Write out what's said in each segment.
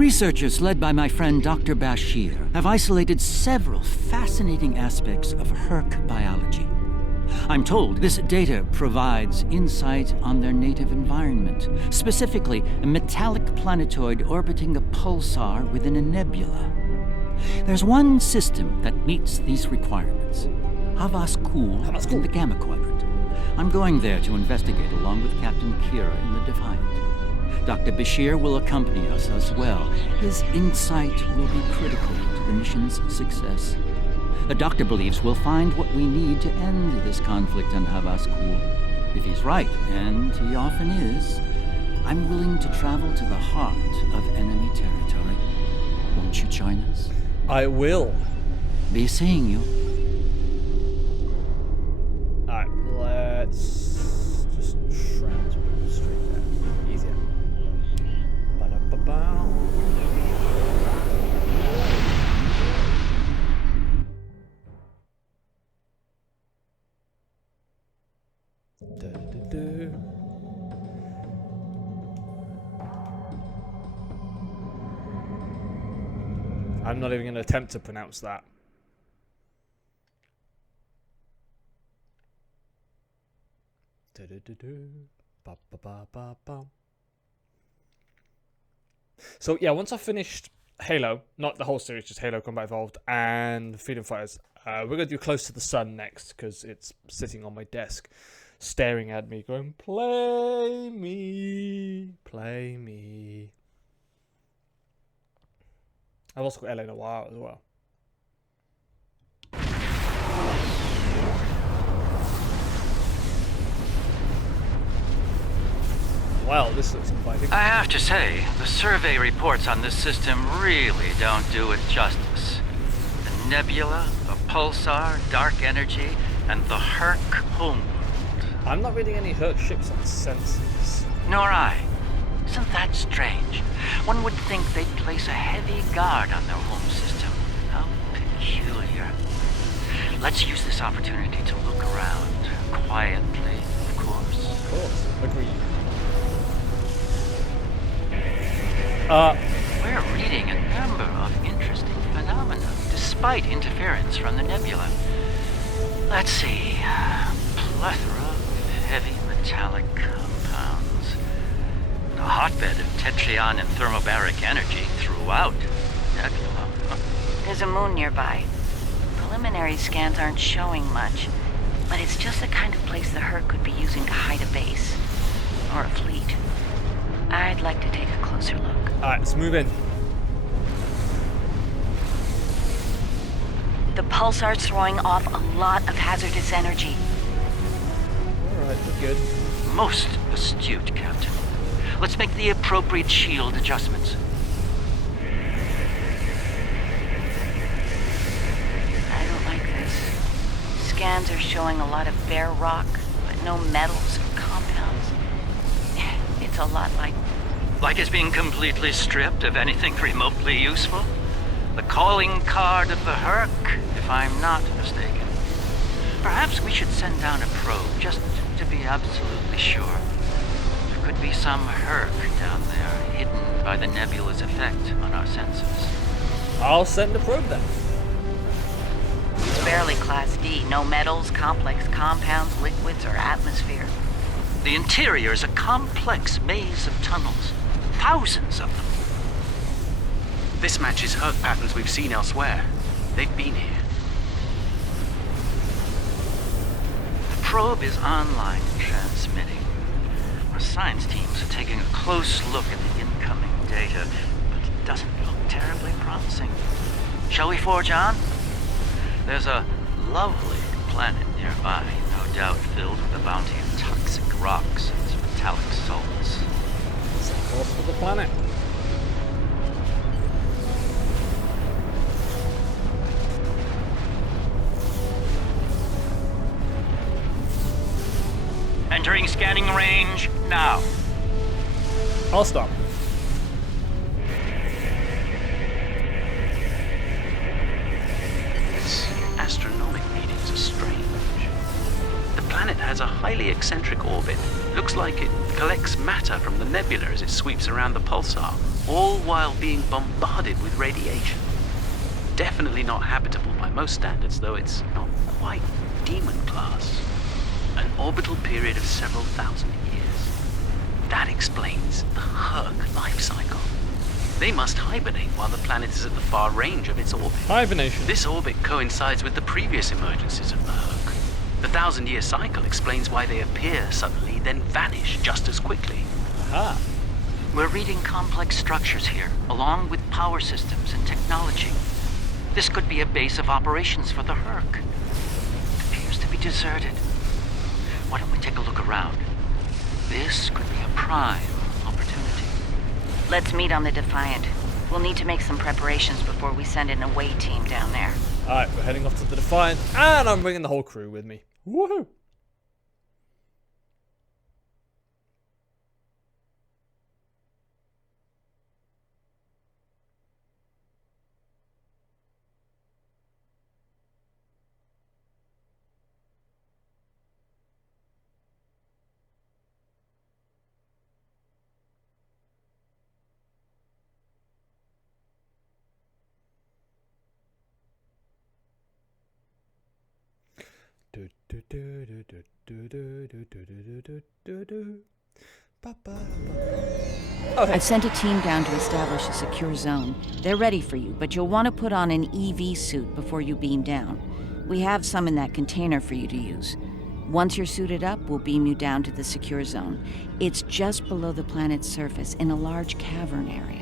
Researchers led by my friend Dr. Bashir have isolated several fascinating aspects of Herc biology. I'm told this data provides insight on their native environment, specifically a metallic planetoid orbiting a pulsar within a nebula. There's one system that meets these requirements. Havas Kul in the Gamma Quadrant. I'm going there to investigate along with Captain Kira in the Defiant. Dr. Bashir will accompany us as well. His insight will be critical to the mission's success. The doctor believes we'll find what we need to end this conflict on Havas Kul. If he's right, and he often is, I'm willing to travel to the heart of enemy territory. Won't you join us? I will. Be seeing you. Alright, let's just transport straight there. Easier. Ba-da-ba-bow. Da-da-da. I'm not even going to attempt to pronounce that. So yeah, once I've finished Halo, not the whole series, just Halo Combat Evolved and Freedom Fighters, we're going to do Close to the Sun next, because it's sitting on my desk, staring at me, going, play me, play me. I've also got LA Noire as well. Well, this looks inviting. I have to say, the survey reports on this system really don't do it justice. The nebula, the pulsar, dark energy, and the Herc homeworld. I'm not reading any Herc ships on sensors. Nor I. Isn't that strange? One would think they'd place a heavy guard on their home system. How peculiar. Let's use this opportunity to look around. Quietly, of course. Of course. Agreed. We're reading a number of interesting phenomena, despite interference from the nebula. Let's see. Plethora of heavy metallic compounds. A hotbed of tetryon and thermobaric energy throughout the nebula. There's a moon nearby. Preliminary scans aren't showing much, but it's just the kind of place the Herc could be using to hide a base. Or a fleet. I'd like to take a closer look. Alright, let's move in. The pulsar's throwing off a lot of hazardous energy. Alright, we're good. Most astute, Captain. Let's make the appropriate shield adjustments. I don't like this. Scans are showing a lot of bare rock, but no metals or compounds. It's a lot like... Like it's being completely stripped of anything remotely useful? The calling card of the Herc, if I'm not mistaken. Perhaps we should send down a probe, just to be absolutely sure. There could be some Herc down there, hidden by the nebula's effect on our senses. I'll send a probe then. It's barely Class D. No metals, complex compounds, liquids, or atmosphere. The interior is a complex maze of tunnels. Thousands of them. This matches Herc patterns we've seen elsewhere. They've been here. The probe is online transmitting. Our science teams are taking a close look at the incoming data, but it doesn't look terribly promising. Shall we forge on? There's a lovely planet nearby, no doubt filled with a bounty of toxic rocks and metallic salts. Set course for the planet. Entering scanning range now. I'll stop. Its astronomic readings are strange. The planet planet has a highly eccentric orbit. Looks like it collects matter from the nebula as it sweeps around the pulsar, all while being bombarded with radiation. Definitely not habitable by most standards, though it's not quite demon class. An orbital period of several thousand years. That explains the Herc life cycle. They must hibernate while the planet is at the far range of its orbit. Hibernation. This orbit coincides with the previous emergencies of the Herc. The 1,000-year cycle explains why they appear suddenly, then vanish just as quickly. Aha. We're reading complex structures here, along with power systems and technology. This could be a base of operations for the Herc. It appears to be deserted. Why don't we take a look around? This could be a prime opportunity. Let's meet on the Defiant. We'll need to make some preparations before we send an away team down there. Alright, we're heading off to the Defiant, and I'm bringing the whole crew with me. Woohoo! I've sent a team down to establish a secure zone. They're ready for you, but you'll want to put on an EV suit before you beam down. We have some in that container for you to use. Once you're suited up, we'll beam you down to the secure zone. It's just below the planet's surface in a large cavern area.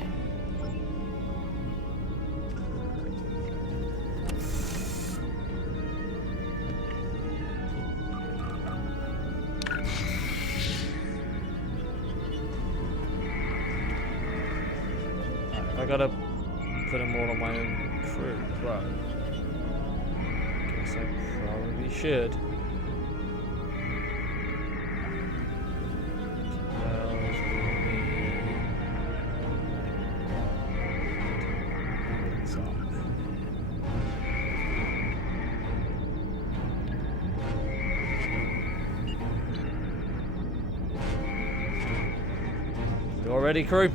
I gotta put them all on my own crew as well. Guess I probably should. You all ready, crew?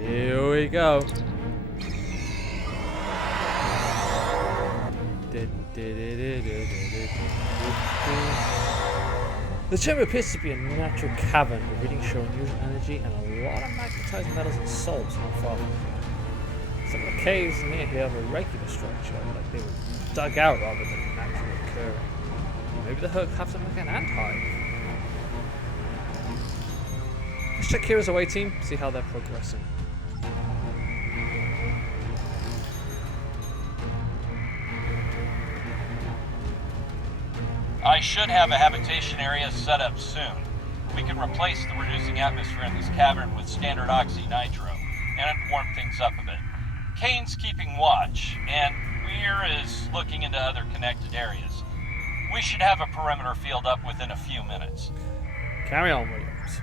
Here we go. The chamber appears to be a natural cavern with readings showing unusual energy and a lot of magnetized metals and salts not far from here. Some of the caves near here have a regular structure, like they were dug out rather than naturally occurring. Maybe the Herc have something like an ant hive. Let's check here as away team, see how they're progressing. I should have a habitation area set up soon. We can replace the reducing atmosphere in this cavern with standard oxy-nitro, and warm things up a bit. Kane's keeping watch, and Weir is looking into other connected areas. We should have a perimeter field up within a few minutes. Carry on, Williams.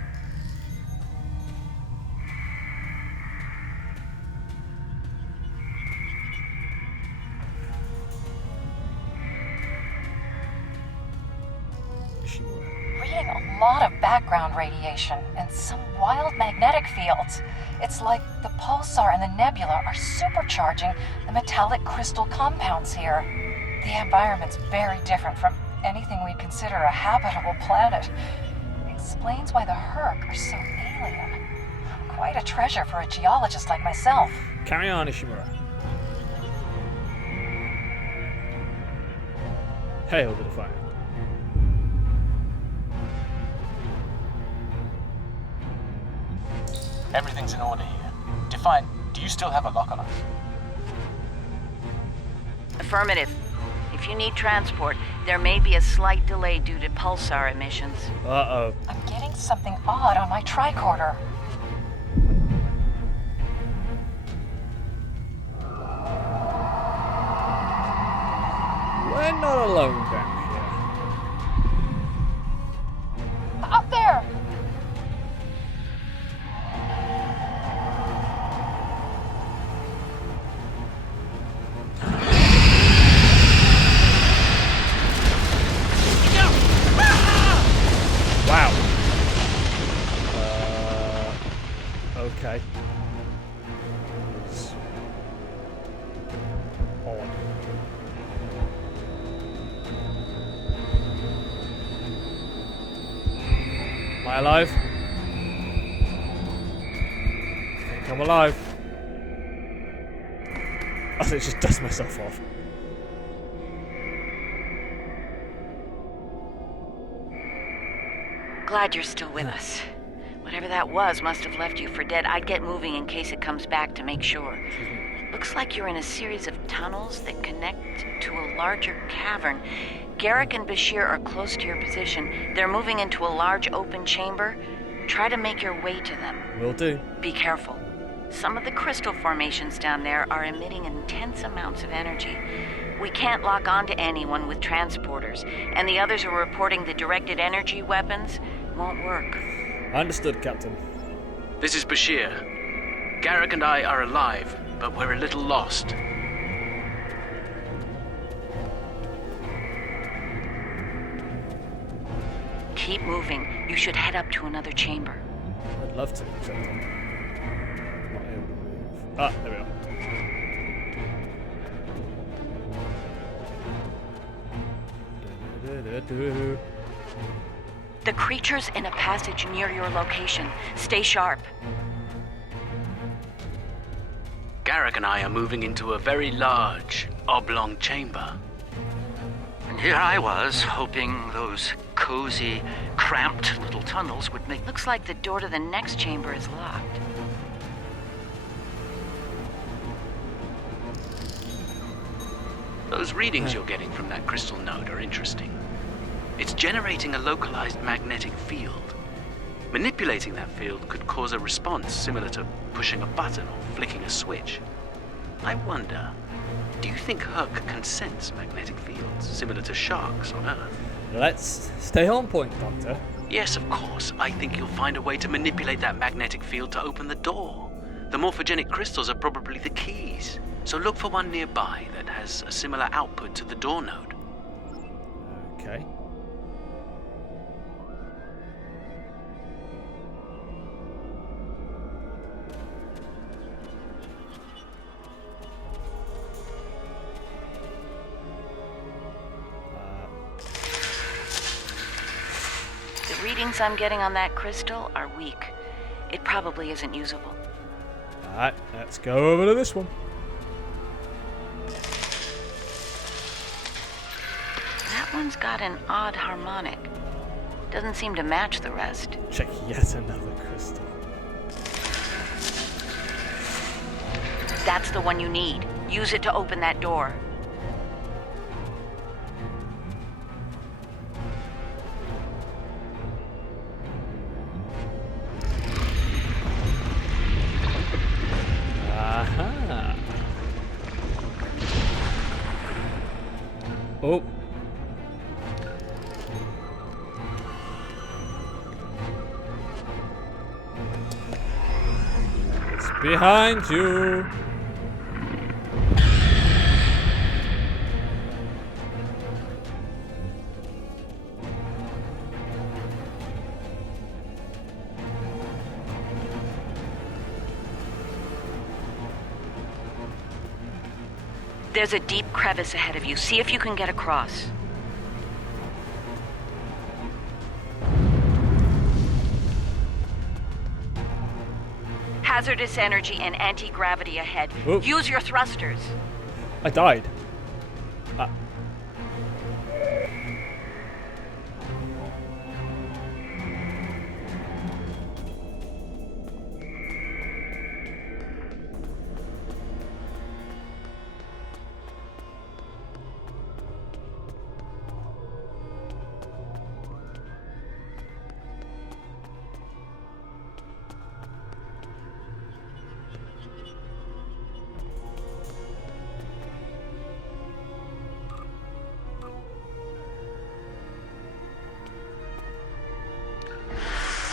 Reading a lot of background radiation and some wild magnetic fields. It's like the pulsar and the nebula are supercharging the metallic crystal compounds here. The environment's very different from anything we'd consider a habitable planet. Explains why the Herc are so alien. Quite a treasure for a geologist like myself. Carry on, Ishimura. Hail the Defiant. Everything's in order here. Defiant, do you still have a lock on us? Affirmative. If you need transport, there may be a slight delay due to pulsar emissions. Uh-oh. I'm getting something odd on my tricorder. We're not alone down here. Up there! Am I alive? I think I'm alive. I think just dust myself off. Glad you're still with us. Whatever that was must have left you for dead. I'd get moving in case it comes back to make sure. Looks like you're in a series of tunnels that connect to a larger cavern. Garrick and Bashir are close to your position. They're moving into a large open chamber. Try to make your way to them. Will do. Be careful. Some of the crystal formations down there are emitting intense amounts of energy. We can't lock onto anyone with transporters, and the others are reporting the directed energy weapons won't work. Understood, Captain. This is Bashir. Garrick and I are alive, but we're a little lost. Keep moving. You should head up to another chamber. I'd love to, except I'm not able to move. Ah, there we are. The creature's in a passage near your location. Stay sharp. Garrick and I are moving into a very large, oblong chamber. And here I was, hoping those cozy, cramped little tunnels would make... Looks like the door to the next chamber is locked. Those readings you're getting from that crystal node are interesting. It's generating a localized magnetic field. Manipulating that field could cause a response similar to pushing a button or flicking a switch. I wonder, do you think Herc can sense magnetic fields similar to sharks on Earth? Let's stay on point, Doctor. Yes, of course. I think you'll find a way to manipulate that magnetic field to open the door. The morphogenic crystals are probably the keys, so look for one nearby that has a similar output to the door node. Okay. The readings I'm getting on that crystal are weak. It probably isn't usable. Alright, let's go over to this one. That one's got an odd harmonic. Doesn't seem to match the rest. Check yet another crystal. That's the one you need. Use it to open that door. Aha. Oh. It's behind you. There's a deep crevice ahead of you. See if you can get across. Hazardous energy and anti-gravity ahead. Ooh. Use your thrusters. I died. Ah.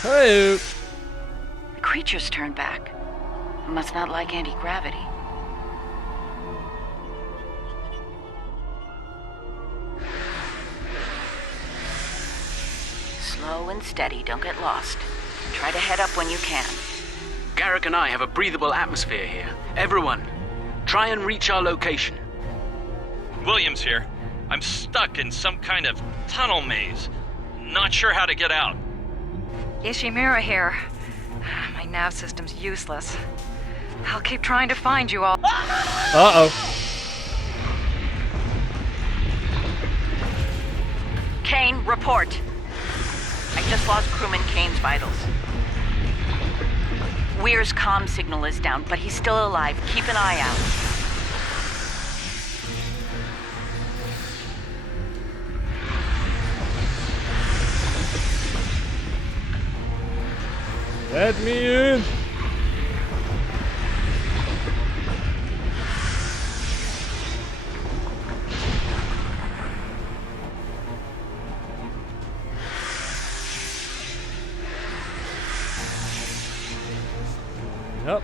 Hey. The creature's turned back. Must not like anti-gravity. Slow and steady, don't get lost. Try to head up when you can. Garrick and I have a breathable atmosphere here. Everyone, try and reach our location. Williams here. I'm stuck in some kind of tunnel maze. Not sure how to get out. Ishimura here. My nav system's useless. I'll keep trying to find you all. Uh-oh. Kane, report. I just lost crewman Kane's vitals. Weir's comm signal is down, but he's still alive. Keep an eye out. Let me in. Yep.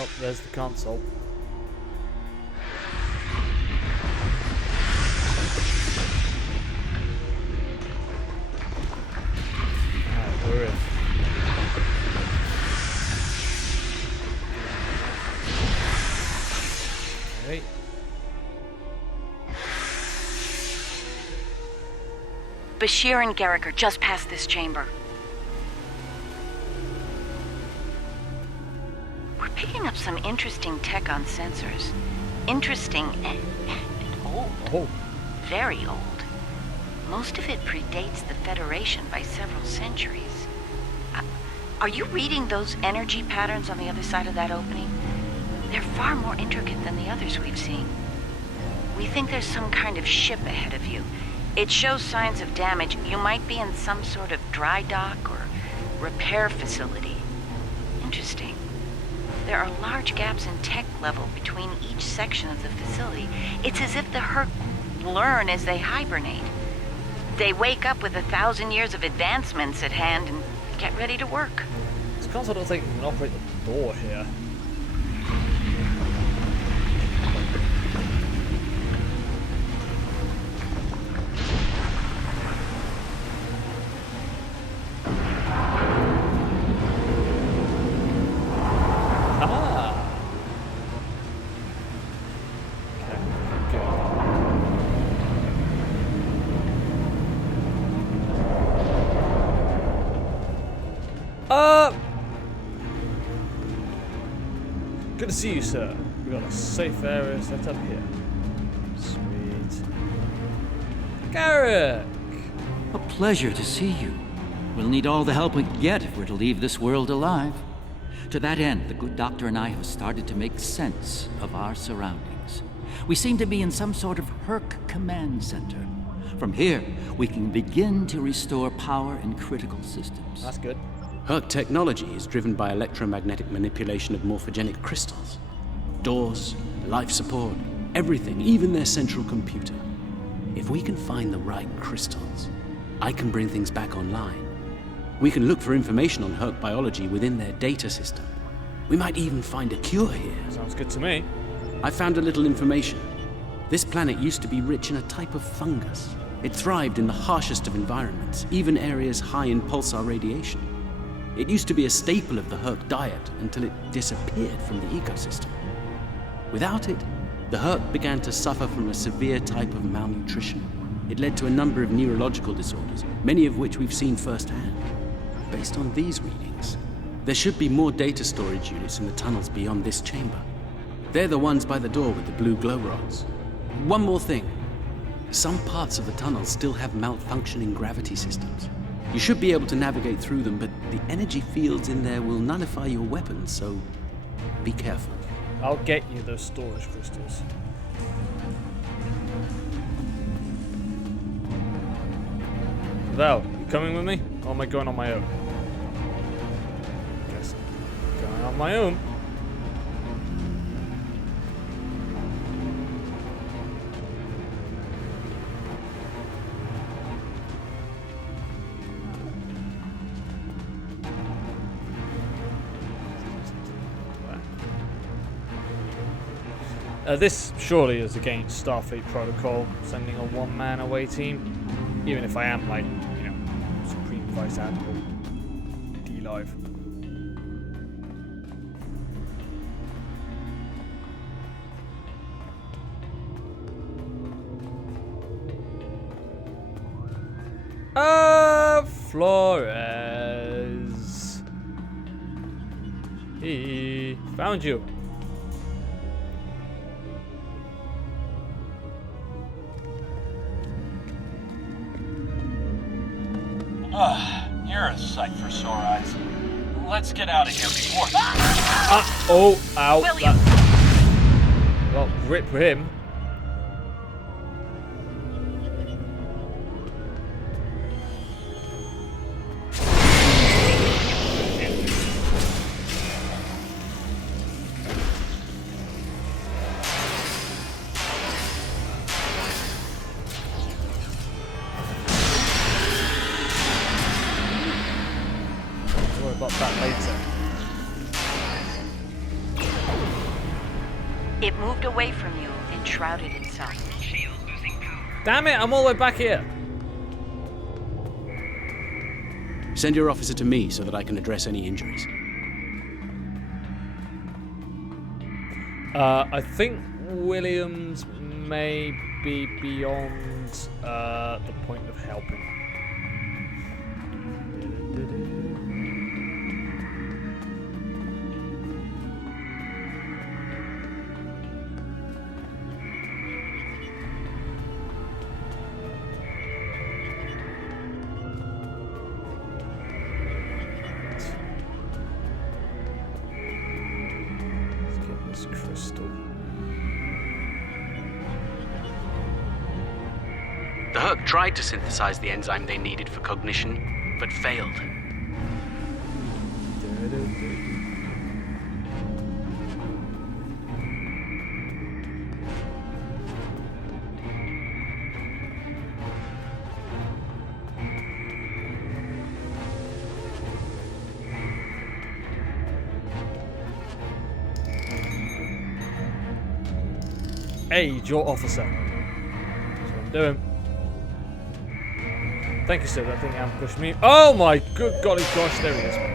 Oh, there's the console. Alright, we're in. Right. Bashir and Garrick are just past this chamber. We're picking up some interesting tech on sensors. Interesting and old. Oh. Very old. Most of it predates the Federation by several centuries. Are you reading those energy patterns on the other side of that opening? They're far more intricate than the others we've seen. We think there's some kind of ship ahead of you. It shows signs of damage. You might be in some sort of dry dock or repair facility. Interesting. There are large gaps in tech level between each section of the facility. It's as if the Herc learn as they hibernate. They wake up with 1,000 years of advancements at hand and get ready to work. This console don't think you can operate the door here. Good to see you, sir. We got a safe area set up here. Sweet. Garrick! A pleasure to see you. We'll need all the help we can get if we're to leave this world alive. To that end, the good doctor and I have started to make sense of our surroundings. We seem to be in some sort of Herc command center. From here, we can begin to restore power in critical systems. That's good. Herc technology is driven by electromagnetic manipulation of morphogenic crystals. Doors, life support, everything, even their central computer. If we can find the right crystals, I can bring things back online. We can look for information on Herc biology within their data system. We might even find a cure here. Sounds good to me. I found a little information. This planet used to be rich in a type of fungus. It thrived in the harshest of environments, even areas high in pulsar radiation. It used to be a staple of the Herc diet until it disappeared from the ecosystem. Without it, the Herc began to suffer from a severe type of malnutrition. It led to a number of neurological disorders, many of which we've seen firsthand. Based on these readings, there should be more data storage units in the tunnels beyond this chamber. They're the ones by the door with the blue glow rods. One more thing. Some parts of the tunnels still have malfunctioning gravity systems. You should be able to navigate through them, but the energy fields in there will nullify your weapons, so be careful. I'll get you those storage crystals. Val, you coming with me? Or am I going on my own? Guess I'm going on my own. This surely is against Starfleet protocol, sending a one-man away team. Even if I am, like, you know, Supreme Vice Admiral D-Live. Flores. He found you. You're a sight for sore eyes. Let's get out of here before. Oh, ow. William. Well, rip him. About that later. It moved away from you and shrouded itself. Damn it, I'm all the way back here. Send your officer to me so that I can address any injuries. I think Williams may be beyond the point of helping. Crystal. The Herc tried to synthesize the enzyme they needed for cognition, but failed. Aid your officer. That's what I'm doing. Thank you, sir. That thing ambushed me. Oh my good golly gosh, there he is.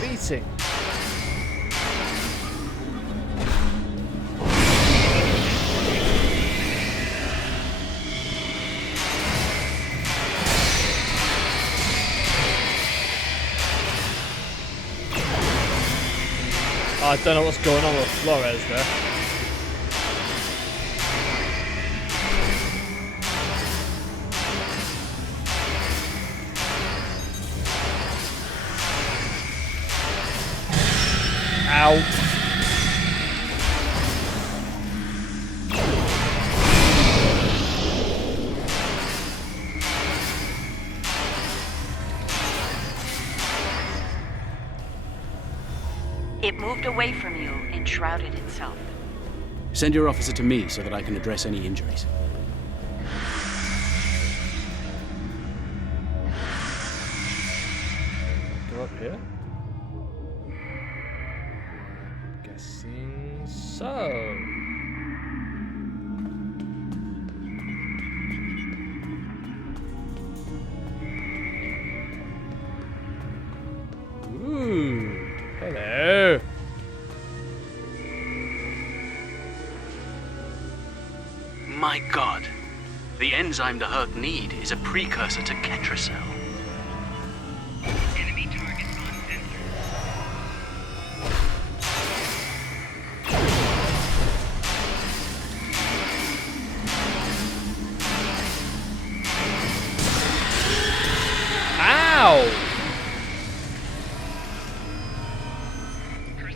Beating. I don't know what's going on with Flores there. Ow. It moved away from you and shrouded itself. Send your officer to me so that I can address any injuries. Go up here? Guessing so. Ooh, hello. My God, the enzyme the Herc need is a precursor to Ketracel. Enemy target on sensor. Ow!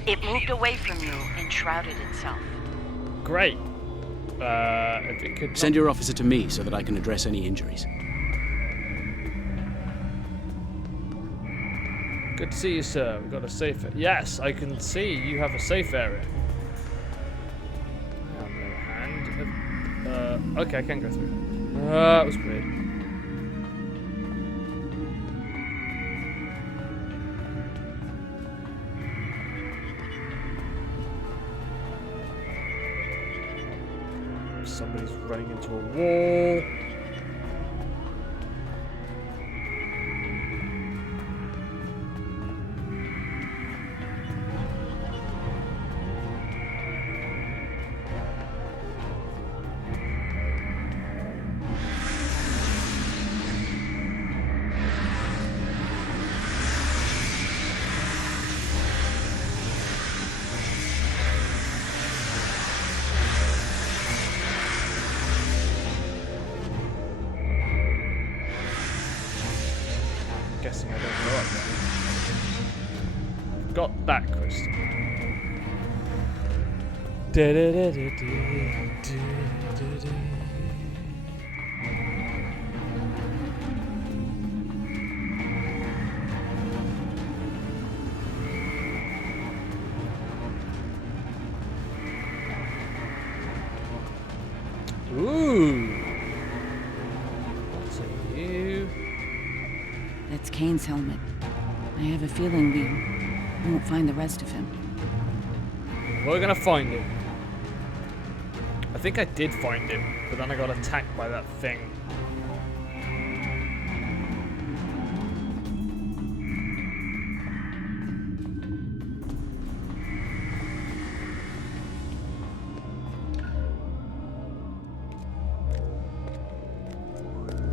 It moved away from you and shrouded itself. Great. If it could Send your officer to me so that I can address any injuries. Good to see you, sir. We've got a safe. Yes, I can see you have a safe area. On the other hand, okay, I can go through. That was weird. Somebody's running into a wall. Guessing I don't go up there. I've got that crystal. Ooh. What's in you? That's Kane's helmet. I have a feeling we won't find the rest of him. We're gonna find him. I think I did find him, but then I got attacked by that thing.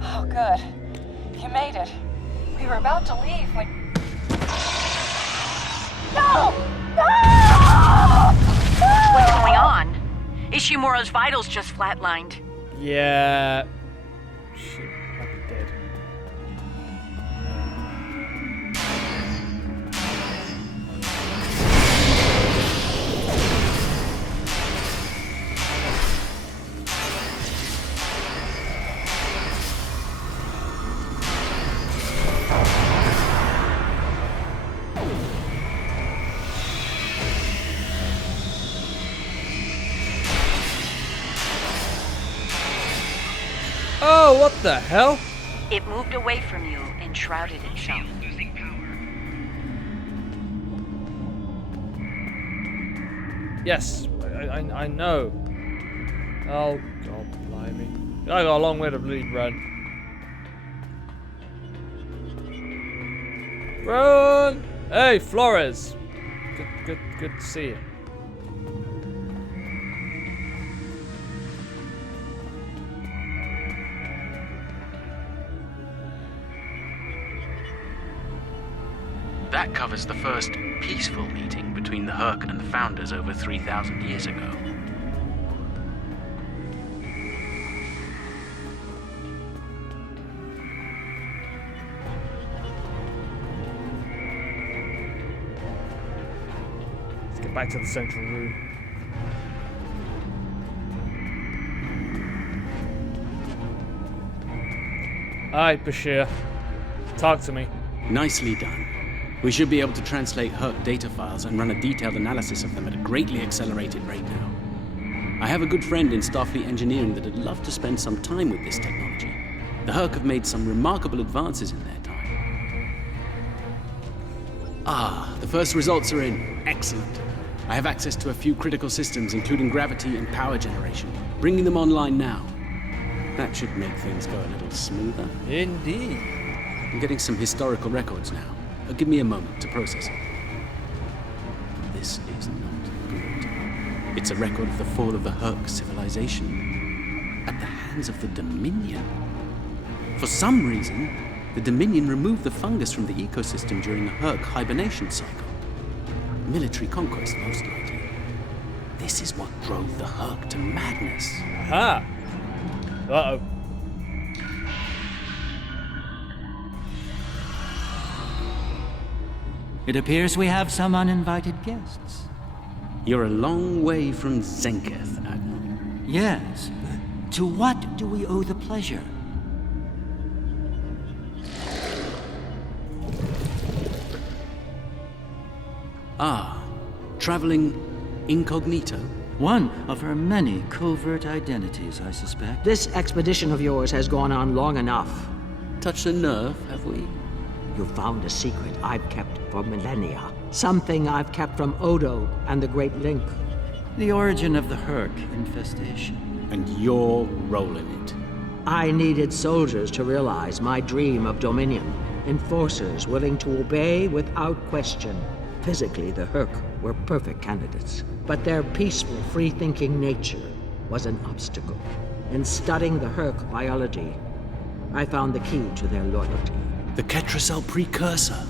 Oh, good. You made it. We were about to leave when... No! No! What's going on? Ishimura's vitals just flatlined. Yeah. Shit, might be dead. Oh, what the hell? It moved away from you and shrouded itself. Yes, I know. Oh, God, blimey. I got a long way to bleed run. Run! Hey, Flores. Good to see you. That covers the first peaceful meeting between the Herc and the Founders over 3,000 years ago. Let's get back to the central room. Alright, Bashir. Talk to me. Nicely done. We should be able to translate Herc data files and run a detailed analysis of them at a greatly accelerated rate now. I have a good friend in Starfleet engineering that'd love to spend some time with this technology. The Herc have made some remarkable advances in their time. Ah, the first results are in. Excellent. I have access to a few critical systems, including gravity and power generation. Bringing them online now. That should make things go a little smoother. Indeed. I'm getting some historical records now. Give me a moment to process it. This is not good. It's a record of the fall of the Herc civilization at the hands of the Dominion. For some reason, the Dominion removed the fungus from the ecosystem during the Herc hibernation cycle. Military conquest, most likely. This is what drove the Herc to madness. Aha! Uh-oh. It appears we have some uninvited guests. You're a long way from Zenketh, Admiral. Yes. To what do we owe the pleasure? Ah, traveling incognito? One of her many covert identities, I suspect. This expedition of yours has gone on long enough. Touched a nerve, have we? You found a secret I've kept for millennia. Something I've kept from Odo and the Great Link. The origin of the Herc infestation. And your role in it. I needed soldiers to realize my dream of dominion. Enforcers willing to obey without question. Physically, the Herc were perfect candidates, but their peaceful, free-thinking nature was an obstacle. In studying the Herc biology, I found the key to their loyalty. The Ketracel precursor.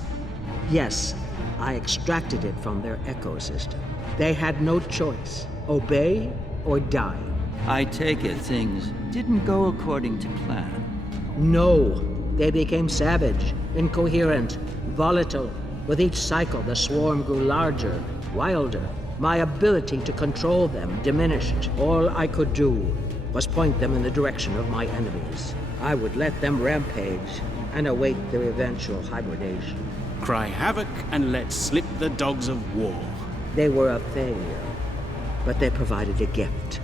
Yes, I extracted it from their ecosystem. They had no choice. Obey or die. I take it things didn't go according to plan. No, they became savage, incoherent, volatile. With each cycle, the swarm grew larger, wilder. My ability to control them diminished. All I could do was point them in the direction of my enemies. I would let them rampage and await their eventual hibernation. Cry havoc and let slip the dogs of war. They were a failure, but they provided a gift.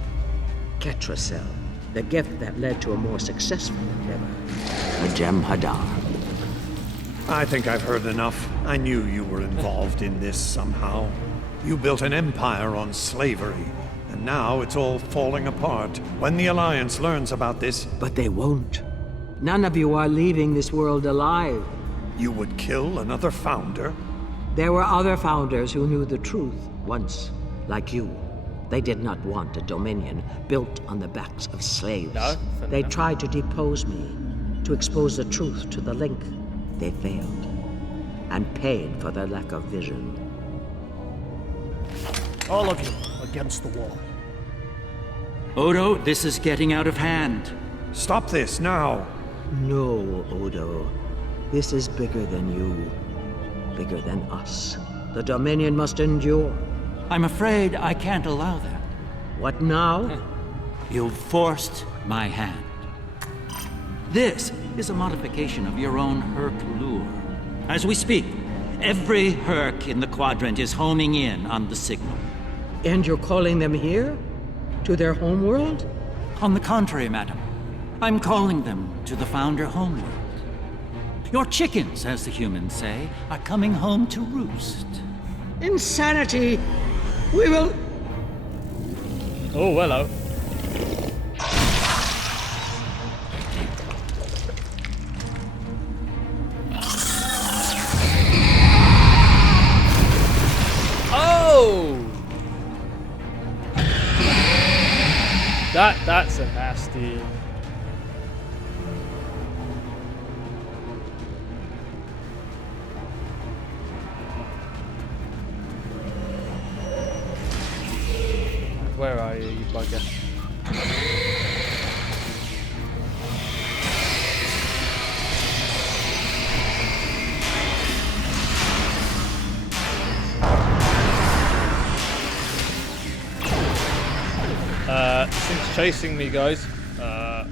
Ketracel, the gift that led to a more successful endeavor. The Gem Hadar. I think I've heard enough. I knew you were involved in this somehow. You built an empire on slavery, and now it's all falling apart. When the Alliance learns about this... But they won't. None of you are leaving this world alive. You would kill another founder? There were other founders who knew the truth once, like you. They did not want a dominion built on the backs of slaves. No, they tried to depose me, to expose the truth to the link. They failed, and paid for their lack of vision. All of you against the wall. Odo, this is getting out of hand. Stop this now. No, Odo. This is bigger than you. Bigger than us. The Dominion must endure. I'm afraid I can't allow that. What now? You've forced my hand. This is a modification of your own Herc lure. As we speak, every Herc in the quadrant is homing in on the signal. And you're calling them here? To their homeworld? On the contrary, madam. I'm calling them to the Founder homeworld. Your chickens, as the humans say, are coming home to roost. Insanity! We will... Oh, hello. Oh! That's a nasty... Where are you, you bugger? Thing's chasing me, guys. Thank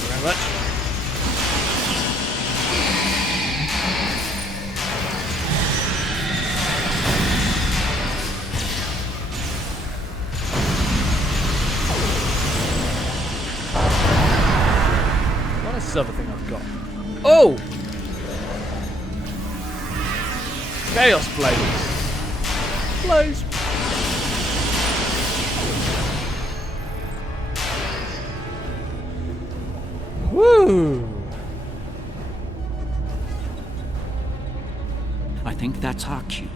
you very much. What is this other thing I've got? Oh! Chaos Blades. Blaze. Woo! I think that's our cue.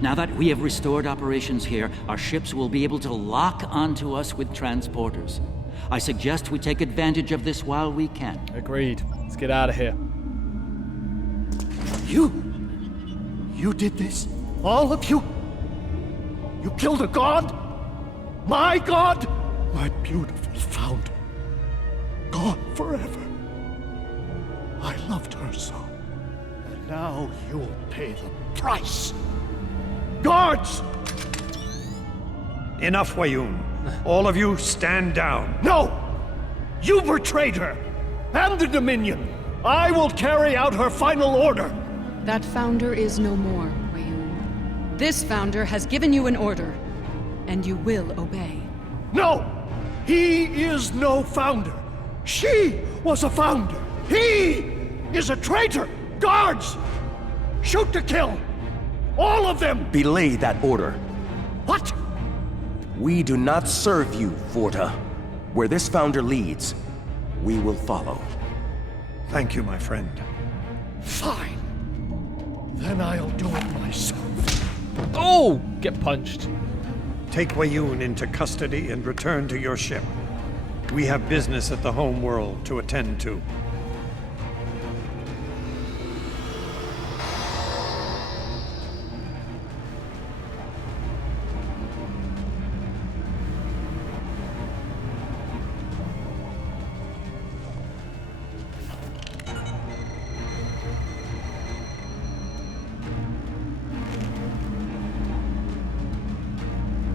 Now that we have restored operations here, our ships will be able to lock onto us with transporters. I suggest we take advantage of this while we can. Agreed. Let's get out of here. You did this? All of you? You killed a god? My god? My beautiful founder. Gone forever. I loved her so. And now you'll pay the price. Guards! Enough, Wayun. All of you, stand down. No! You betrayed her! And the Dominion! I will carry out her final order! That founder is no more, Wayun. This founder has given you an order, and you will obey. No! He is no founder. She was a founder. He is a traitor! Guards! Shoot to kill! All of them! Belay that order. What? We do not serve you, Vorta. Where this founder leads, we will follow. Thank you, my friend. Fine. Then I'll do it myself. Oh! Get punched. Take Weyoun into custody and return to your ship. We have business at the home world to attend to.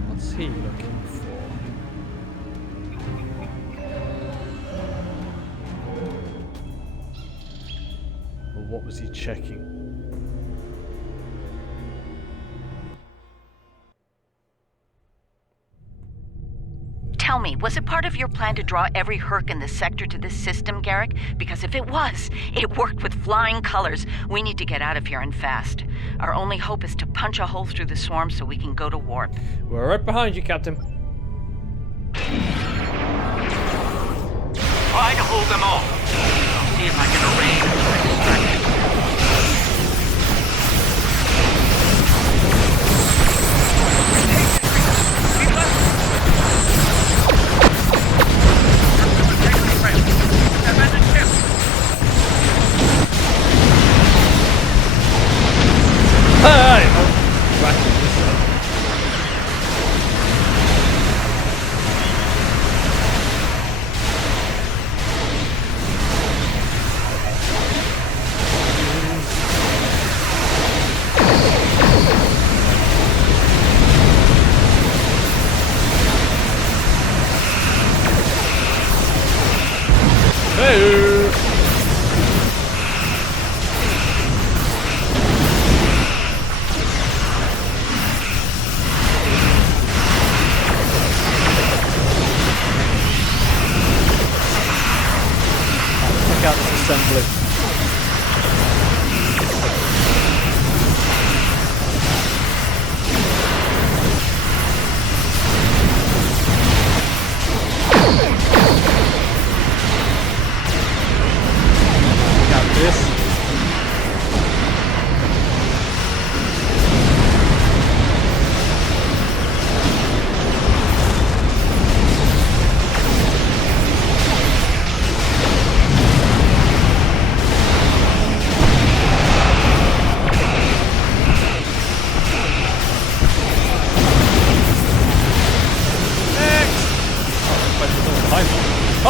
What's he looking for? Or what was he checking? Tell me, was it part of your plan to draw every Herc in the sector to this system, Garrick? Because if it was, it worked with flying colors. We need to get out of here and fast. Our only hope is to punch a hole through the swarm so we can go to warp. We're right behind you, Captain. Try to hold them off. I'll see if I can arrange a distraction. Hey! Oh, racking this up. Hey! Check out this assembly. Check out this.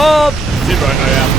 Oh, zero I am.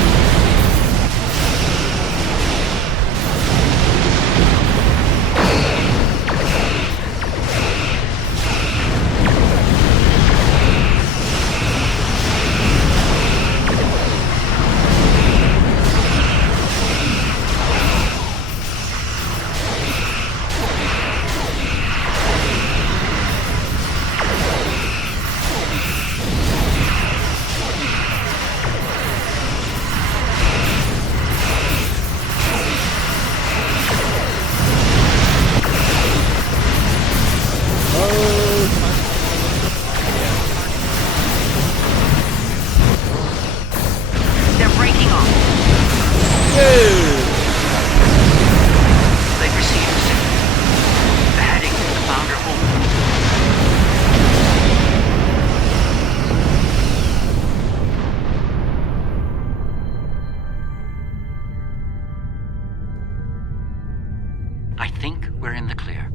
They're breaking off. They've received the signal. They're heading to the founder home. I think we're in the clear.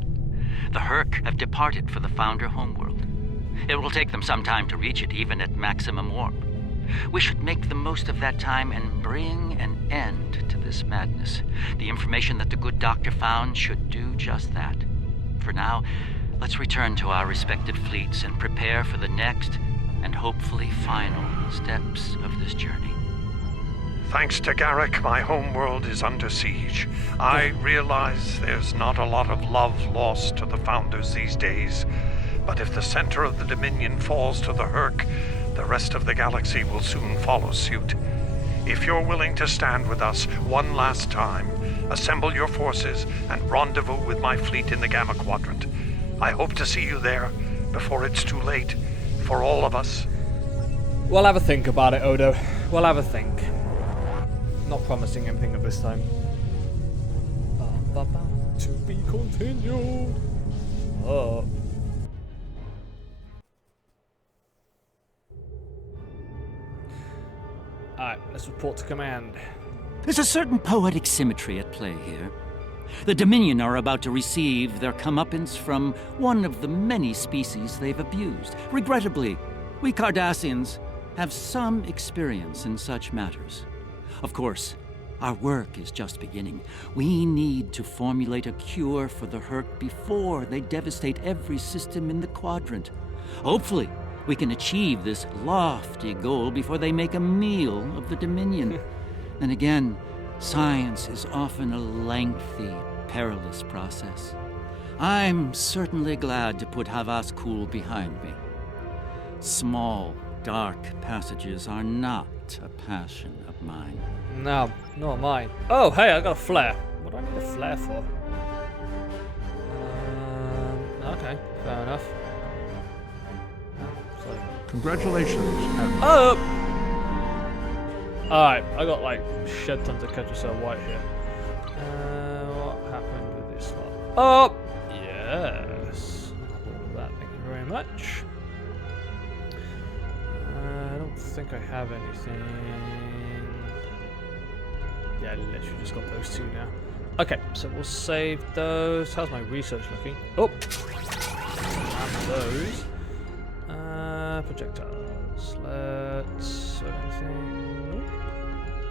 The Herc have departed for the founder homeworld. It will take them some time to reach it, even at maximum warp. We should make the most of that time and bring an end to this madness. The information that the good doctor found should do just that. For now, let's return to our respective fleets and prepare for the next and hopefully final steps of this journey. Thanks to Garrick, my homeworld is under siege. I realize there's not a lot of love lost to the Founders these days, but if the center of the Dominion falls to the Herc, the rest of the galaxy will soon follow suit. If you're willing to stand with us one last time, assemble your forces and rendezvous with my fleet in the Gamma Quadrant. I hope to see you there before it's too late for all of us. We'll have a think about it, Odo. We'll have a think. Not promising anything at this time. To be continued. Oh. Alright, let's report to command. There's a certain poetic symmetry at play here. The Dominion are about to receive their comeuppance from one of the many species they've abused. Regrettably, we Cardassians have some experience in such matters. Of course, our work is just beginning. We need to formulate a cure for the Herc before they devastate every system in the quadrant. Hopefully, we can achieve this lofty goal before they make a meal of the Dominion. And again, science is often a lengthy, perilous process. I'm certainly glad to put Havas Kul behind me. Small, dark passages are not a passion of mine. No, not mine. Oh, hey, I got a flare. What do I need a flare for? Okay, fair enough. Congratulations, Admiral. Oh! Alright, I got like shed tons of Ketracel white here. What happened with this one? Oh! Yes. All of that, thank you very much. I don't think I have anything. Yeah, literally just got those two now. Okay, so we'll save those. How's my research looking? Oh! And those. Projectiles. Let's... anything? Nope.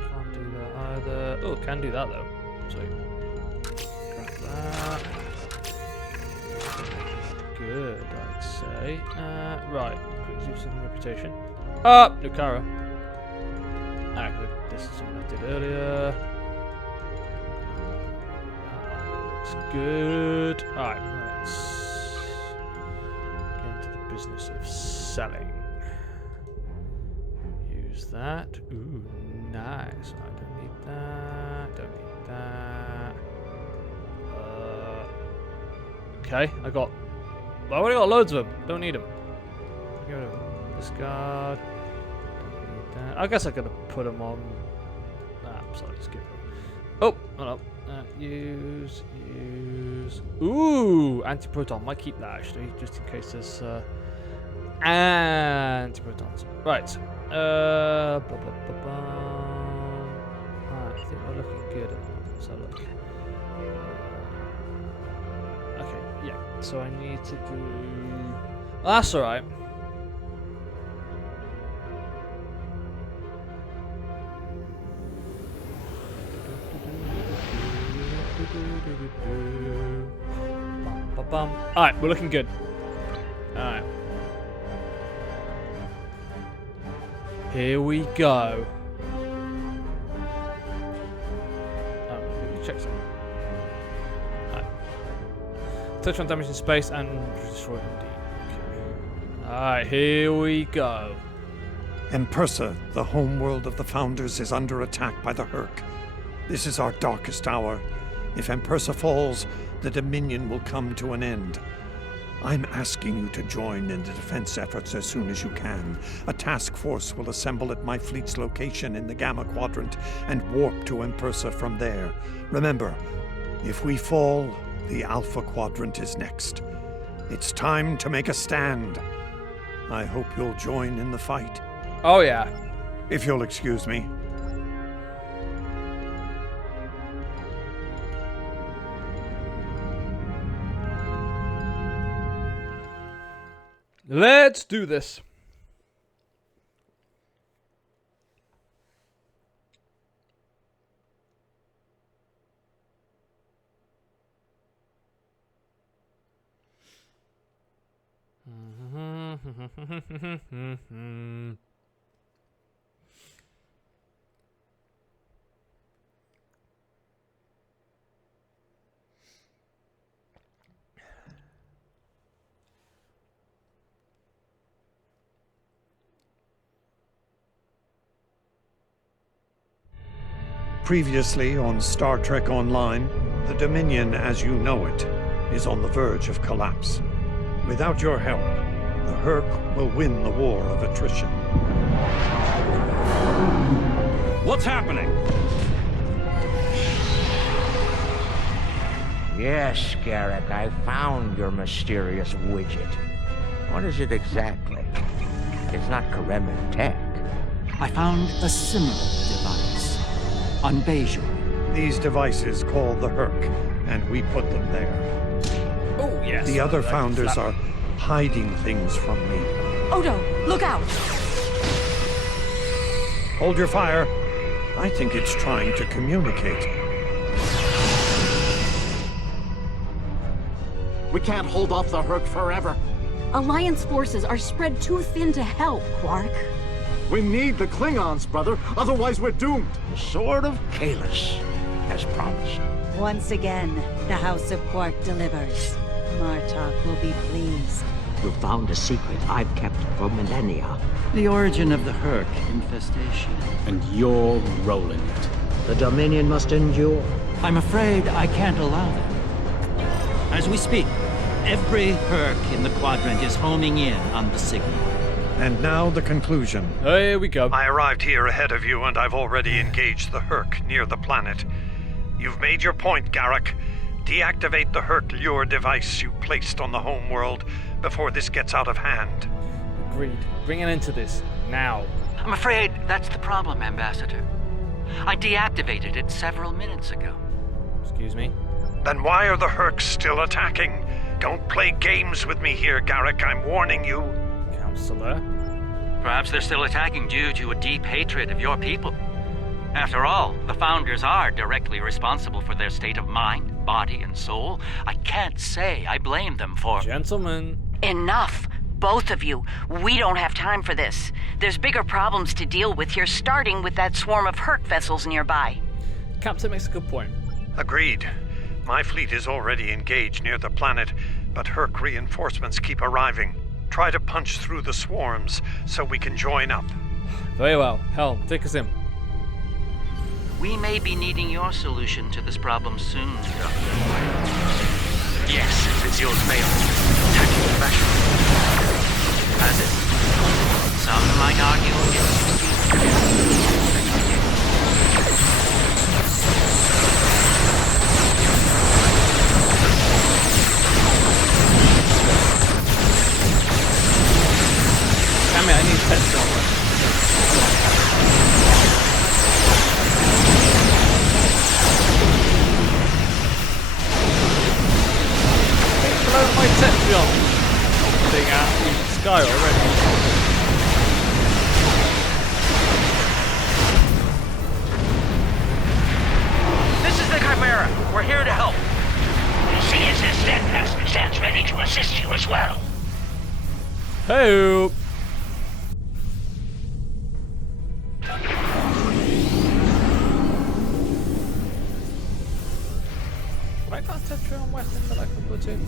Can't do that either. Oh, can do that though. Sweet. Grab that. Good, I'd say. Right. Quick use some reputation. Nukara. Good. This is something I did earlier. Looks good. Alright, let's get into the business of selling. Use that. Ooh, nice. I don't need that. Don't need that. Okay, I already got loads of them. Don't need them. Get rid of them. Discard. I guess I could have put them on. Sorry, skip them. Oh, hold up. Use. Ooh, anti-proton. Might keep that actually, just in case there's anti-protons. Right. Blah, blah, blah, blah. Alright, I think we're looking good at the moment. So look. Okay, yeah. So I need to do. Well, that's alright. Alright, we're looking good. Alright. Here we go. Oh, let me check something. Alright. Touch on damage in space and destroy them indeed. Okay. Alright, here we go. Empersa, the homeworld of the Founders, is under attack by the Herc. This is our darkest hour. If Empersa falls, the Dominion will come to an end. I'm asking you to join in the defense efforts as soon as you can. A task force will assemble at my fleet's location in the Gamma Quadrant and warp to Empersa from there. Remember, if we fall, the Alpha Quadrant is next. It's time to make a stand. I hope you'll join in the fight. Oh, yeah. If you'll excuse me. Let's do this. Previously on Star Trek Online, the Dominion as you know it is on the verge of collapse. Without your help, the Herc will win the war of attrition. What's happening? Yes, Garrick, I found your mysterious widget. What is it exactly? It's not Kremen tech. I found a similar device on Bejor. These devices call the Herc, and we put them there. Oh, yes. The other founders are hiding things from me. Odo, look out! Hold your fire. I think it's trying to communicate. We can't hold off the Herc forever. Alliance forces are spread too thin to help, Quark. We need the Klingons, brother. Otherwise, we're doomed. The Sword of Kahless, as promised. Once again, the House of Quark delivers. Martok will be pleased. You found a secret I've kept for millennia. The origin of the Herc infestation. And you're rolling it. The Dominion must endure. I'm afraid I can't allow that. As we speak, every Herc in the quadrant is homing in on the signal. And now the conclusion. Oh, here we go. I arrived here ahead of you, and I've already engaged the Herc near the planet. You've made your point, Garrick. Deactivate the Herc lure device you placed on the home world before this gets out of hand. Agreed. Bring an end to this. Now. I'm afraid that's the problem, Ambassador. I deactivated it several minutes ago. Excuse me? Then why are the Hercs still attacking? Don't play games with me here, Garrick. I'm warning you. Counselor? Perhaps they're still attacking due to a deep hatred of your people. After all, the Founders are directly responsible for their state of mind, body, and soul. I can't say I blame them for... Gentlemen. Enough! Both of you. We don't have time for this. There's bigger problems to deal with here, starting with that swarm of Herc vessels nearby. Captain makes a good point. Agreed. My fleet is already engaged near the planet, but Herc reinforcements keep arriving. Try to punch through the swarms so we can join up. Very well. Helm, take us in. We may be needing your solution to this problem soon, Doctor. Yes, since yours failed. Attacking the fashion. Has it? Some might argue against Damn it, I need tension. Blow my tension thing out of the sky already. This is the Chimera. We're here to help. The CSS Steadfast stands ready to assist you as well. Hey. I got a Tetron weapon that I can put in.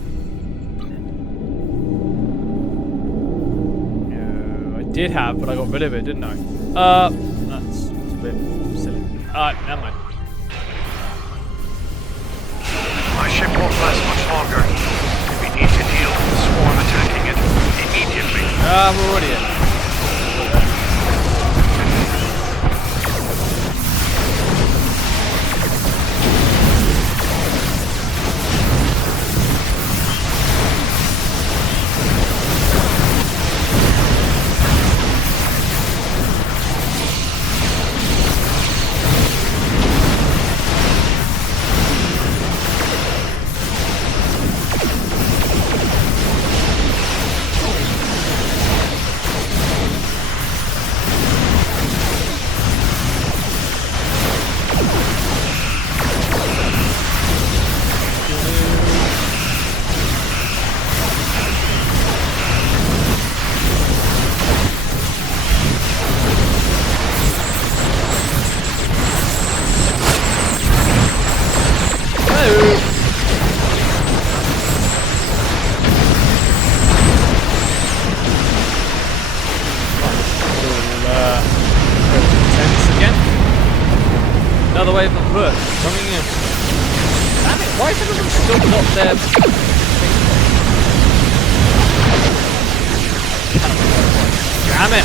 No, I did have, but I got rid of it, didn't I? That's a bit silly. Never mind. My ship won't last much longer. We need to deal with the swarm attacking it immediately. We're already in. away from Hook. Coming in. Damn it, why is everyone still got their... Damn it!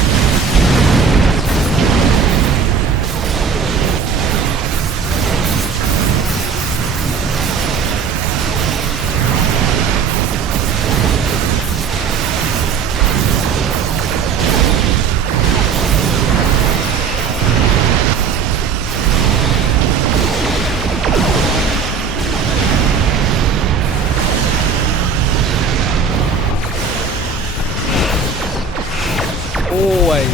Always.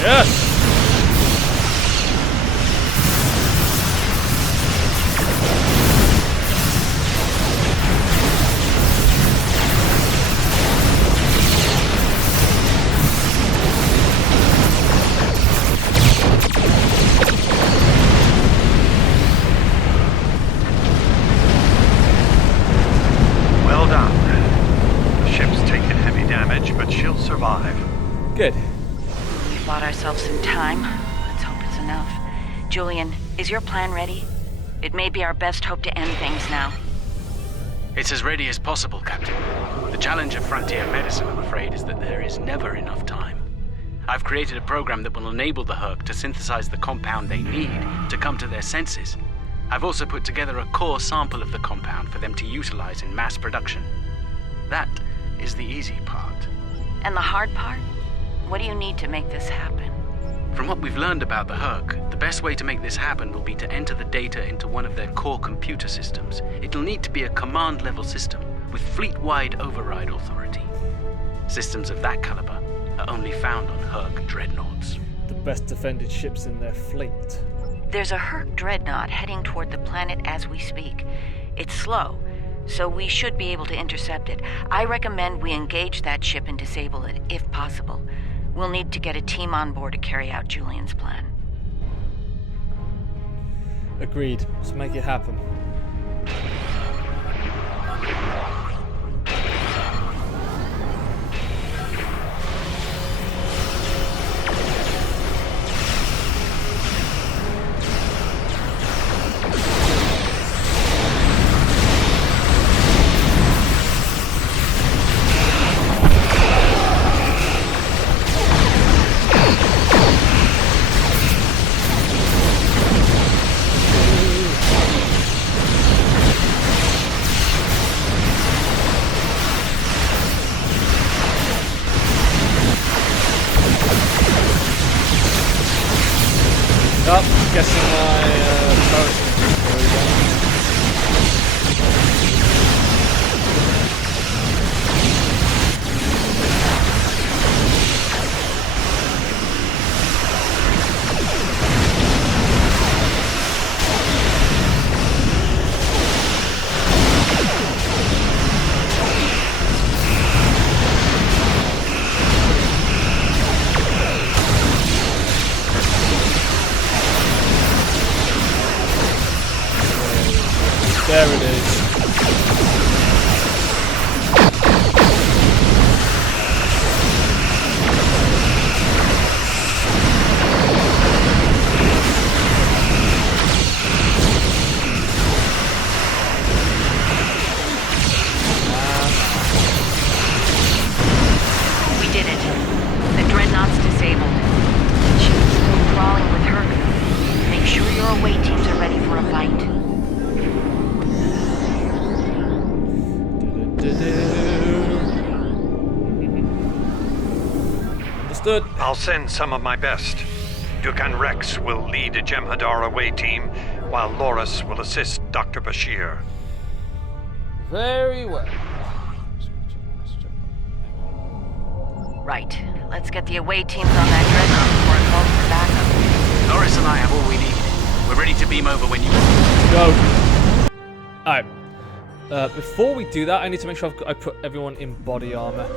Yes. Good. We bought ourselves some time. Let's hope it's enough. Julian, is your plan ready? It may be our best hope to end things now. It's as ready as possible, Captain. The challenge of frontier medicine, I'm afraid, is that there is never enough time. I've created a program that will enable the Herc to synthesize the compound they need to come to their senses. I've also put together a core sample of the compound for them to utilize in mass production. That is the easy part. And the hard part? What do you need to make this happen? From what we've learned about the Herc, the best way to make this happen will be to enter the data into one of their core computer systems. It'll need to be a command-level system with fleet-wide override authority. Systems of that caliber are only found on Herc dreadnoughts. The best defended ships in their fleet. There's a Herc dreadnought heading toward the planet as we speak. It's slow, so we should be able to intercept it. I recommend we engage that ship and disable it, if possible. We'll need to get a team on board to carry out Julian's plan. Agreed. Let's make it happen. Guessing my There it is. We did it. The dreadnought's disabled. She's still crawling with her. Make sure your away teams are ready for a fight. Understood. I'll send some of my best. Dukan Rex will lead a Jem'Hadar away team, while Loris will assist Dr. Bashir. Very well. Right. Let's get the away teams on that dreadnought before it calls for backup. Loris and I have all we need. We're ready to beam over when you... Go. Alright. Before we do that, I need to make sure I put everyone in body armor.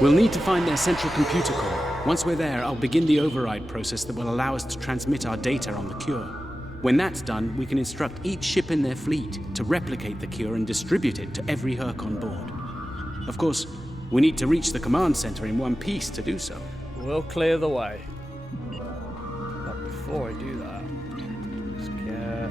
We'll need to find their central computer core. Once we're there, I'll begin the override process that will allow us to transmit our data on the cure. When that's done, we can instruct each ship in their fleet to replicate the cure and distribute it to every Herc on board. Of course, We need to reach the command center in one piece to do so. We'll clear the way. But before I do that, let's get...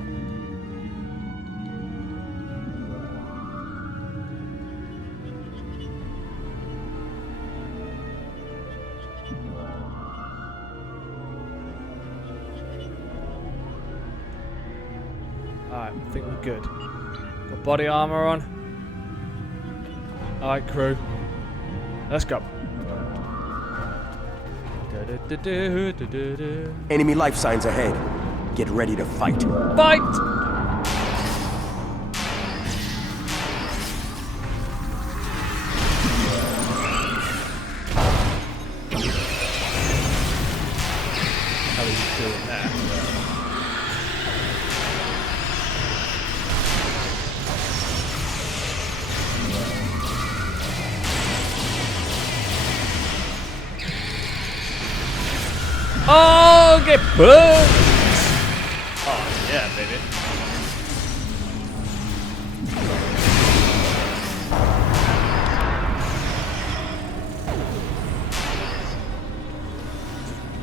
Alright, I think we're good. Got body armor on. Alright, crew. Let's go. Enemy life signs ahead. Get ready to fight. Fight! How are you doing there? Oh, get burned! Oh, yeah, baby.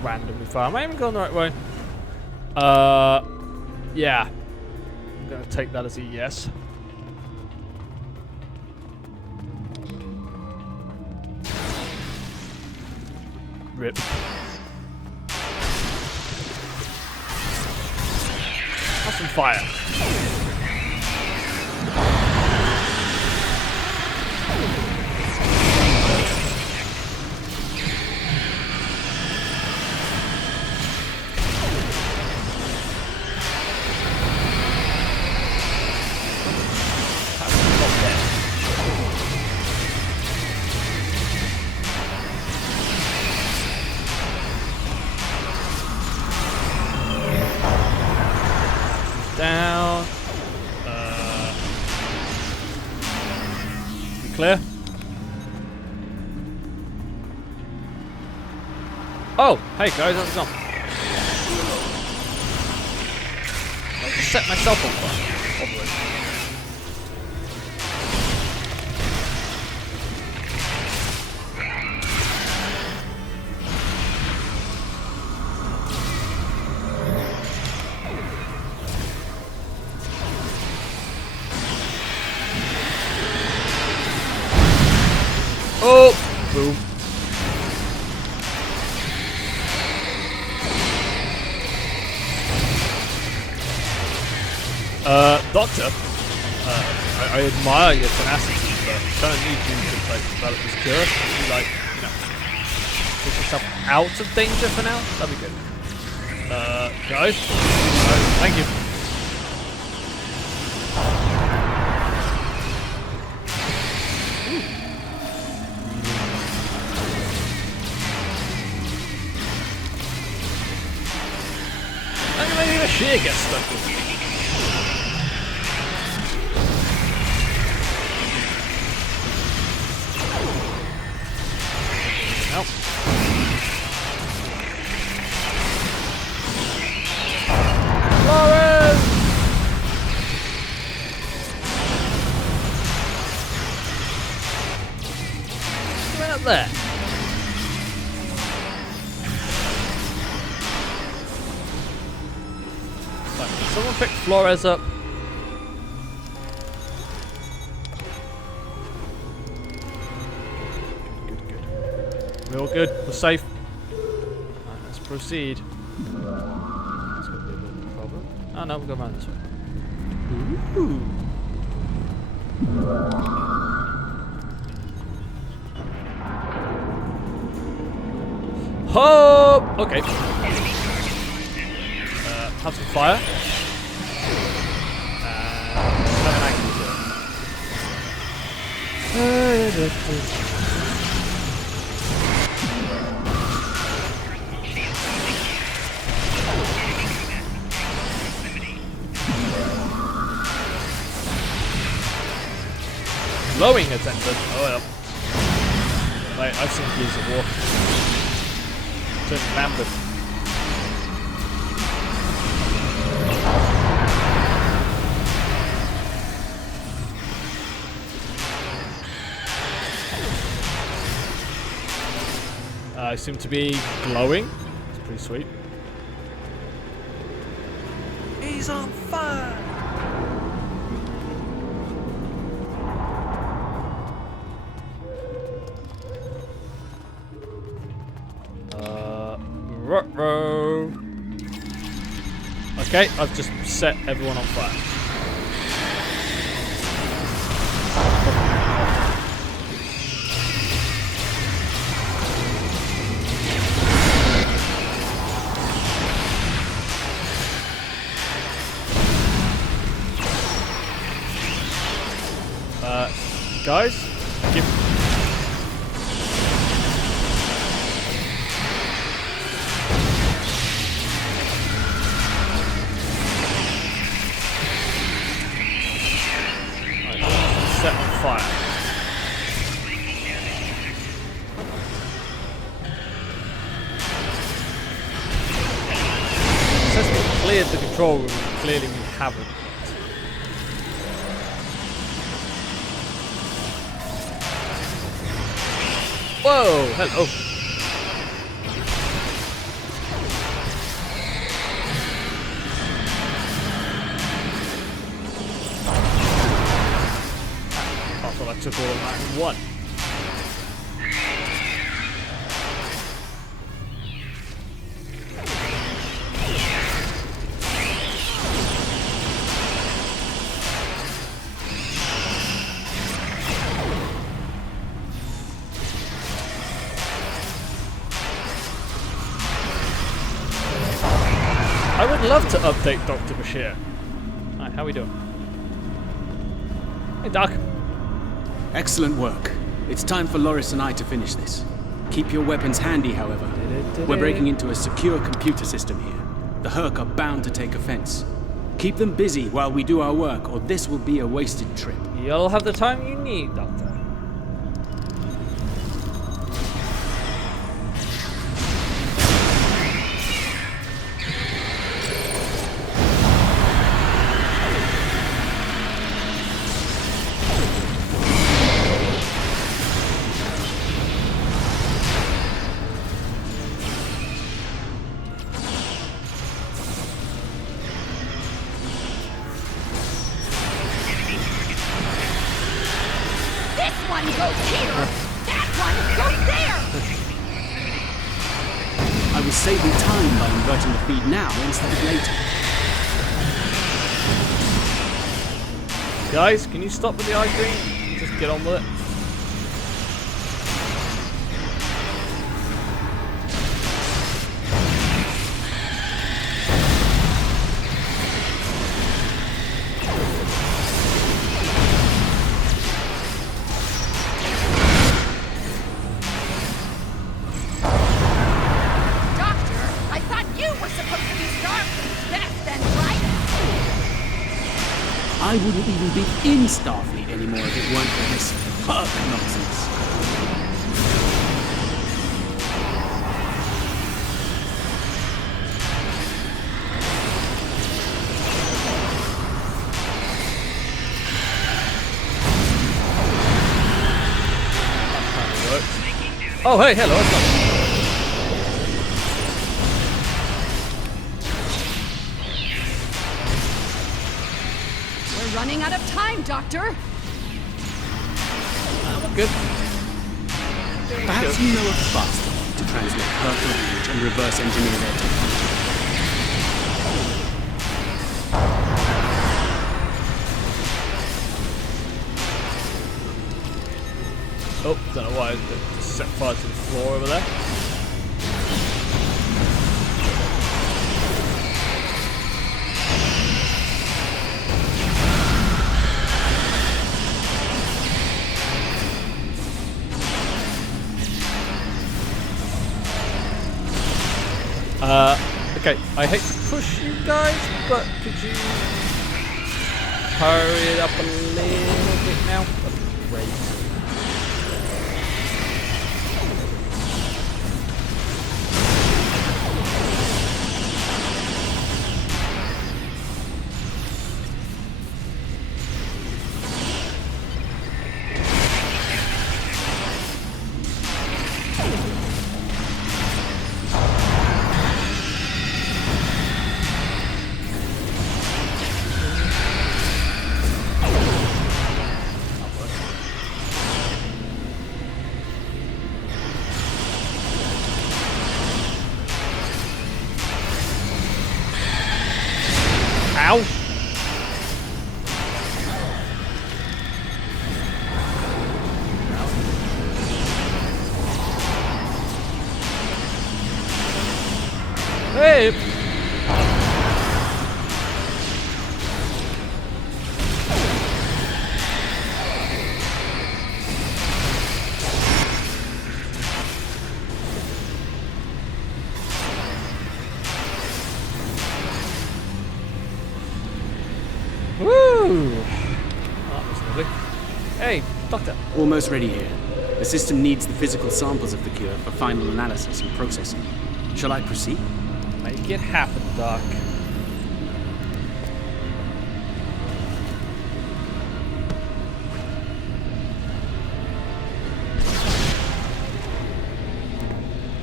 Randomly fire. Am I even going the right way? Yeah. I'm gonna take that as a yes. Rip. Have some fire. Down. You clear? Oh, hey guys, how's it going? I just set myself on fire. Probably. Oh! Boom. Doctor, I admire your tenacity, but I kind of need you to like develop this cure. You, like, you know, take yourself out of danger for now. That'd be good. Guys, thank you. Maybe the shear gets stuck with me. Nope. Flores! What's out there? Someone pick Flores up. Good. We're all good. We're safe. Right, let's proceed. That's gonna be a bit of a problem. Oh no, we'll go around this way. Ooh. Oh! Okay. Have some fire. Have an active Glowing attention. Oh well. Right, I've seen Gears of War. Turn mammoth. Seem to be glowing. It's pretty sweet. He's on fire! Ruh-roh. Okay, I've just set everyone on fire. Guys, give. Set on fire. It says we cleared the control room, clearly we haven't. Whoa, hello. I thought I took all of that in one. I would love to update Dr. Bashir. Hi, how we doing? Hey, Doc. Excellent work. It's time for Loris and I to finish this. Keep your weapons handy, however. We're breaking into a secure computer system here. The Herc are bound to take offense. Keep them busy while we do our work, or this will be a wasted trip. You'll have the time you need, Doctor. One goes here, that one goes there! I was saving time by inverting the feed now instead of later. Guys, can you stop with the ice cream? Just get on with it. I wouldn't even be in Starfleet anymore if it weren't for this Herc nonsense. Oh, hey, hello. Running out of time, Doctor. Good. Perhaps you know a faster way to translate Herc language and reverse engineer their technology. Oh, don't know why I just set fire to the floor over there. Okay, I hate to push you guys, but could you hurry it up a little bit now? That'd be great. Ow! Hey! Woo! That was lovely. Hey, Doctor. Almost ready here. The system needs the physical samples of the cure for final analysis and processing. Shall I proceed? Make it happen, Doc.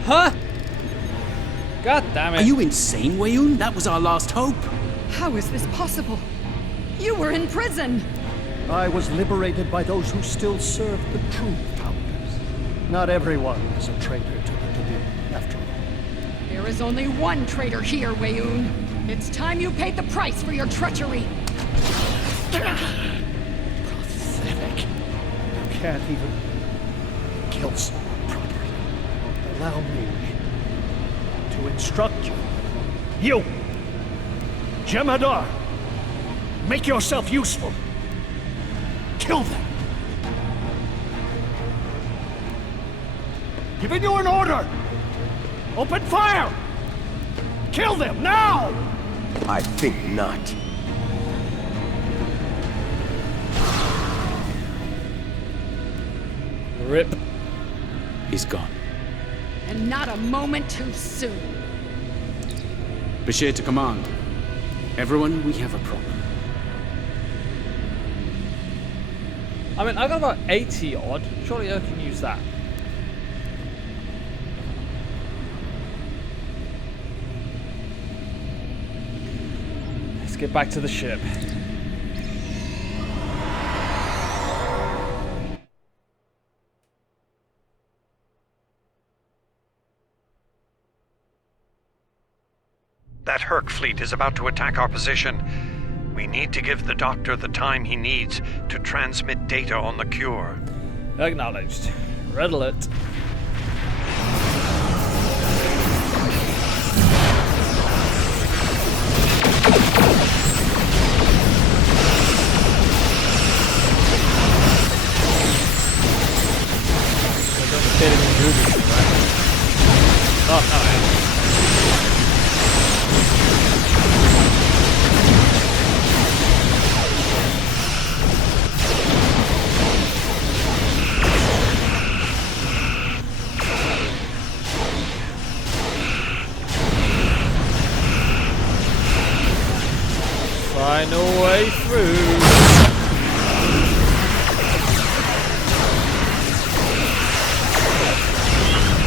Huh? God damn it. Are you insane, Weyoun? That was our last hope. How is this possible? You were in prison! I was liberated by those who still serve the true founders. Not everyone is a traitor to the Dominion, after all. There is only one traitor here, Weyoun. It's time you paid the price for your treachery. Pathetic. You can't even kill someone properly. Allow me to instruct you. You! Jemadar! Make yourself useful. Kill them. Giving you an order. Open fire! Kill them now! I think not. Rip. He's gone. And not a moment too soon. Bashir to command. Everyone, we have a problem. I mean, I got about 80 odd. Surely I can use that. Let's get back to the ship. That Herc fleet is about to attack our position. We need to give the Doctor the time he needs to transmit data on the cure. Acknowledged. Red alert. Oh, no. Find a way through.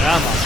Come on.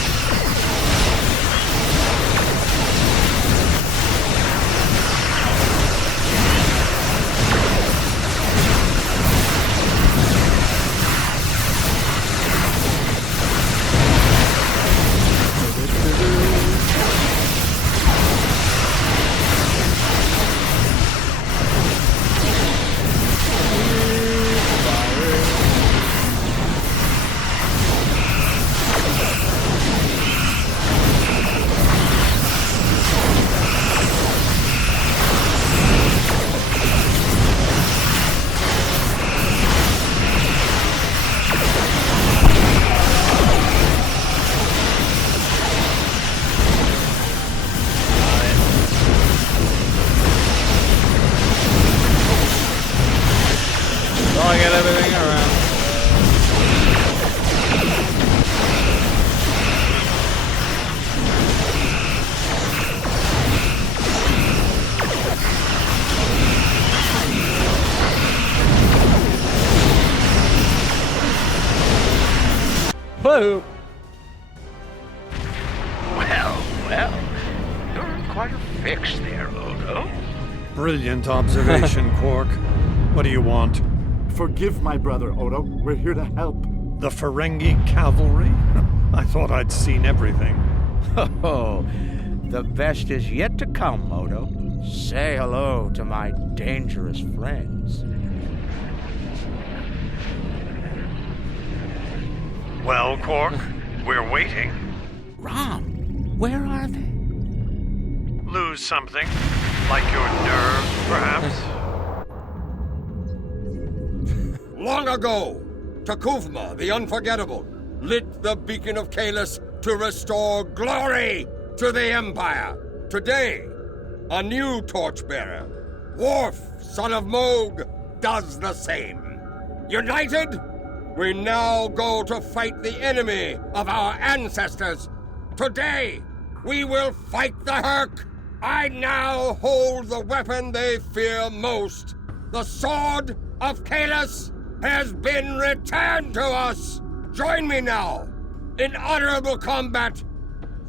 I'll get everything around. Whoa! Well, you're in quite a fix there, Odo. Brilliant observation, Quark. What do you want? Forgive my brother, Odo. We're here to help. The Ferengi cavalry? I thought I'd seen everything. Oh, the best is yet to come, Odo. Say hello to my dangerous friends. Well, Quark, we're waiting. Rom, where are they? Lose something? Like your nerve, perhaps? Long ago, Takuvma, the Unforgettable, lit the beacon of Kahless to restore glory to the Empire. Today, a new torchbearer, Worf, son of Moog, does the same. United, we now go to fight the enemy of our ancestors. Today, we will fight the Herc. I now hold the weapon they fear most. The Sword of Kahless has been returned to us. Join me now in honorable combat.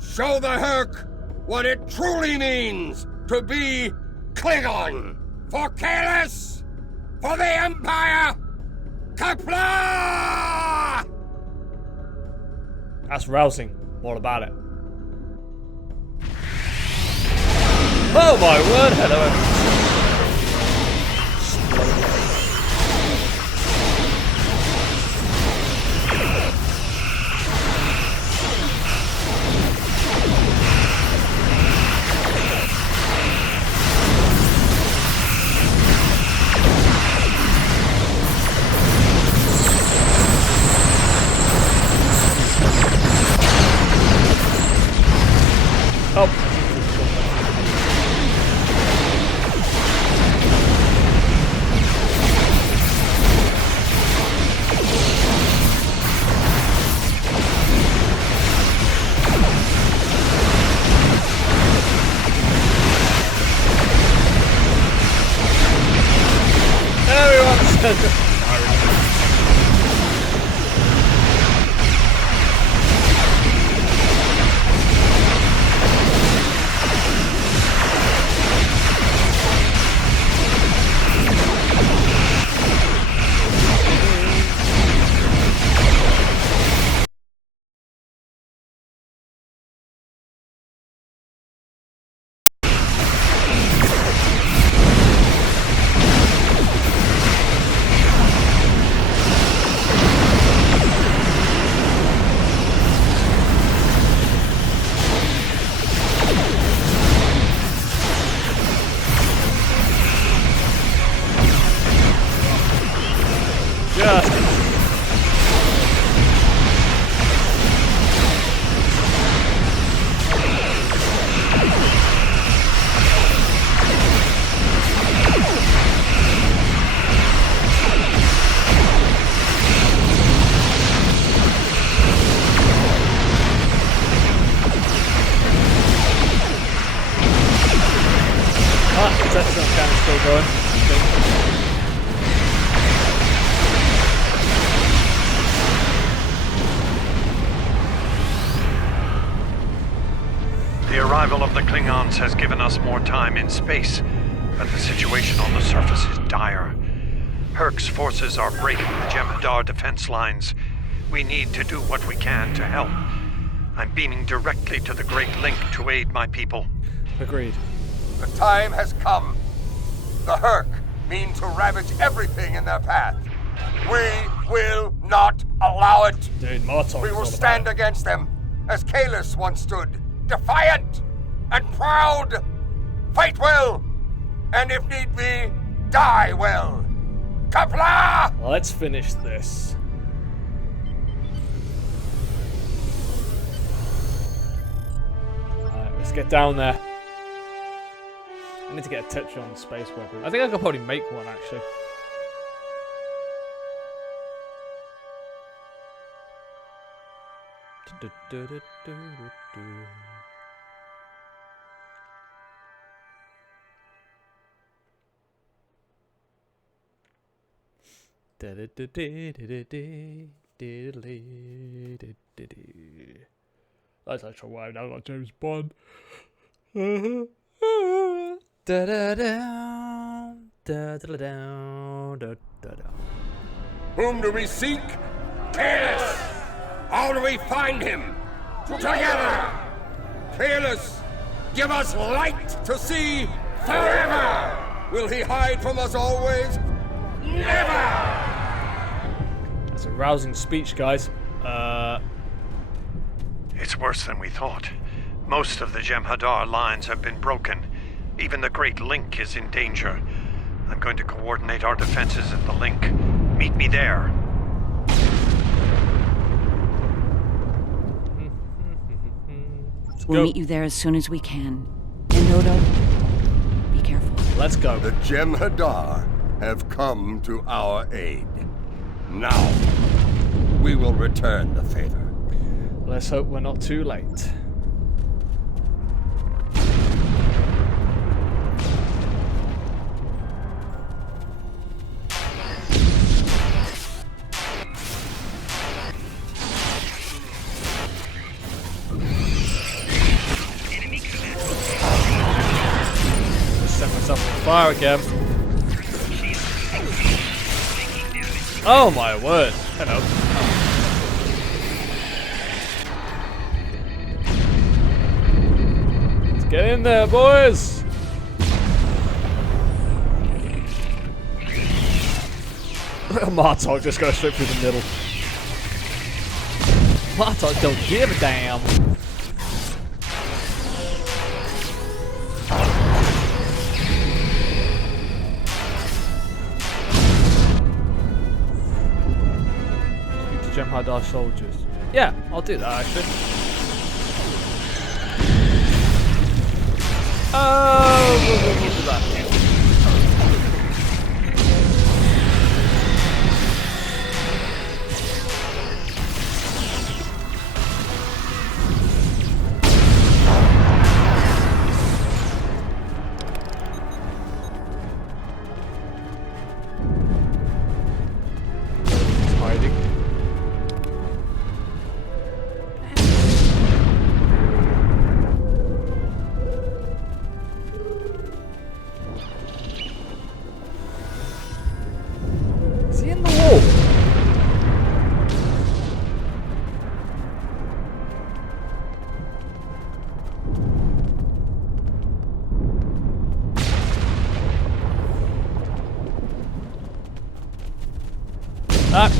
Show the Herc what it truly means to be Klingon. For Kahless, for the Empire, Kapla! That's rousing. All about it. Oh my word, hello. Oh. The arrival of the Klingons has given us more time in space, but the situation on the surface is dire. Herc's forces are breaking the Jem'Hadar defense lines. We need to do what we can to help. I'm beaming directly to the Great Link to aid my people. Agreed. The time has come. The Herc mean to ravage everything in their path. We will not allow it. Dude, Martok we will stand against them, as Kahless once stood, defiant and proud. Fight well, and if need be, die well. Kapla! Let's finish this. Alright, let's get down there. I need to get a touch on the space weapon. I think I could probably make one, actually. That's actually why I've now got James Bond. Whom do we seek? Kahless! How do we find him? Together! Kahless, give us light to see, Forever! Will he hide from us always? Never! That's a rousing speech, guys. It's worse than we thought. Most of the Jem'Hadar lines have been broken. Even the Great Link is in danger. I'm going to coordinate our defenses at the link. Meet me there. We'll meet you there as soon as we can. And Odo, be careful. Let's go. The Jem'Hadar have come to our aid. Now, we will return the favor. Let's hope we're not too late. Set myself on fire again. Oh my word. Hello. Let's get in there, boys. Martok just goes straight through the middle. Martok don't give a damn. Jem'Hadar soldiers. Yeah, I'll do that actually. Oh, we'll do that. He's hiding.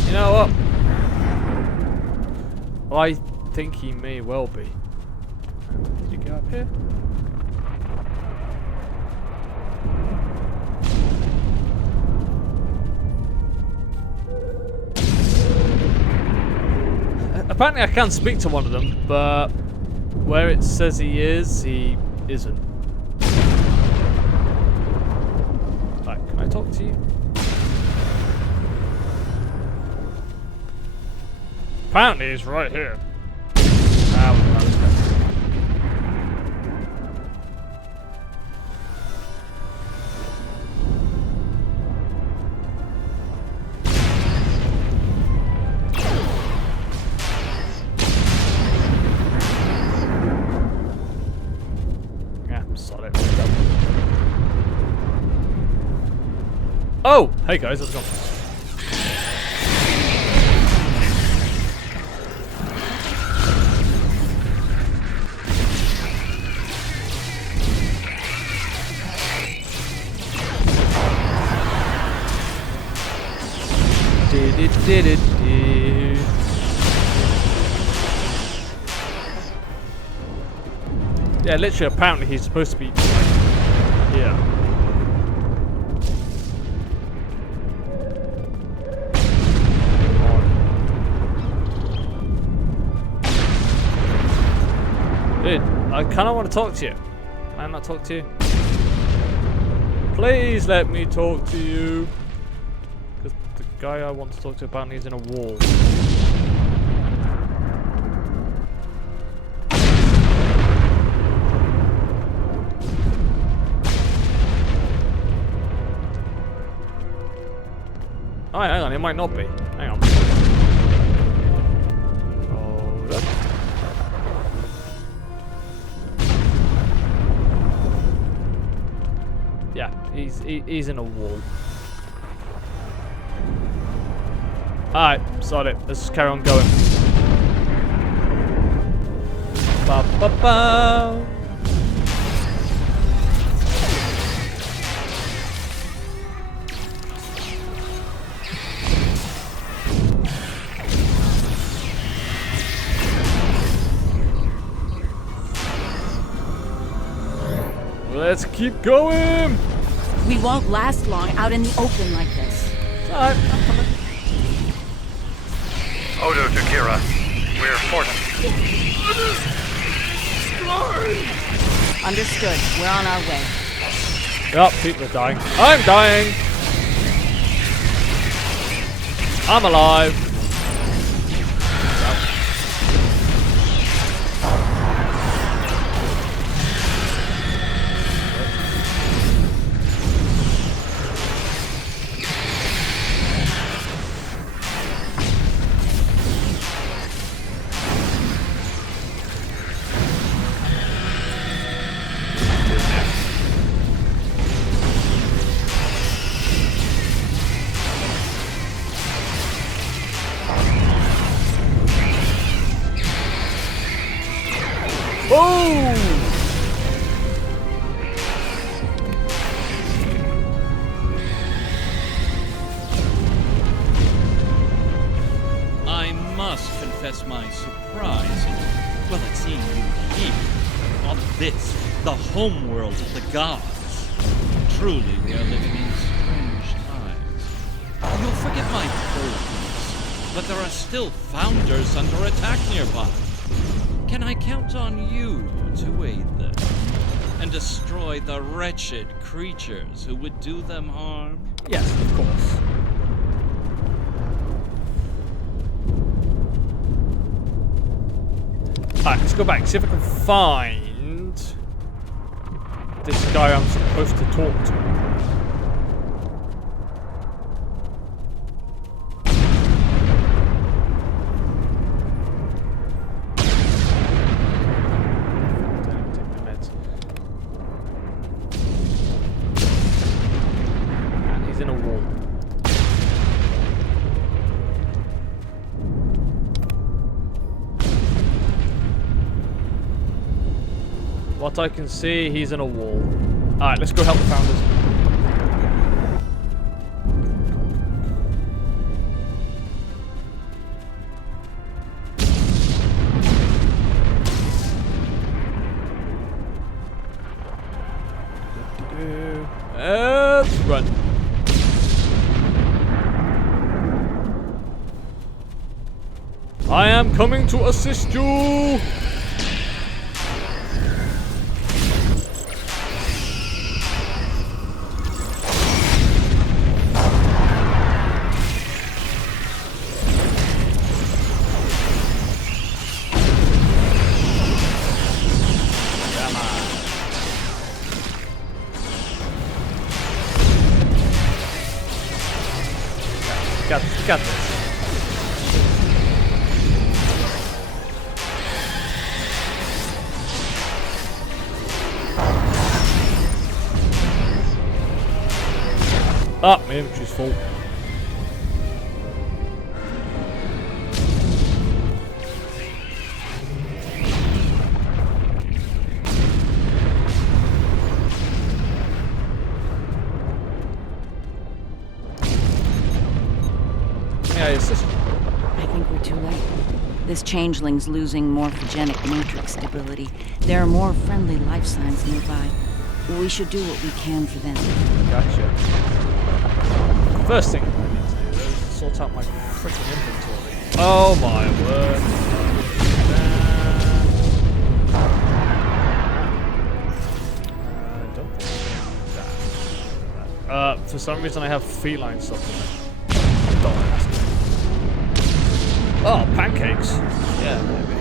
You know what? I think he may well be. Did you get up here? Apparently I can speak to one of them, but where it says he isn't. Right, can I talk to you? Apparently he's right here. Oh! Hey guys, how's it going? Did it. Yeah, literally, apparently he's supposed to be here. Dude, I kind of want to talk to you. Can I not talk to you? Please let me talk to you. Because the guy I want to talk to apparently is in a wall. Oh, hang on, it might not be. Hang on. Hold up. Yeah, he's in a wall. Alright, sod it. Let's just carry on going. Ba ba ba. Let's keep going! We won't last long out in the open like this. Alright, I'm coming. Odo to Kira. We're Fortin. Understood. We're on our way. Yep, people are dying. I'm dying! I'm alive! I must confess my surprise at seeing you here, on this, the homeworld of the gods. Truly, we are living in strange times. You'll forgive my boldness, but there are still founders under attack nearby. Can I count on you to aid them and destroy the wretched creatures who would do them harm? Yes, of course. Alright, let's go back, see if I can find this guy I'm supposed to talk to. And he's in a wall. What I can see, he's in a wall. Alright, let's go help the founders. Let's run. I am coming to assist you! Got this. Ah, my inventory's full. I think we're too late. This changeling's losing morphogenic matrix stability. There are more friendly life signs nearby. We should do what we can for them. Gotcha. First thing I need to do is sort out my freaking inventory. Oh my word. I don't think that. For some reason I have feline supplement. Don't ask me. Oh, pancakes. Yeah, maybe.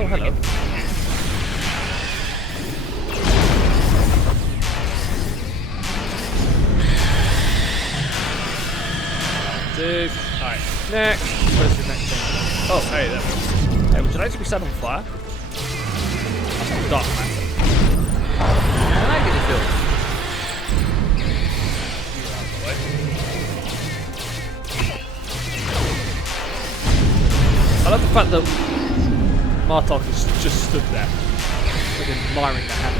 Oh, hello. Alright, next. Where's the next thing? Oh, hey, there we go. Hey, would you like to be set on fire? That's not dark matter. I like it, Phil. I love the fact that Martok is just stood there, like admiring the hand.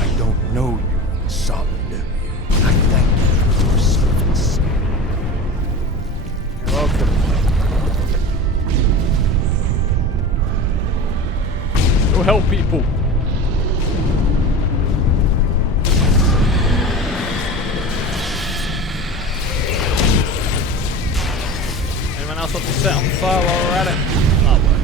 I don't know you, son. I thank you for your service. You're welcome. Go help people. Anyone else want to set on fire while we're at it? Not working.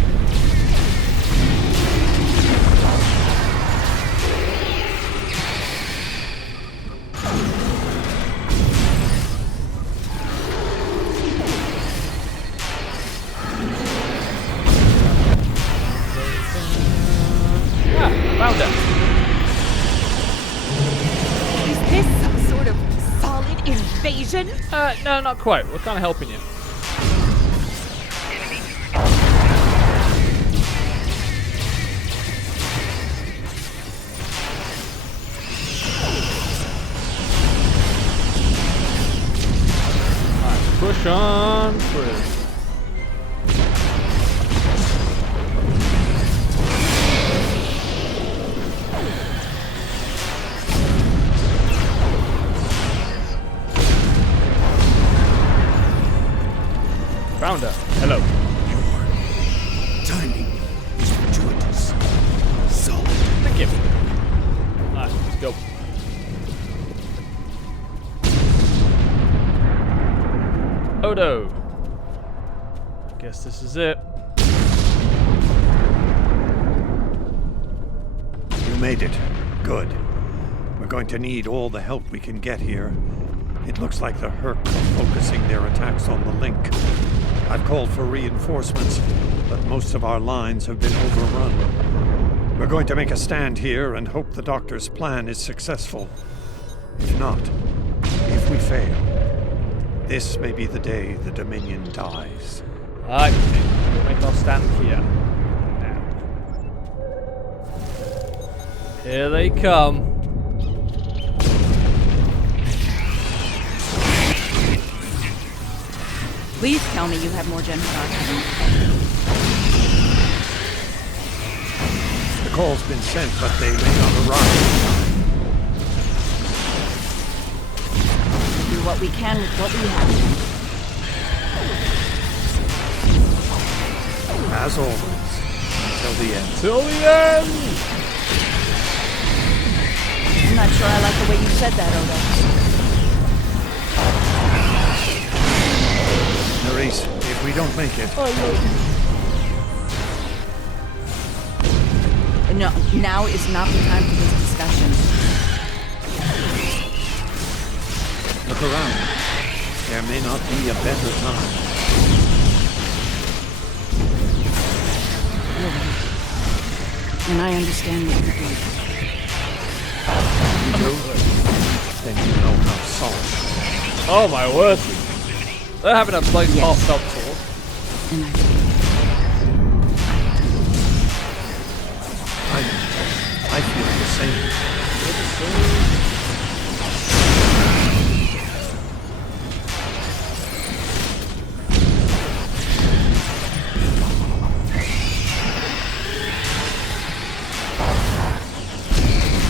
Found it. Is this some sort of solid invasion? No, not quite. We're kind of helping you. Alright, push on through. Found her. Hello. Your timing is fortuitous. Solid. Thank you. Alright, let's go. Odo. Guess this is it. You made it. Good. We're going to need all the help we can get here. It looks like the Herc are focusing their attacks on the link. I've called for reinforcements, but most of our lines have been overrun. We're going to make a stand here and hope the Doctor's plan is successful. If not, if we fail, this may be the day the Dominion dies. Alright, we'll make our stand here. Now. Here they come. Please tell me you have more General Oxygen. The call's been sent, but they may not arrive. Do what we can with what we have. As always, until the end. Till the end! I'm not sure I like the way you said that, Odo. Nerys, if we don't make it... No, now is not the time for this discussion. Look around. There may not be a better time. You're right. And I understand what you're doing. You do? Then you know how solid. Oh my word. They're having a place heartfelt talk. I feel the same.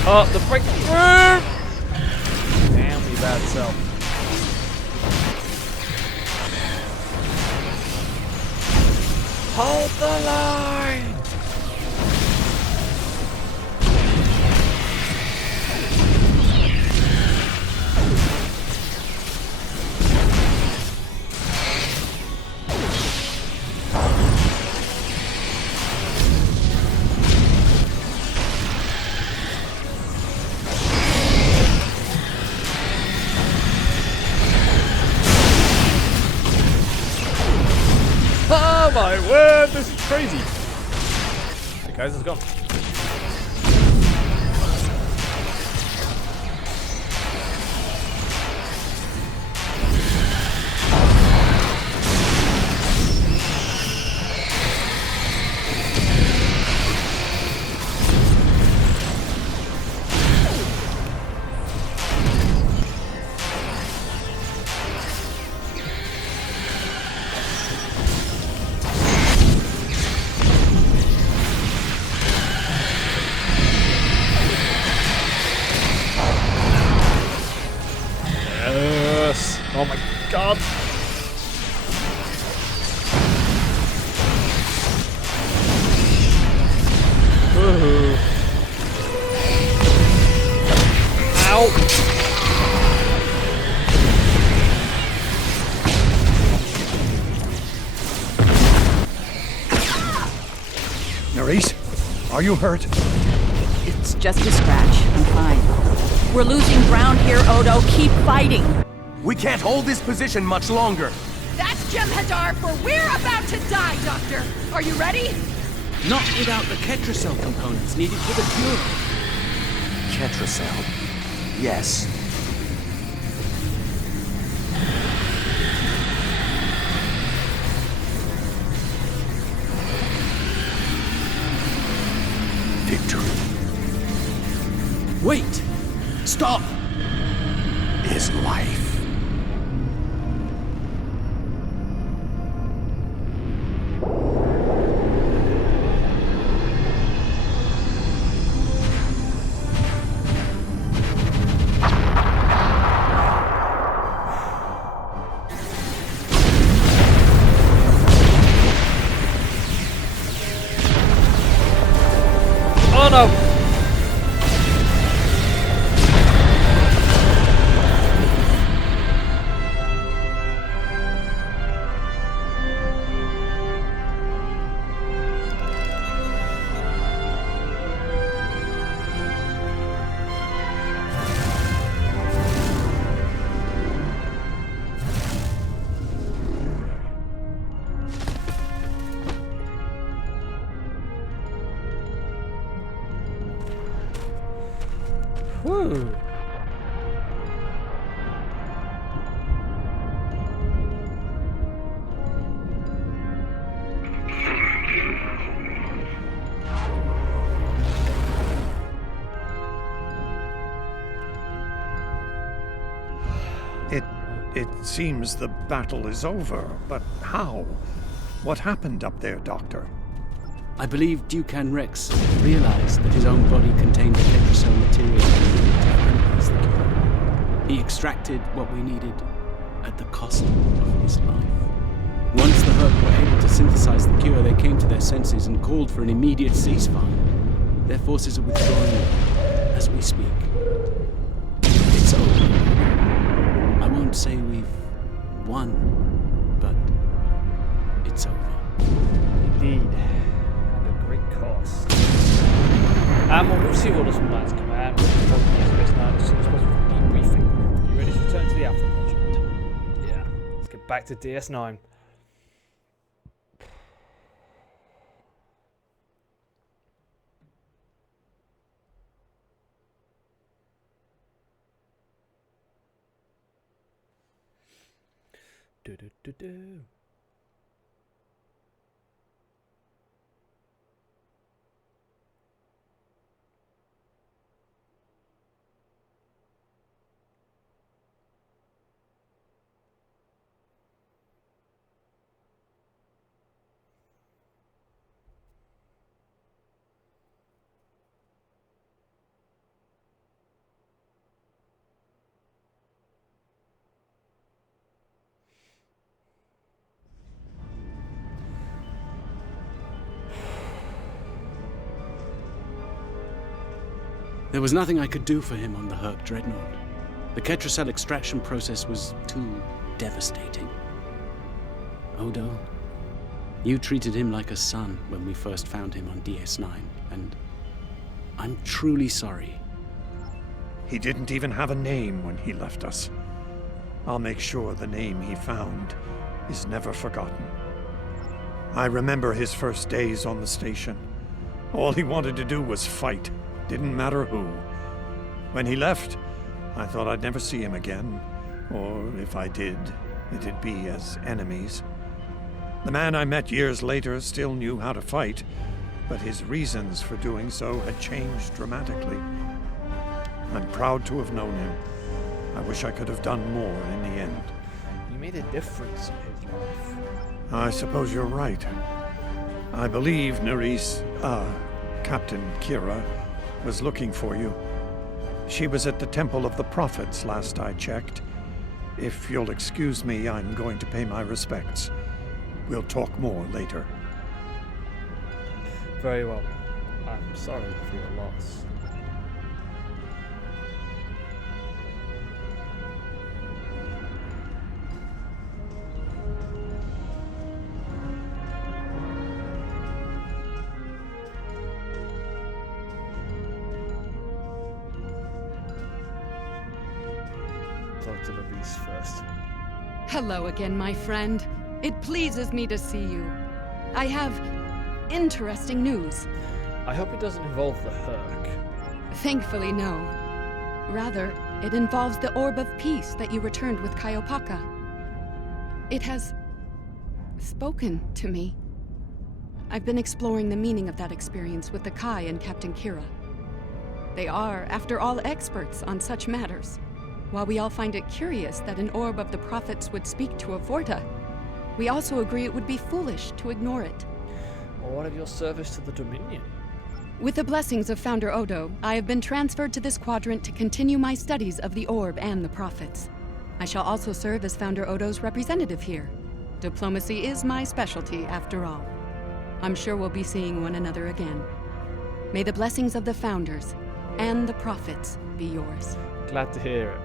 Oh, the breakthrough! Damn, we bad self. Hold the line! Oh my word, this is crazy. Hey guys, let's go. Nerys, are you hurt? It's just a scratch. I'm fine. We're losing ground here, Odo. Keep fighting. We can't hold this position much longer. That's Jem'Hadar, for we're about to die, Doctor. Are you ready? Not without the Ketracel components needed for the cure. Ketracel. Yes. Victory. Wait! Stop! Is life. Oh no! Whew. It seems the battle is over, but how? What happened up there, Doctor? I believe Dukan Rex realized that his own body contained the Ketracel material to analyze the cure. He extracted what we needed at the cost of his life. Once the Hurk were able to synthesize the cure, they came to their senses and called for an immediate ceasefire. Their forces are withdrawing as we speak. It's over. I won't say we've won, but it's over. Indeed. Great cost. We'll receive orders from Knights Command. We'll report to DS9 as soon as possible for debriefing. You ready to return to the Alpha Project? Yeah. Let's get back to DS9. Do. There was nothing I could do for him on the Hurk Dreadnought. The Ketracel extraction process was too devastating. Odo, you treated him like a son when we first found him on DS9, and I'm truly sorry. He didn't even have a name when he left us. I'll make sure the name he found is never forgotten. I remember his first days on the station. All he wanted to do was fight. Didn't matter who. When he left, I thought I'd never see him again. Or if I did, it'd be as enemies. The man I met years later still knew how to fight, but his reasons for doing so had changed dramatically. I'm proud to have known him. I wish I could have done more in the end. You made a difference in his life. I suppose you're right. I believe Nerys, Captain Kira, was looking for you. She was at the Temple of the Prophets last I checked. If you'll excuse me, I'm going to pay my respects. We'll talk more later. Very well. I'm sorry for your loss. peace first. Hello again, my friend. It pleases me to see you. I have interesting news. I hope it doesn't involve the Herc. Thankfully, no. Rather, it involves the Orb of Peace that you returned with Kaiopaka. It has spoken to me. I've been exploring the meaning of that experience with the Kai and Captain Kira. They are, after all, experts on such matters. While we all find it curious that an Orb of the Prophets would speak to a Vorta, we also agree it would be foolish to ignore it. Well, what of your service to the Dominion? With the blessings of Founder Odo, I have been transferred to this quadrant to continue my studies of the Orb and the Prophets. I shall also serve as Founder Odo's representative here. Diplomacy is my specialty, after all. I'm sure we'll be seeing one another again. May the blessings of the Founders and the Prophets be yours. Glad to hear it.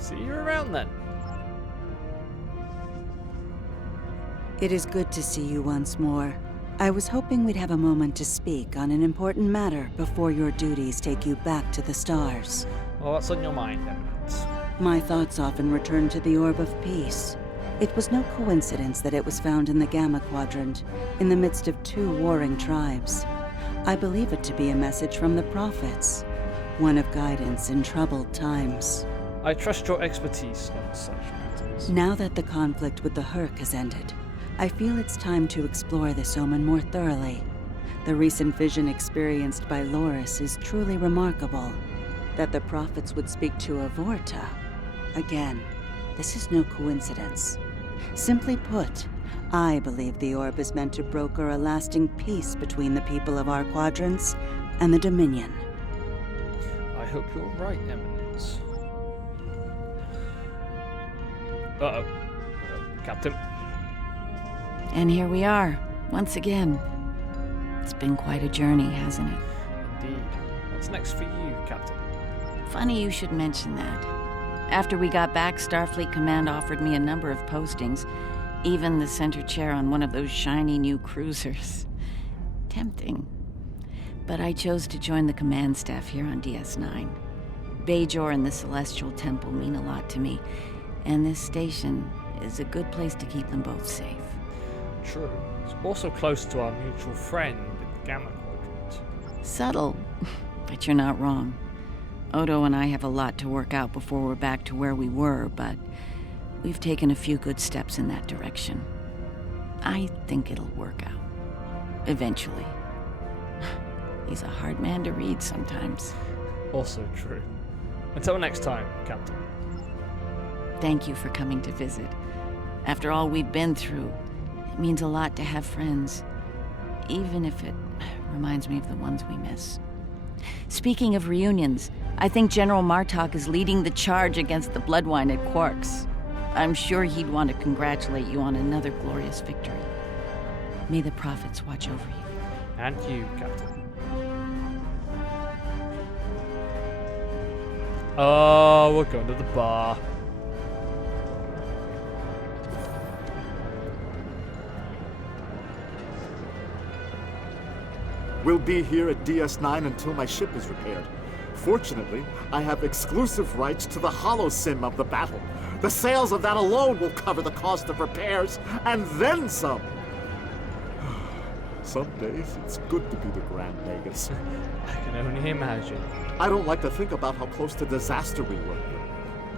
See you around then. It is good to see you once more. I was hoping we'd have a moment to speak on an important matter before your duties take you back to the stars. Well, what's on your mind, Eminence? My thoughts often return to the Orb of Peace. It was no coincidence that it was found in the Gamma Quadrant, in the midst of two warring tribes. I believe it to be a message from the Prophets, one of guidance in troubled times. I trust your expertise on such matters. Now that the conflict with the Herc has ended, I feel it's time to explore this omen more thoroughly. The recent vision experienced by Loris is truly remarkable. That the Prophets would speak to a Vorta. Again, this is no coincidence. Simply put, I believe the Orb is meant to broker a lasting peace between the people of our quadrants and the Dominion. I hope you're right, Eminence. Uh-oh. Captain. And here we are, once again. It's been quite a journey, hasn't it? Indeed. What's next for you, Captain? Funny you should mention that. After we got back, Starfleet Command offered me a number of postings, even the center chair on one of those shiny new cruisers. Tempting. But I chose to join the command staff here on DS9. Bajor and the Celestial Temple mean a lot to me, and this station is a good place to keep them both safe. True. It's also close to our mutual friend in the Gamma Quadrant. Subtle, but you're not wrong. Odo and I have a lot to work out before we're back to where we were, but we've taken a few good steps in that direction. I think it'll work out. Eventually. He's a hard man to read sometimes. Also true. Until next time, Captain. Thank you for coming to visit. After all we've been through, it means a lot to have friends, even if it reminds me of the ones we miss. Speaking of reunions, I think General Martok is leading the charge against the Bloodwine at Quark's. I'm sure he'd want to congratulate you on another glorious victory. May the Prophets watch over you. And you, Captain. Oh, we're going to the bar. We'll be here at DS9 until my ship is repaired. Fortunately, I have exclusive rights to the holosim of the battle. The sales of that alone will cover the cost of repairs, and then some. Some days, it's good to be the Grand Magus. I can only imagine. I don't like to think about how close to disaster we were.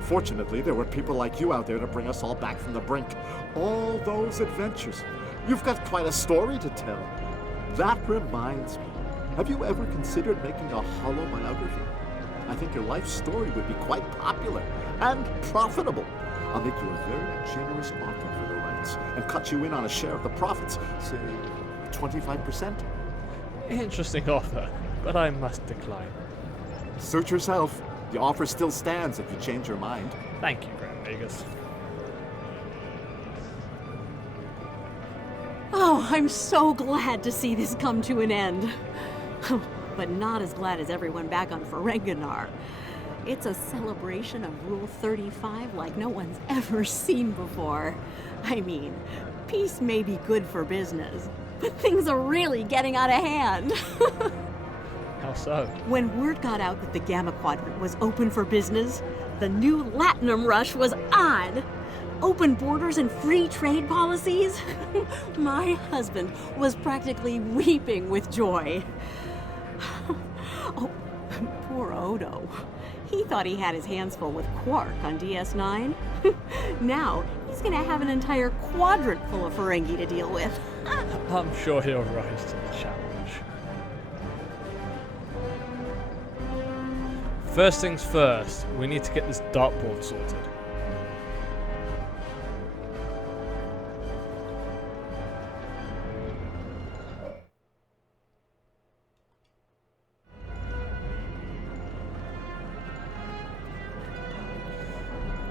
Fortunately, there were people like you out there to bring us all back from the brink. All those adventures. You've got quite a story to tell. That reminds me. Have you ever considered making a holobiography? I think your life story would be quite popular and profitable. I'll make you a very generous offer for the rights and cut you in on a share of the profits, say 25%. Interesting offer, but I must decline. Suit yourself. The offer still stands if you change your mind. Thank you, Grand Magus. Oh, I'm so glad to see this come to an end. But not as glad as everyone back on Ferenginar. It's a celebration of Rule 35 like no one's ever seen before. I mean, peace may be good for business, but things are really getting out of hand. How so? When word got out that the Gamma Quadrant was open for business, the new Latinum rush was on. Open borders and free trade policies. My husband was practically weeping with joy. Oh, poor Odo. He thought he had his hands full with Quark on DS9. Now, he's gonna have an entire quadrant full of Ferengi to deal with. I'm sure he'll rise to the challenge. First things first, we need to get this dartboard sorted.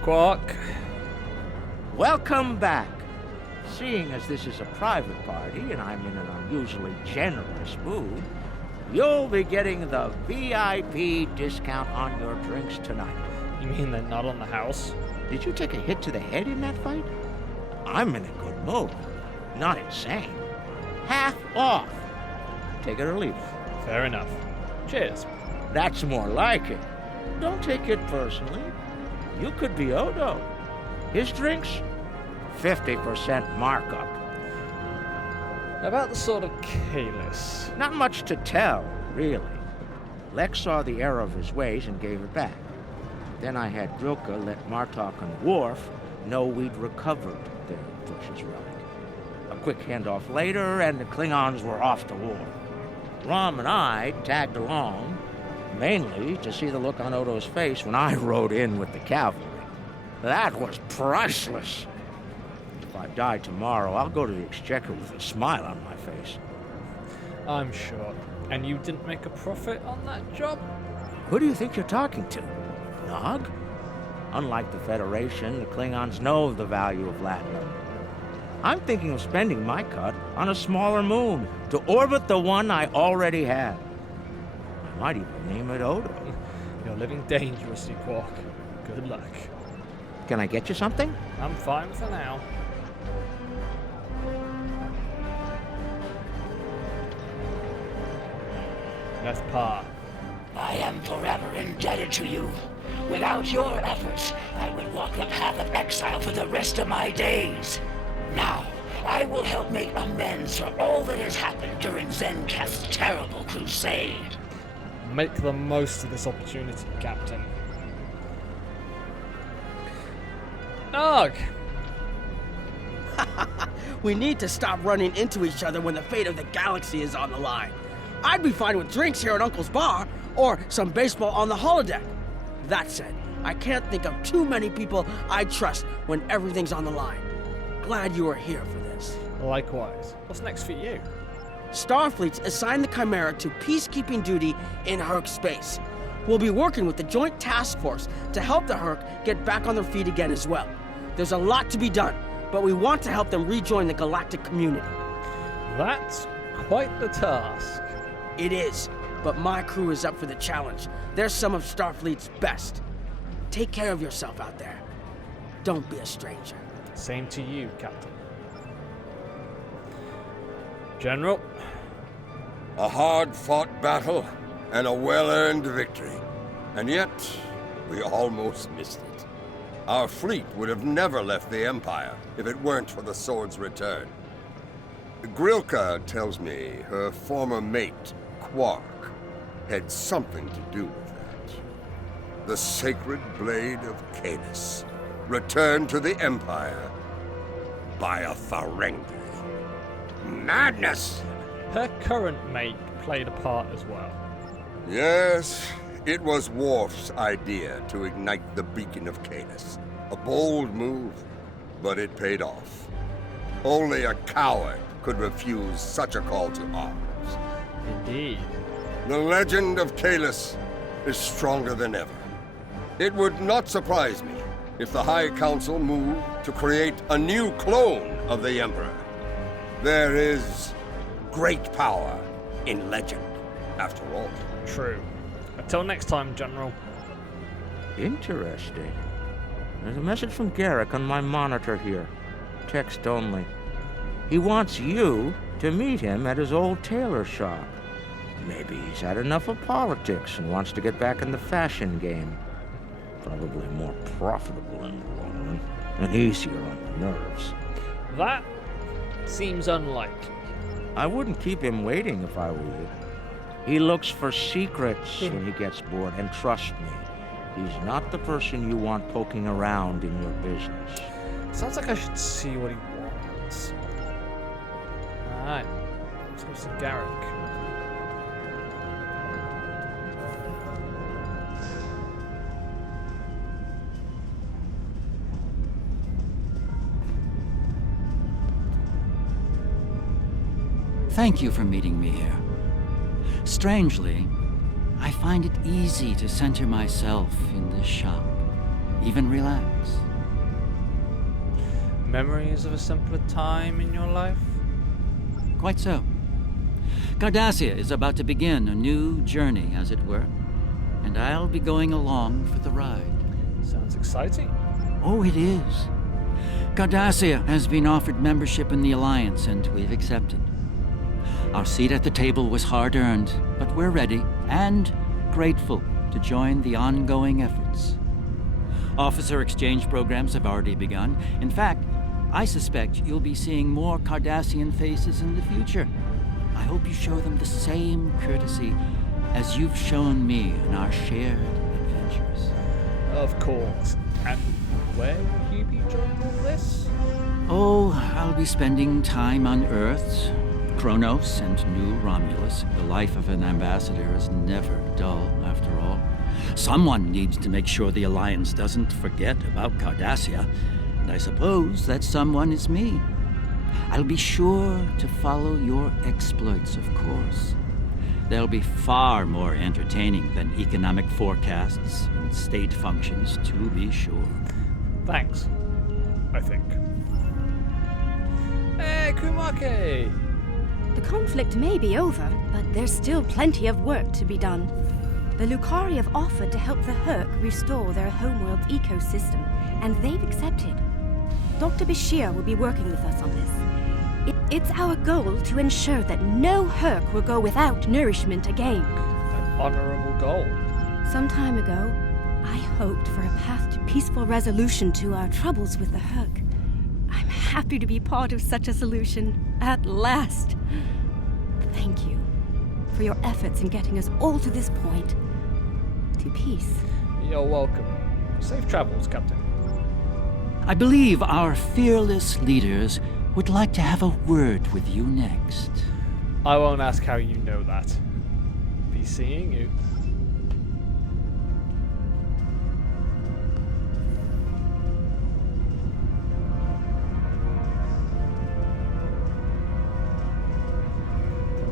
Quark. Welcome back. Seeing as this is a private party and I'm in an unusually generous mood, you'll be getting the VIP discount on your drinks tonight. You mean they're not on the house? Did you take a hit to the head in that fight? I'm in a good mood. Not insane. Half off. Take it or leave it. Fair enough. Cheers. That's more like it. Don't take it personally. You could be Odo. His drinks, 50% markup. About the sort of Kalis. Not much to tell, really. Lex saw the error of his ways and gave it back. Then I had Grilka let Martok and Worf know we'd recovered their precious relic. A quick handoff later, and the Klingons were off to war. Rom and I tagged along, mainly to see the look on Odo's face when I rode in with the cavalry. That was priceless. If I die tomorrow, I'll go to the Exchequer with a smile on my face. I'm sure. And you didn't make a profit on that job? Who do you think you're talking to? Nog? Unlike the Federation, the Klingons know the value of Latinum. I'm thinking of spending my cut on a smaller moon to orbit the one I already have. I might even name it Odo. You're living dangerously, Quark. Good luck. Can I get you something? I'm fine for now. Left paw. I am forever indebted to you. Without your efforts, I would walk the path of exile for the rest of my days. Now, I will help make amends for all that has happened during Zencast's terrible crusade. Make the most of this opportunity, Captain. Nog! We need to stop running into each other when the fate of the galaxy is on the line. I'd be fine with drinks here at Uncle's bar, or some baseball on the holodeck. That said, I can't think of too many people I trust when everything's on the line. Glad you are here for this. Likewise. What's next for you? Starfleet's assigned the Chimera to peacekeeping duty in Herc space. We'll be working with the Joint Task Force to help the Herc get back on their feet again as well. There's a lot to be done, but we want to help them rejoin the galactic community. That's quite the task. It is, but my crew is up for the challenge. They're some of Starfleet's best. Take care of yourself out there. Don't be a stranger. Same to you, Captain. General? A hard-fought battle and a well-earned victory. And yet, we almost missed it. Our fleet would have never left the Empire if it weren't for the sword's return. Grilka tells me her former mate, Quark, had something to do with that. The sacred blade of Kalis, returned to the Empire by a Ferengi. Madness! Her current mate played a part as well. Yes, it was Worf's idea to ignite the beacon of Kalis. A bold move, but it paid off. Only a coward could refuse such a call to arms. Indeed. The legend of Kalis is stronger than ever. It would not surprise me if the High Council moved to create a new clone of the Emperor. There is great power in legend, after all. True. Until next time, General. Interesting. There's a message from Garrick on my monitor here. Text only. He wants you to meet him at his old tailor shop. Maybe he's had enough of politics and wants to get back in the fashion game. Probably more profitable in the long run, and easier on the nerves. That seems unlikely. I wouldn't keep him waiting if I were you. He looks for secrets when he gets bored, and trust me, he's not the person you want poking around in your business. Sounds like I should see what he wants. Alright, let's go see Garrick. Thank you for meeting me here. Strangely, I find it easy to center myself in this shop, even relax. Memories of a simpler time in your life? Quite so. Cardassia is about to begin a new journey, as it were, and I'll be going along for the ride. Sounds exciting. Oh, it is. Cardassia has been offered membership in the Alliance, and we've accepted. Our seat at the table was hard-earned, but we're ready and grateful to join the ongoing efforts. Officer exchange programs have already begun. In fact, I suspect you'll be seeing more Cardassian faces in the future. I hope you show them the same courtesy as you've shown me in our shared adventures. Of course. And where will you be joining all this? Oh, I'll be spending time on Earth, Kronos, and New Romulus. The life of an ambassador is never dull, after all. Someone needs to make sure the Alliance doesn't forget about Cardassia, and I suppose that someone is me. I'll be sure to follow your exploits, of course. They'll be far more entertaining than economic forecasts and state functions, to be sure. Thanks, I think. Hey, Kumake! The conflict may be over, but there's still plenty of work to be done. The Lucari have offered to help the Herc restore their homeworld's ecosystem, and they've accepted. Dr. Bashir will be working with us on this. It's our goal to ensure that no Herc will go without nourishment again. An honorable goal. Some time ago, I hoped for a path to peaceful resolution to our troubles with the Herc. I'm happy to be part of such a solution, at last. Thank you for your efforts in getting us all to this point, to peace. You're welcome. Safe travels, Captain. I believe our fearless leaders would like to have a word with you next. I won't ask how you know that. Be seeing you.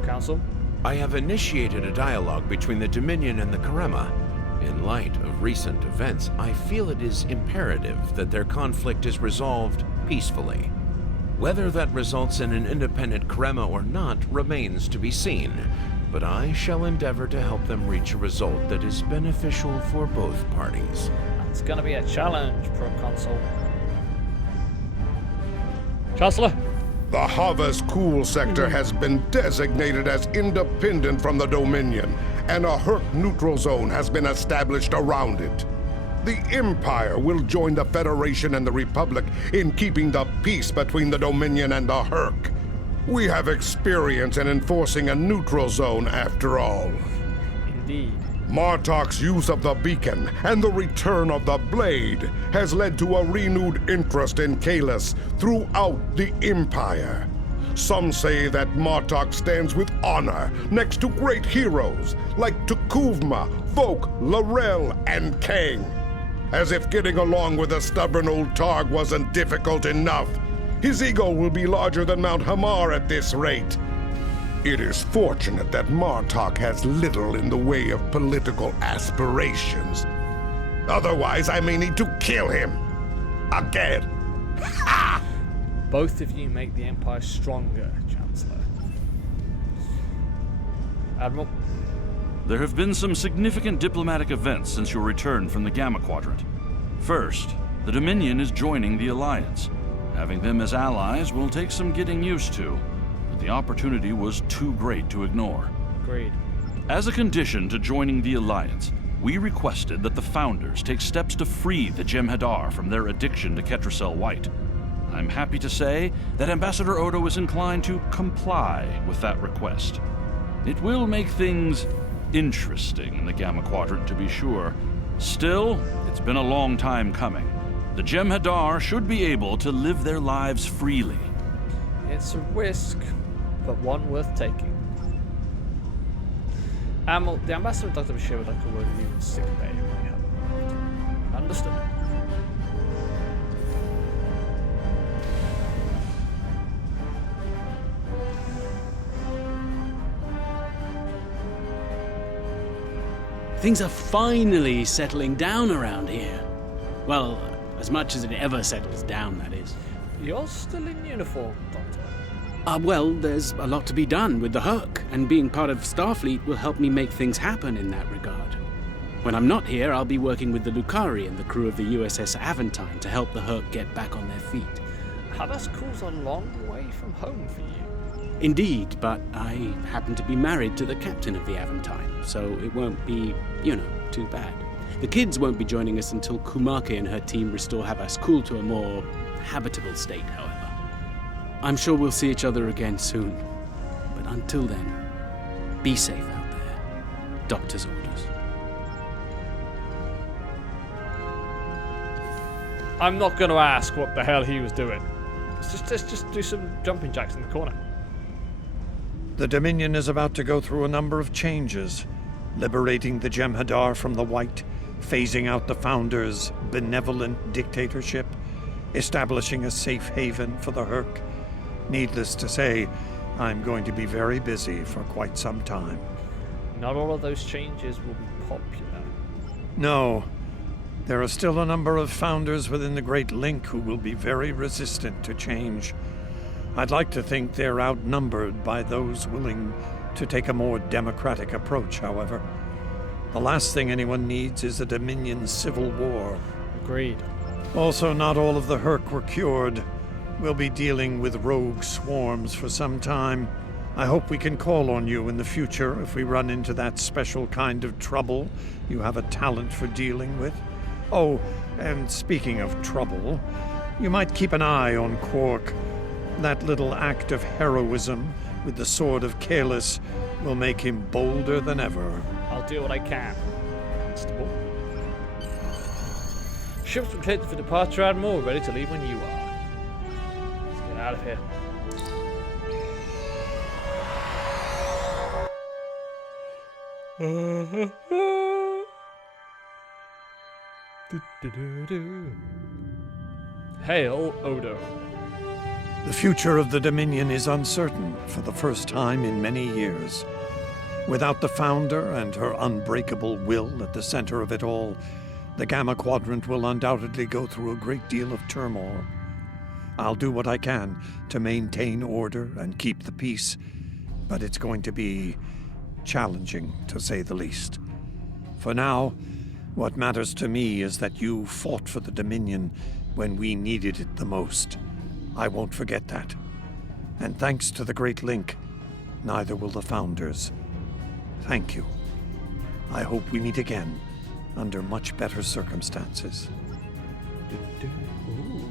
Council? I have initiated a dialogue between the Dominion and the Karema. In light of recent events, I feel it is imperative that their conflict is resolved peacefully. Whether that results in an independent Karema or not remains to be seen, but I shall endeavor to help them reach a result that is beneficial for both parties. It's gonna be a challenge, Proconsul. Chancellor? The Hava's Cool sector has been designated as independent from the Dominion, and a Herc neutral zone has been established around it. The Empire will join the Federation and the Republic in keeping the peace between the Dominion and the Herc. We have experience in enforcing a neutral zone, after all. Indeed. Martok's use of the beacon and the return of the blade has led to a renewed interest in Kahless throughout the Empire. Some say that Martok stands with honor next to great heroes like Tukuvma, Volk, Laurel, and Kang. As if getting along with the stubborn old Targ wasn't difficult enough, his ego will be larger than Mount Hamar at this rate. It is fortunate that Martok has little in the way of political aspirations. Otherwise, I may need to kill him. Again. Ha! Both of you make the Empire stronger, Chancellor. Admiral? There have been some significant diplomatic events since your return from the Gamma Quadrant. First, the Dominion is joining the Alliance. Having them as allies will take some getting used to. The opportunity was too great to ignore. Agreed. As a condition to joining the Alliance, we requested that the Founders take steps to free the Jem'Hadar from their addiction to Ketracel White. I'm happy to say that Ambassador Odo is inclined to comply with that request. It will make things interesting in the Gamma Quadrant, to be sure. Still, it's been a long time coming. The Jem'Hadar should be able to live their lives freely. It's a risk, but one worth taking. The Ambassador and Dr. Bashir would like a word with you in sick bay when you have arrived. Understood. Things are finally settling down around here. Well, as much as it ever settles down, that is. You're still in uniform, Doctor. Well, there's a lot to be done with the Herc, and being part of Starfleet will help me make things happen in that regard. When I'm not here, I'll be working with the Lucari and the crew of the USS Aventine to help the Herc get back on their feet. Habascool's a long way from home for you. Indeed, but I happen to be married to the captain of the Aventine, so it won't be, too bad. The kids won't be joining us until Kumake and her team restore Habascool to a more habitable state, however. I'm sure we'll see each other again soon. But until then, be safe out there. Doctor's orders. I'm not going to ask what the hell he was doing. Let's just do some jumping jacks in the corner. The Dominion is about to go through a number of changes, liberating the Jem'Hadar from the White, phasing out the Founders' benevolent dictatorship, establishing a safe haven for the Herc. Needless to say, I'm going to be very busy for quite some time. Not all of those changes will be popular. No. There are still a number of Founders within the Great Link who will be very resistant to change. I'd like to think they're outnumbered by those willing to take a more democratic approach, however. The last thing anyone needs is a Dominion civil war. Agreed. Also, not all of the Herc were cured. We'll be dealing with rogue swarms for some time. I hope we can call on you in the future if we run into that special kind of trouble you have a talent for dealing with. Oh, and speaking of trouble, you might keep an eye on Quark. That little act of heroism with the Sword of Kahless will make him bolder than ever. I'll do what I can, Constable. Ship's been cleared for departure, Admiral. Ready to leave when you are. Let's get out of here. Hail, Odo. The future of the Dominion is uncertain for the first time in many years. Without the Founder and her unbreakable will at the center of it all, the Gamma Quadrant will undoubtedly go through a great deal of turmoil. I'll do what I can to maintain order and keep the peace, but it's going to be challenging, to say the least. For now, what matters to me is that you fought for the Dominion when we needed it the most. I won't forget that. And thanks to the Great Link, neither will the Founders. Thank you. I hope we meet again under much better circumstances. Ooh.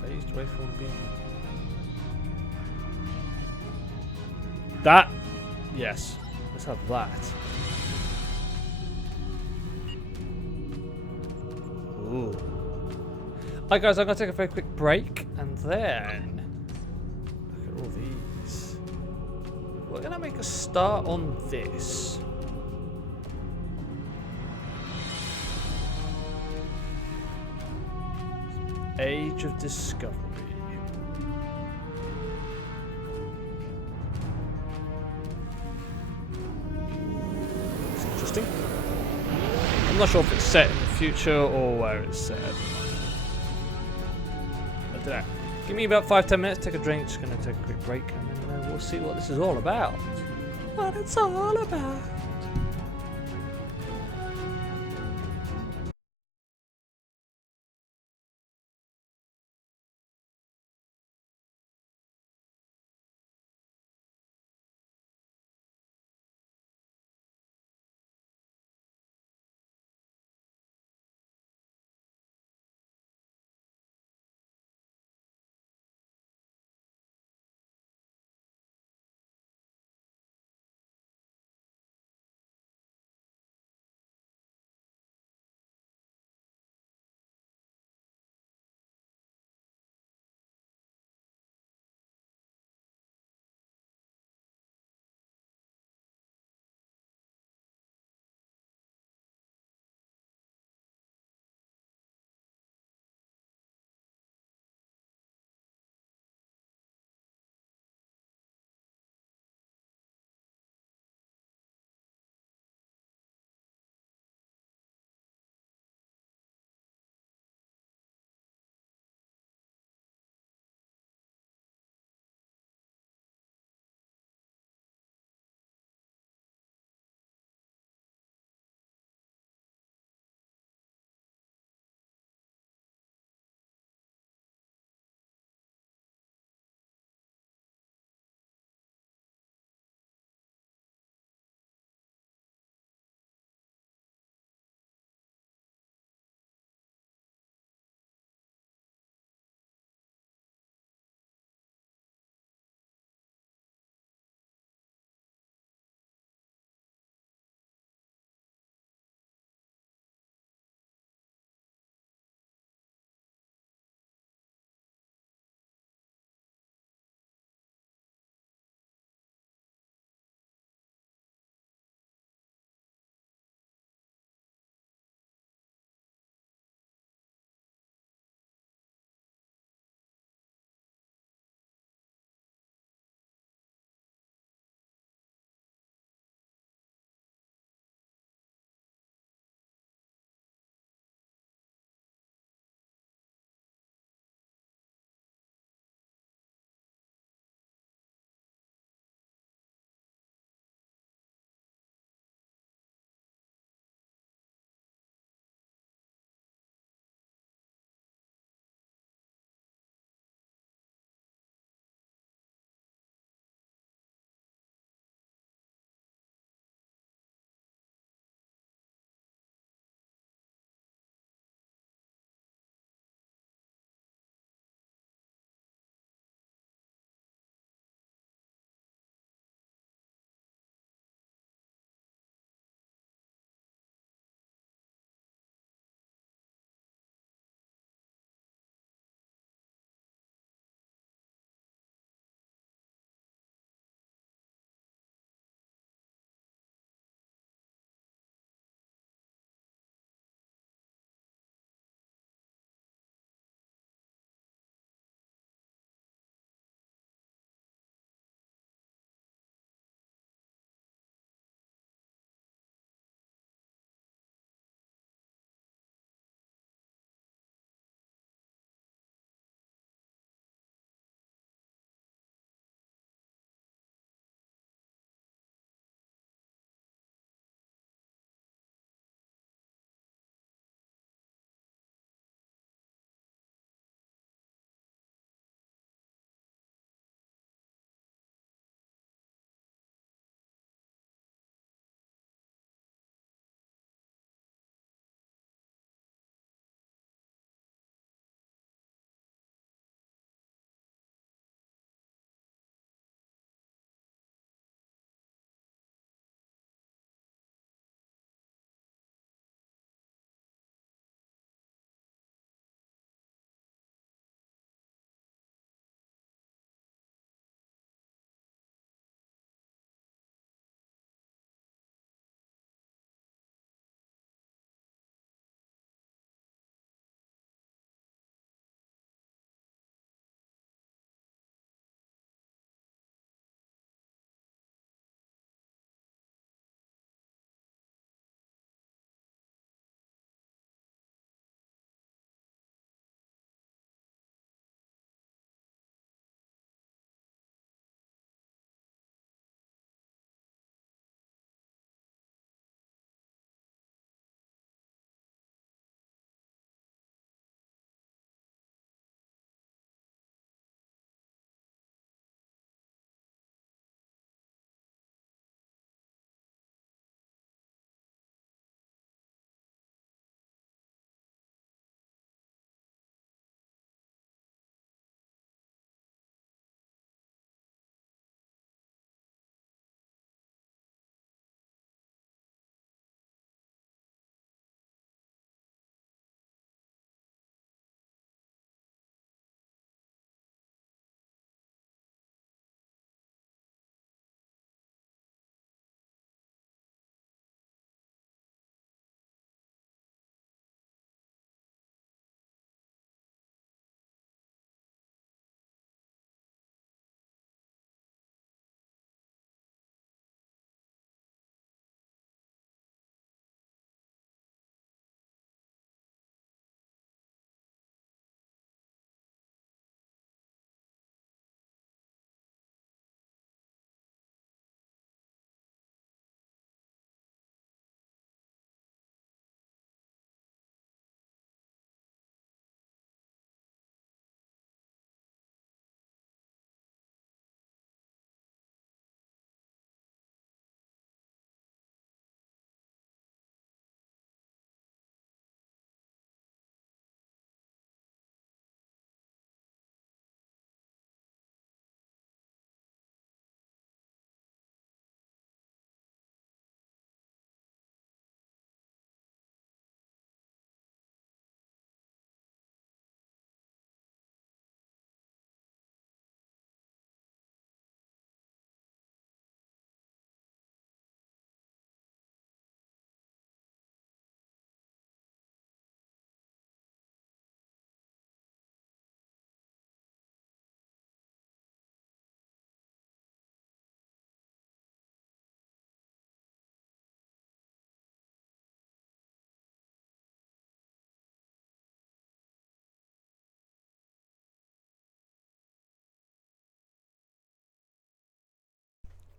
Phased away from being. That. Yes. Let's have that. Ooh. Alright guys, I'm going to take a very quick break and then look at all these. We're going to make a start on this. Age of Discovery. It's interesting. I'm not sure if it's set in the future or where it's set. I don't know. Give me about 5-10 minutes, take a drink, just gonna take a quick break, and then we'll see what this is all about. What it's all about.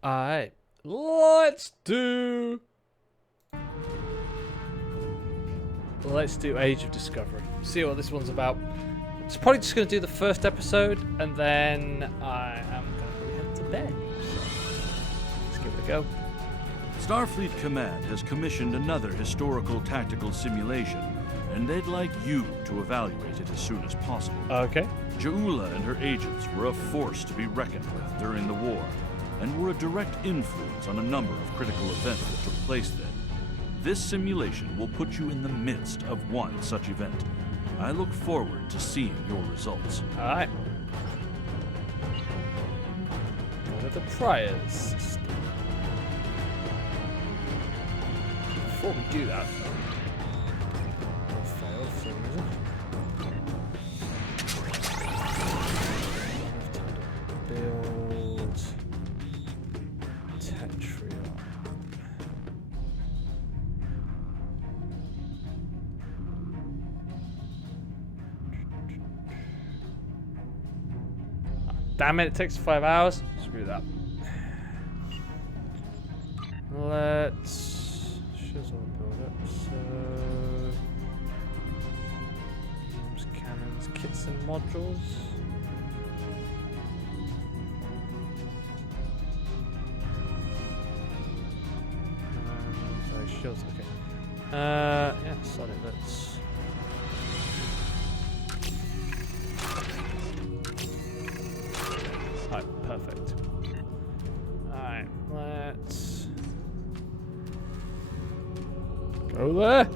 Alright, let's do Age of Discovery. See what this one's about. It's probably just going to do the first episode, and then I am going to head to bed. So, let's give it a go. Starfleet Command has commissioned another historical tactical simulation, and they'd like you to evaluate it as soon as possible. Okay. Ja'ula and her agents were a force to be reckoned with during the war, and were a direct influence on a number of critical events that took place then. This simulation will put you in the midst of one such event. I look forward to seeing your results. Alright. What are the priors system? Before we do that, I'll fail for some reason. Build Tetrion. Damn it, it takes 5 hours. Screw that. Let's shizzle build up. So cannons, kits and modules. Sorry, shields, okay. Yeah, sorry, let's alright, perfect. Alright, let's go there.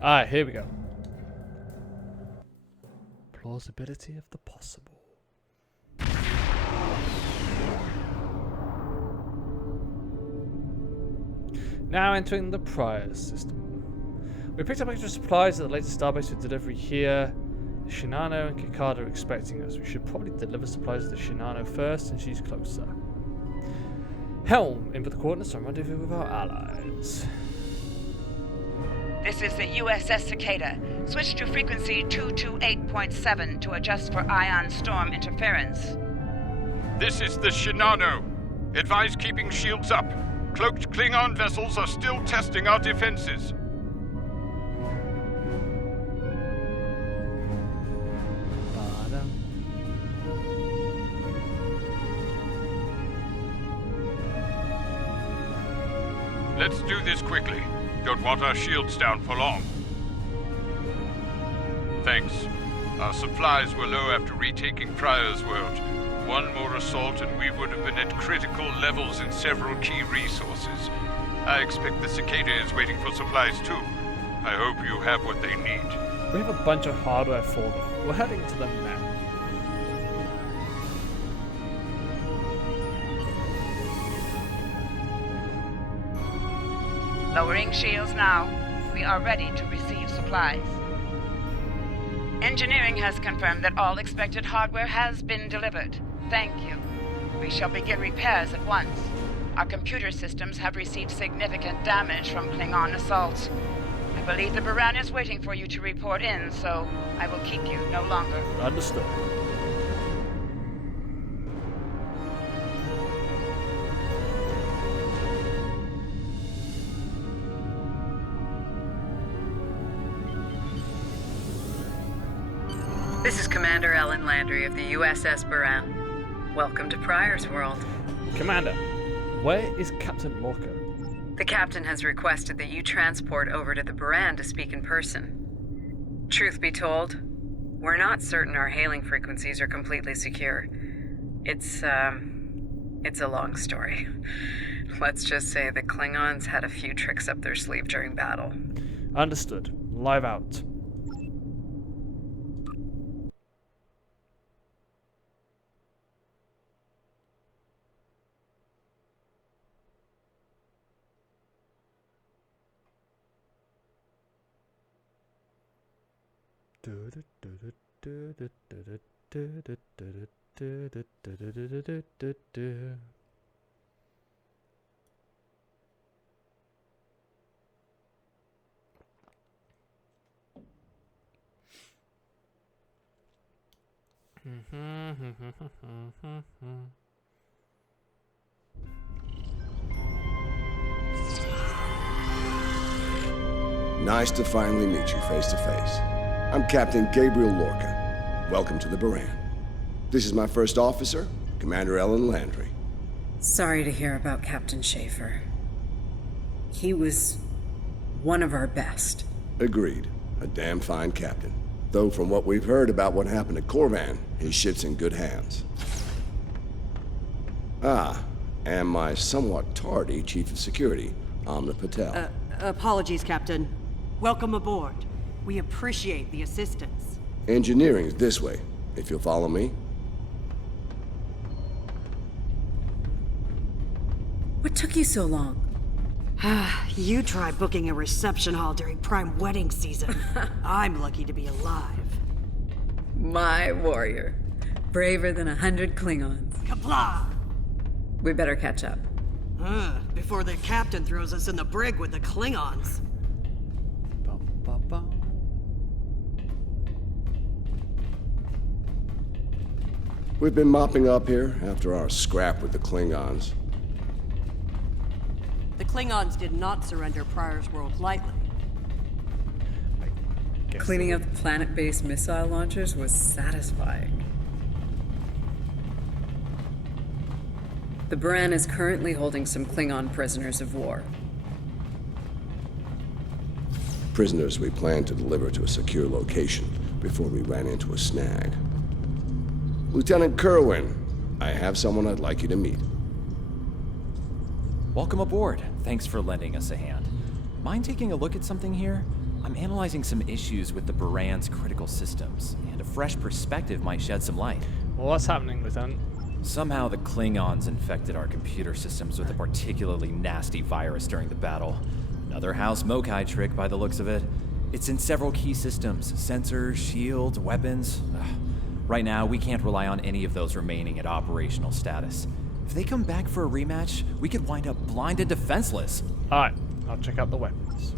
Alright, here we go. Plausibility of the possible. Now entering the prior system. We picked up extra supplies at the latest starbase for delivery here. Shinano and Kikada are expecting us. We should probably deliver supplies to Shinano first, and she's closer. Helm, input the coordinates and rendezvous with our allies. This is the USS Cicada. Switch to frequency 228.7 to adjust for ion storm interference. This is the Shinano. Advise keeping shields up. Cloaked Klingon vessels are still testing our defenses. Let's do this quickly. Don't want our shields down for long. Thanks. Our supplies were low after retaking Pryor's world. One more assault and we would have been at critical levels in several key resources. I expect the Cicada is waiting for supplies too. I hope you have what they need. We have a bunch of hardware for them. We're heading to them now. Lowering shields now. We are ready to receive supplies. Engineering has confirmed that all expected hardware has been delivered. Thank you. We shall begin repairs at once. Our computer systems have received significant damage from Klingon assaults. I believe the Baran is waiting for you to report in, so I will keep you no longer. Understood. This is Commander Ellen Landry of the USS Baran. Welcome to Pryor's World. Commander, where is Captain Lorca? The captain has requested that you transport over to the Baran to speak in person. Truth be told, we're not certain our hailing frequencies are completely secure. It's a long story. Let's just say the Klingons had a few tricks up their sleeve during battle. Understood. Live out. Nice to finally meet you face to face. I'm Captain Gabriel Lorca. Welcome to the Baran. This is my first officer, Commander Ellen Landry. Sorry to hear about Captain Schaefer. He was one of our best. Agreed. A damn fine captain. Though from what we've heard about what happened to Corvan, his ship's in good hands. Ah, and my somewhat tardy Chief of Security, Amna Patel. Apologies, Captain. Welcome aboard. We appreciate the assistance. Engineering is this way, if you'll follow me. What took you so long? You try booking a reception hall during prime wedding season. I'm lucky to be alive. My warrior. Braver than 100 Klingons. Kapla! We better catch up. Before the captain throws us in the brig with the Klingons. We've been mopping up here after our scrap with the Klingons. The Klingons did not surrender Pryor's world lightly. Cleaning up the planet-based missile launchers was satisfying. The Baran is currently holding some Klingon prisoners of war. Prisoners we planned to deliver to a secure location before we ran into a snag. Lieutenant Kerwin, I have someone I'd like you to meet. Welcome aboard. Thanks for lending us a hand. Mind taking a look at something here? I'm analyzing some issues with the Baran's critical systems, and a fresh perspective might shed some light. Well, what's happening, Lieutenant? Somehow the Klingons infected our computer systems with a particularly nasty virus during the battle. Another House Mokai trick by the looks of it. It's in several key systems: sensors, shields, weapons. Right now, we can't rely on any of those remaining at operational status. If they come back for a rematch, we could wind up blind and defenseless. Alright, I'll check out the weapons.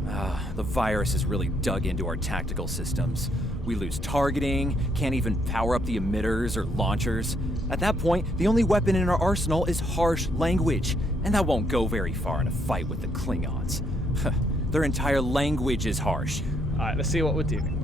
The virus has really dug into our tactical systems. We lose targeting, can't even power up the emitters or launchers. At that point, the only weapon in our arsenal is harsh language, and that won't go very far in a fight with the Klingons. Their entire language is harsh. Alright, let's see what we're dealing with.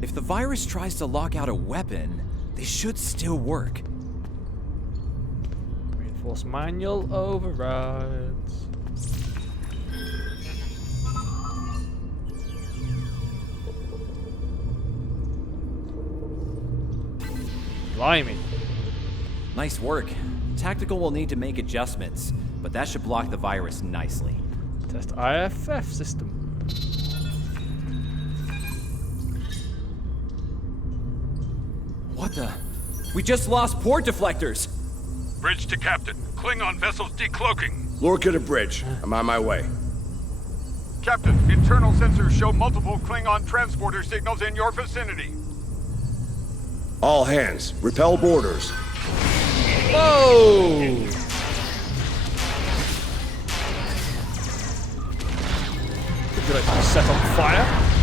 If the virus tries to lock out a weapon, they should still work. Reinforce manual overrides. Blimey. Nice work. Tactical will need to make adjustments, but that should block the virus nicely. Test IFF system. What the? We just lost port deflectors! Bridge to Captain. Klingon vessels decloaking. Lorca to bridge. I'm on my way. Captain, internal sensors show multiple Klingon transporter signals in your vicinity. All hands, repel boarders. Whoa! Would you like to set on fire?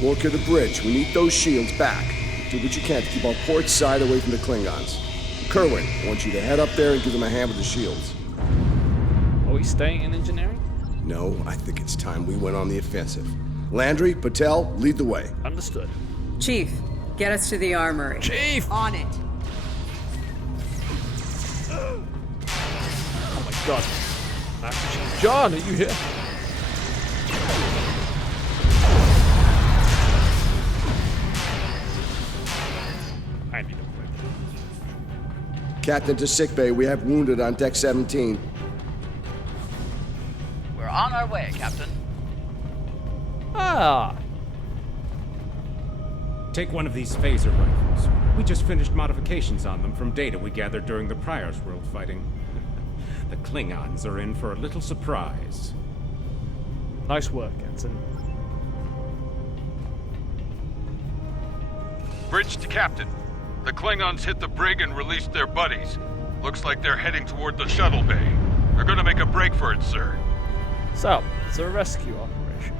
Lorca to bridge. We need those shields back. Do what you can to keep our port side away from the Klingons. Kerwin, I want you to head up there and give them a hand with the shields. Are we staying in engineering? No, I think it's time we went on the offensive. Landry, Patel, lead the way. Understood. Chief, get us to the armory. Chief! On it. Oh my god. Master Chief John, are you here? I need a whip. Captain to sickbay. We have wounded on deck 17. We're on our way, Captain. Ah. Take one of these phaser rifles. We just finished modifications on them from data we gathered during the Prior's World fighting. The Klingons are in for a little surprise. Nice work, Ensign. Bridge to Captain. The Klingons hit the brig and released their buddies. Looks like they're heading toward the shuttle bay. They're gonna make a break for it, sir. So, it's a rescue operation.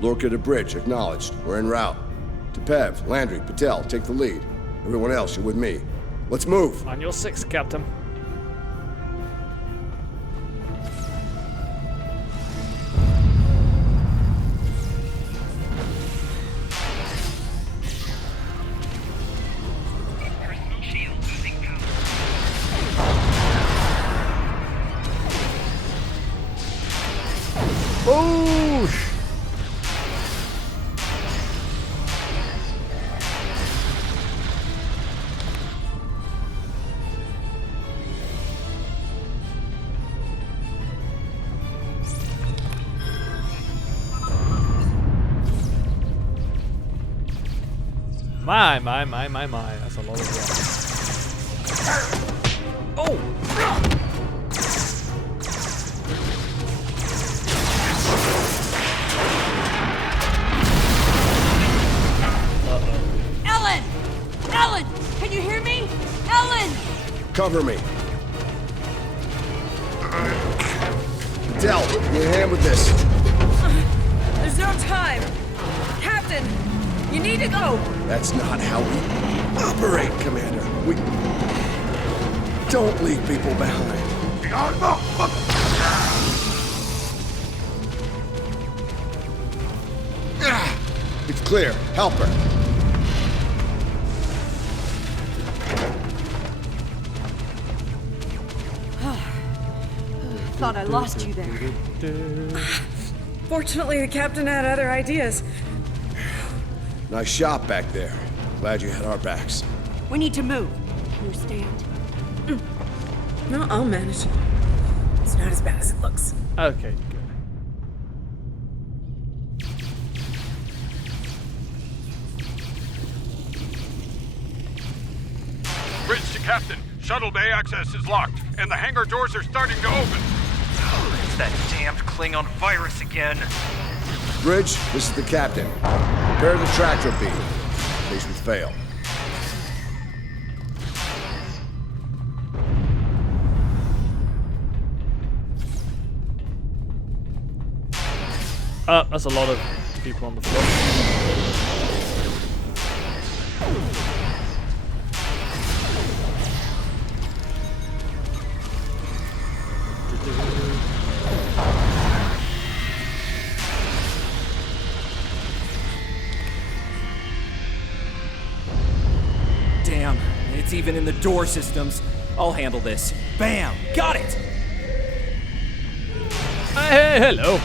Lorca to bridge, acknowledged. We're en route. Tepev, Landry, Patel, take the lead. Everyone else, you're with me. Let's move. On your 6, Captain. Boosh! My. That's a lot of work. Oh! Ellen! Ellen! Can you hear me? Ellen! Cover me. Patel, give me a hand with this. There's no time. Captain, you need to go. That's not how we operate, Commander. We don't leave people behind. It's clear. Help her. Thought I lost you there. Fortunately, the captain had other ideas. Nice shot back there. Glad you had our backs. We need to move. Understand? No, I'll manage. It's not as bad as it looks. Okay, Bridge to Captain. Shuttle bay access is locked, and the hangar doors are starting to open. It's that damned Klingon virus again. Bridge, this is the captain. Prepare the tractor beam, in case we fail. That's a lot of people on the floor. Damn, it's even in the door systems. I'll handle this. Bam! Got it! Hey, hello.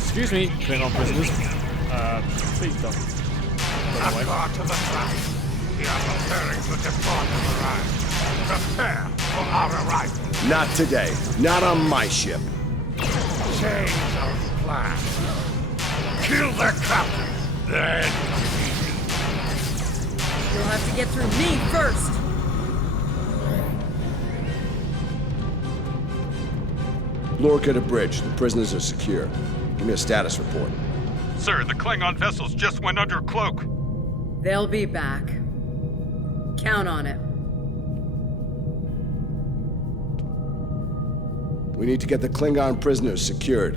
Excuse me, Klingon prisoners. Please don't. Not far to the trap. We are preparing to depart the Mirage. Prepare for our arrival. Not today. Not on my ship. Change of plan. Kill their captain, then You'll have to get through me first. Lorca to bridge. The prisoners are secure. Give me a status report. Sir, the Klingon vessels just went under cloak. They'll be back. Count on it. We need to get the Klingon prisoners secured.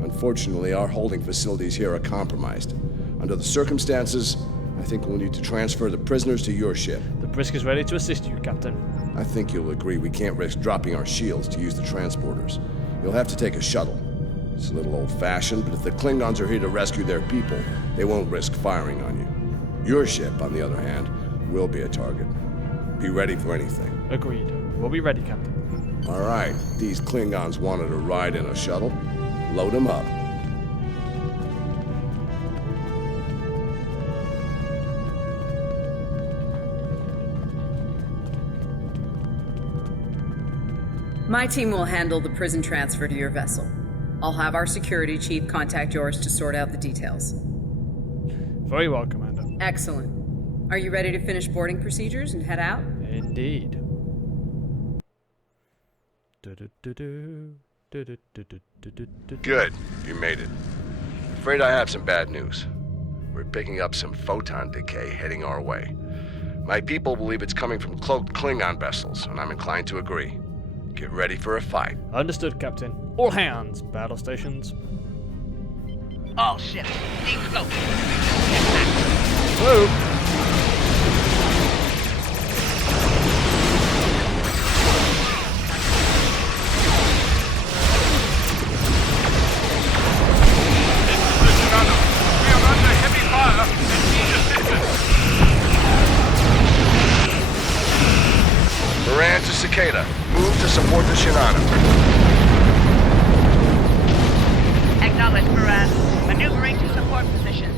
Unfortunately, our holding facilities here are compromised. Under the circumstances, I think we'll need to transfer the prisoners to your ship. The Brisk is ready to assist you, Captain. I think you'll agree we can't risk dropping our shields to use the transporters. You'll have to take a shuttle. It's a little old-fashioned, but if the Klingons are here to rescue their people, they won't risk firing on you. Your ship, on the other hand, will be a target. Be ready for anything. Agreed. We'll be ready, Captain. All right, these Klingons wanted a ride in a shuttle. Load them up. My team will handle the prison transfer to your vessel. I'll have our security chief contact yours to sort out the details. Very well, Commander. Excellent. Are you ready to finish boarding procedures and head out? Indeed. Good. You made it. Afraid I have some bad news. We're picking up some photon decay heading our way. My people believe it's coming from cloaked Klingon vessels, and I'm inclined to agree. Get ready for a fight. Understood, Captain. All hands. Battle stations. All ships, decloak. Whoa. Moran to Cicada. Move to support the Shinano. Acknowledge, Moran. Maneuvering to support position.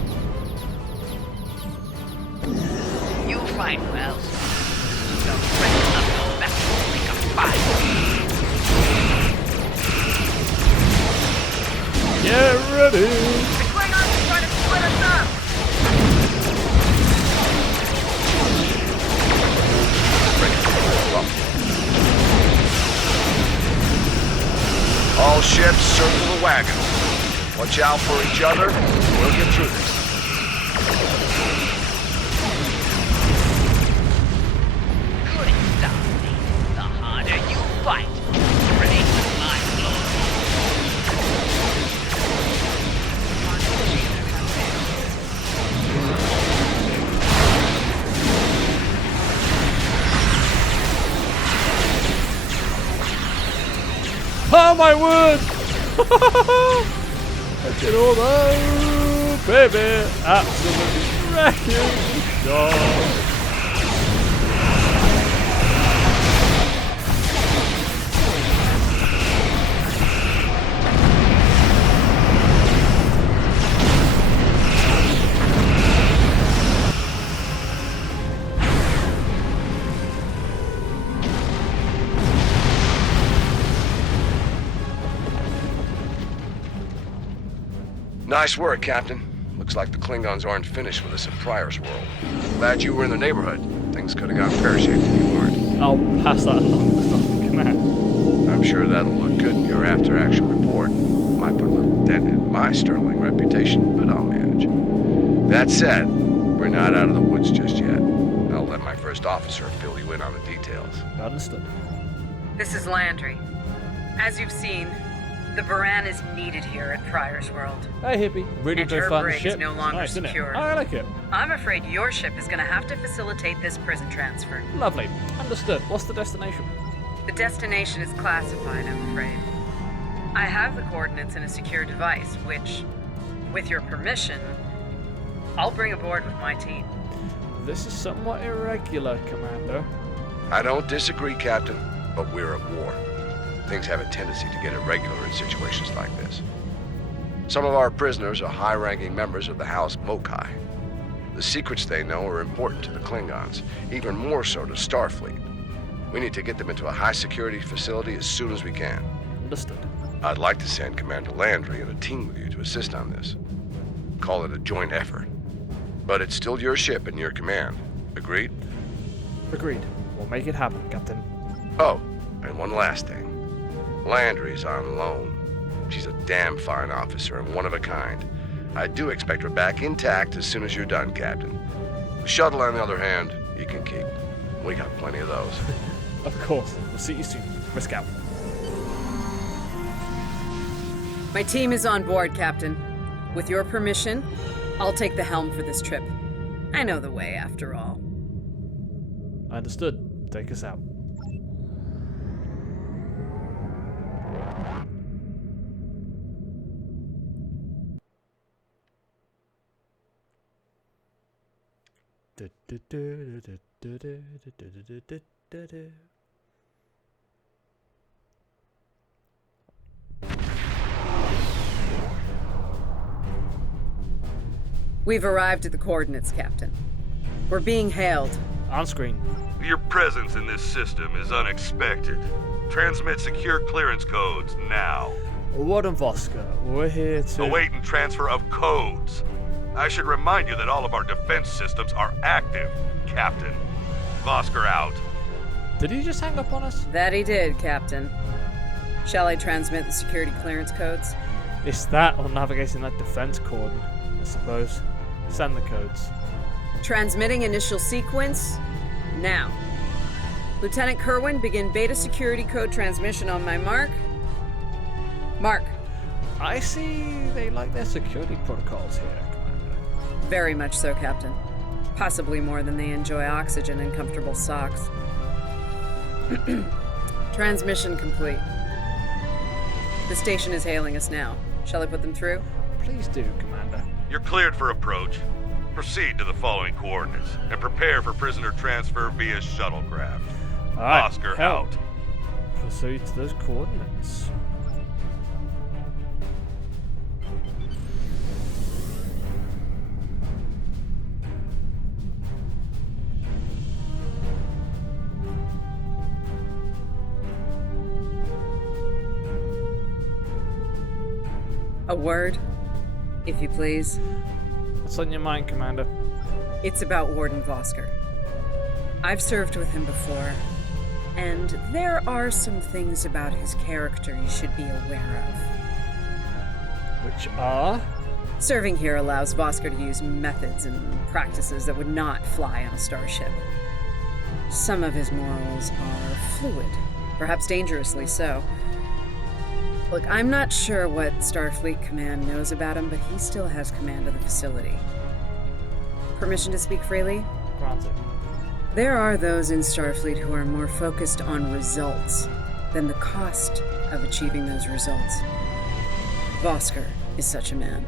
You fight well. The rest of your vessel make a fight. Get ready. The Klingons are trying to split us up. All ships circle the wagon. Watch out for each other. We'll get through this. Good stuff, mate. The harder you fight, the greater my Oh my word! Look at all those, baby! Absolutely wrecking the shot. Nice work, Captain. Looks like the Klingons aren't finished with us at Pryor's World. Glad you were in the neighborhood. Things could have gotten pear-shaped if you weren't. I'll pass that along to command. I'm sure that'll look good in your after-action report. Might put a little dent in my sterling reputation, but I'll manage. That said, we're not out of the woods just yet. I'll let my first officer fill you in on the details. Understood. This is Landry. As you've seen, the Baran is needed here at Pryor's World. Hey, hippie. Really and do her fun brig ship. is no longer Nice, isn't it? secure. I like it. I'm afraid your ship is going to have to facilitate this prison transfer. Lovely. Understood. What's the destination? The destination is classified, I'm afraid. I have the coordinates in a secure device, which, with your permission, I'll bring aboard with my team. This is somewhat irregular, Commander. I don't disagree, Captain, but we're at war. Things have a tendency to get irregular in situations like this. Some of our prisoners are high-ranking members of the House Mokai. The secrets they know are important to the Klingons, even more so to Starfleet. We need to get them into a high-security facility as soon as we can. Understood. I'd like to send Commander Landry and a team with you to assist on this. Call it a joint effort. But it's still your ship and your command. Agreed? Agreed. We'll make it happen, Captain. Oh, and one last thing. Landry's on loan. She's a damn fine officer and one of a kind. I do expect her back intact as soon as you're done, Captain. The shuttle, on the other hand, you can keep. We got plenty of those. Of course. We'll see you soon. Risk out. My team is on board, Captain. With your permission, I'll take the helm for this trip. I know the way, after all. Understood. Take us out. We've arrived at the coordinates, Captain. We're being hailed. On screen. Your presence in this system is unexpected. Transmit secure clearance codes now. Warden Vosker, we're here to... Awaiting transfer of codes. I should remind you that all of our defense systems are active, Captain. Vosker out. Did he just hang up on us? That he did, Captain. Shall I transmit the security clearance codes? It's that or navigating that defense cordon, I suppose. Send the codes. Transmitting initial sequence now. Lieutenant Kerwin, begin beta security code transmission on my mark. Mark. I see they like their security protocols here, Commander. Very much so, Captain. Possibly more than they enjoy oxygen and comfortable socks. Transmission complete. The station is hailing us now. Shall I put them through? Please do, Commander. You're cleared for approach. Proceed to the following coordinates and prepare for prisoner transfer via shuttlecraft. Alright, Oscar out. Proceed to those coordinates. A word, if you please. What's on your mind, Commander? It's about Warden Vosker. I've served with him before, and there are some things about his character you should be aware of. Which are? Serving here allows Vosker to use methods and practices that would not fly on a starship. Some of his morals are fluid, perhaps dangerously so. Look, I'm not sure what Starfleet Command knows about him, but he still has command of the facility. Permission to speak freely? Granted. There are those in Starfleet who are more focused on results than the cost of achieving those results. Vosker is such a man.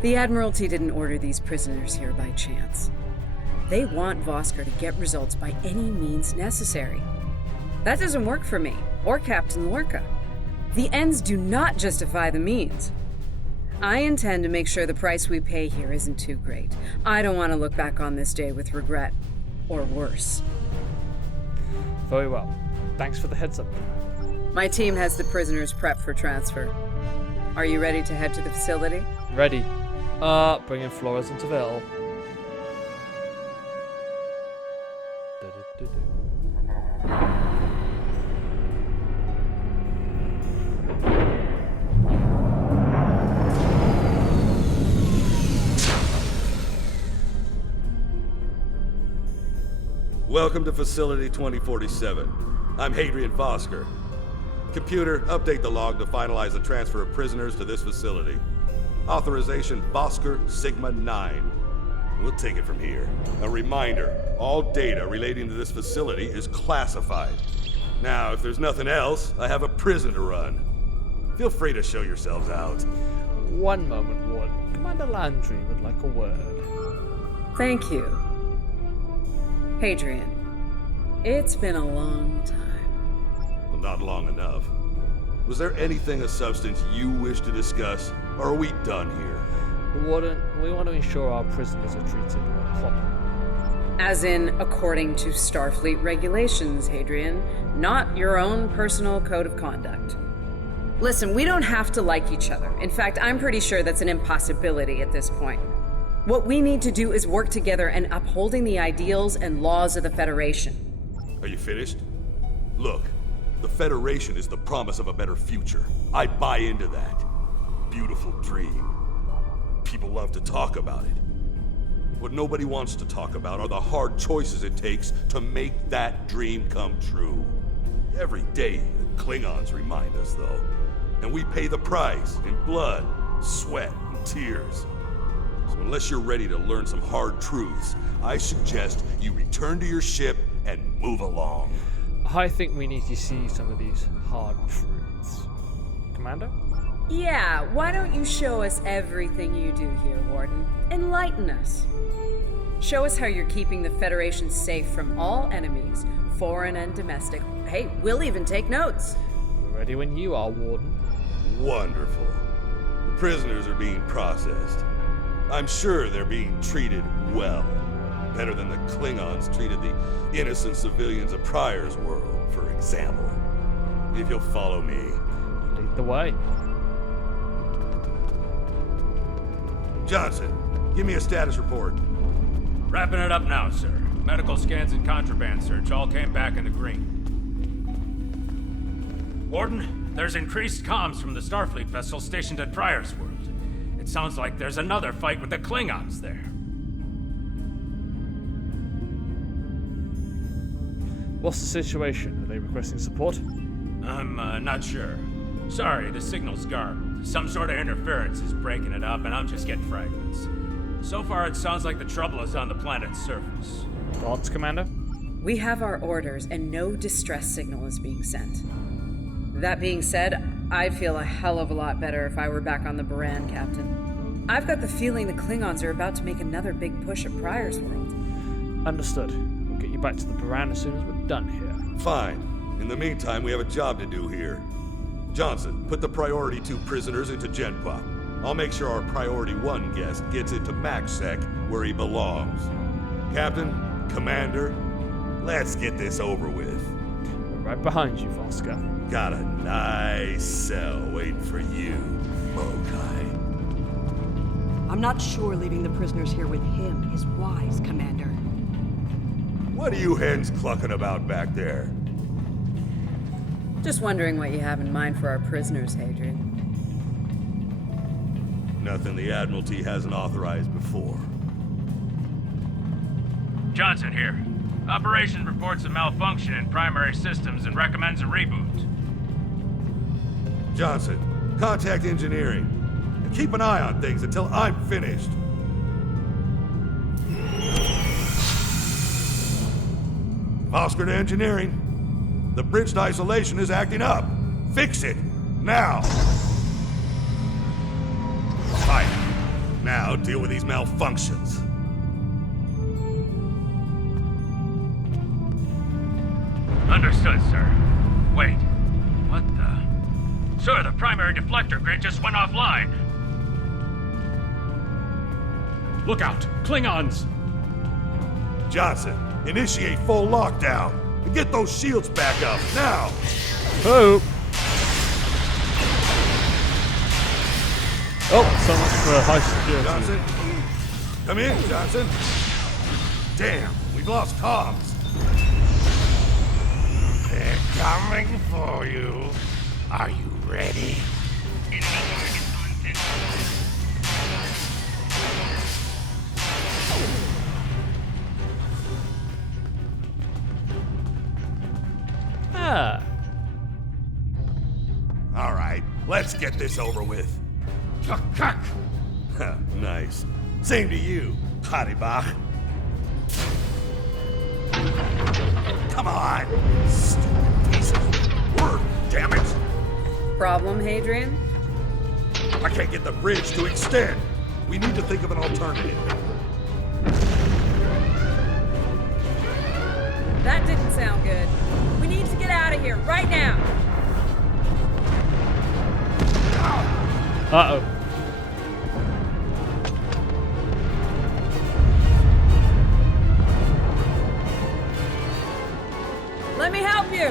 The Admiralty didn't order these prisoners here by chance. They want Vosker to get results by any means necessary. That doesn't work for me, or Captain Lorca. The ends do not justify the means. I intend to make sure the price we pay here isn't too great. I don't want to look back on this day with regret, or worse. Very well. Thanks for the heads up. My team has the prisoners prepped for transfer. Are you ready to head to the facility? Ready. Bringing Flores into Ville. Welcome to Facility 2047. I'm Hadrian Vosker. Computer, update the log to finalize the transfer of prisoners to this facility. Authorization Vosker Sigma 9. We'll take it from here. A reminder, all data relating to this facility is classified. Now, if there's nothing else, I have a prison to run. Feel free to show yourselves out. One moment, Warden. Commander Landry would like a word. Thank you. Hadrian, it's been a long time. Well, not long enough. Was there anything of substance you wish to discuss, or are we done here? Warden, we want to ensure our prisoners are treated properly. As in, according to Starfleet regulations, Hadrian, not your own personal code of conduct. Listen, we don't have to like each other. In fact, I'm pretty sure that's an impossibility at this point. What we need to do is work together in upholding the ideals and laws of the Federation. Are you finished? Look, the Federation is the promise of a better future. I buy into that. Beautiful dream. People love to talk about it. What nobody wants to talk about are the hard choices it takes to make that dream come true. Every day, the Klingons remind us, though. And we pay the price in blood, sweat, and tears. So unless you're ready to learn some hard truths, I suggest you return to your ship and move along. I think we need to see some of these hard truths. Commander? Yeah, why don't you show us everything you do here, Warden? Enlighten us. Show us how you're keeping the Federation safe from all enemies, foreign and domestic. Hey, we'll even take notes. We're ready when you are, Warden. Wonderful. The prisoners are being processed. I'm sure they're being treated well. Better than the Klingons treated the innocent civilians of Pryor's world, for example. If you'll follow me. Lead the way. Johnson, give me a status report. Wrapping it up now, sir. Medical scans and contraband search all came back in the green. Warden, there's increased comms from the Starfleet vessel stationed at Pryor's world. It sounds like there's another fight with the Klingons there. What's the situation? Are they requesting support? I'm not sure. Sorry, the signal's garbled. Some sort of interference is breaking it up, and I'm just getting fragments. So far, it sounds like the trouble is on the planet's surface. Thoughts, Commander? We have our orders, and no distress signal is being sent. That being said, I'd feel a hell of a lot better if I were back on the Baran, Captain. I've got the feeling the Klingons are about to make another big push at Pryor's world. Understood. We'll get you back to the Baran as soon as we're done here. Fine. In the meantime, we have a job to do here. Johnson, put the Priority 2 prisoners into Genpop. I'll make sure our Priority 1 guest gets into MaxSec, where he belongs. Captain, Commander, let's get this over with. We're right behind you, Voska. Got a nice cell waiting for you, Mokai. I'm not sure leaving the prisoners here with him is wise, Commander. What are you hens clucking about back there? Just wondering what you have in mind for our prisoners, Hadrian. Nothing the Admiralty hasn't authorized before. Johnson here. Operation reports a malfunction in primary systems and recommends a reboot. Johnson, contact engineering. And keep an eye on things until I'm finished. Oscar to engineering. The bridge to isolation is acting up. Fix it. Now. Right. Now deal with these malfunctions. Understood, sir. Wait. What the? Sir, the primary deflector grid just went offline. Look out! Klingons! Johnson, initiate full lockdown. And get those shields back up, now! Oh! Oh, so much for high security. Johnson? Come in, Johnson. Damn, we've lost comms. They're coming for you. Are you ready? Ah. All right, let's get this over with. Nice. Same to you, Haribach. Come on! Stupid piece of work, damn it! Problem, Hadrian? I can't get the bridge to extend. We need to think of an alternative. That didn't sound good. We need to get out of here right now. Uh-oh. Let me help you.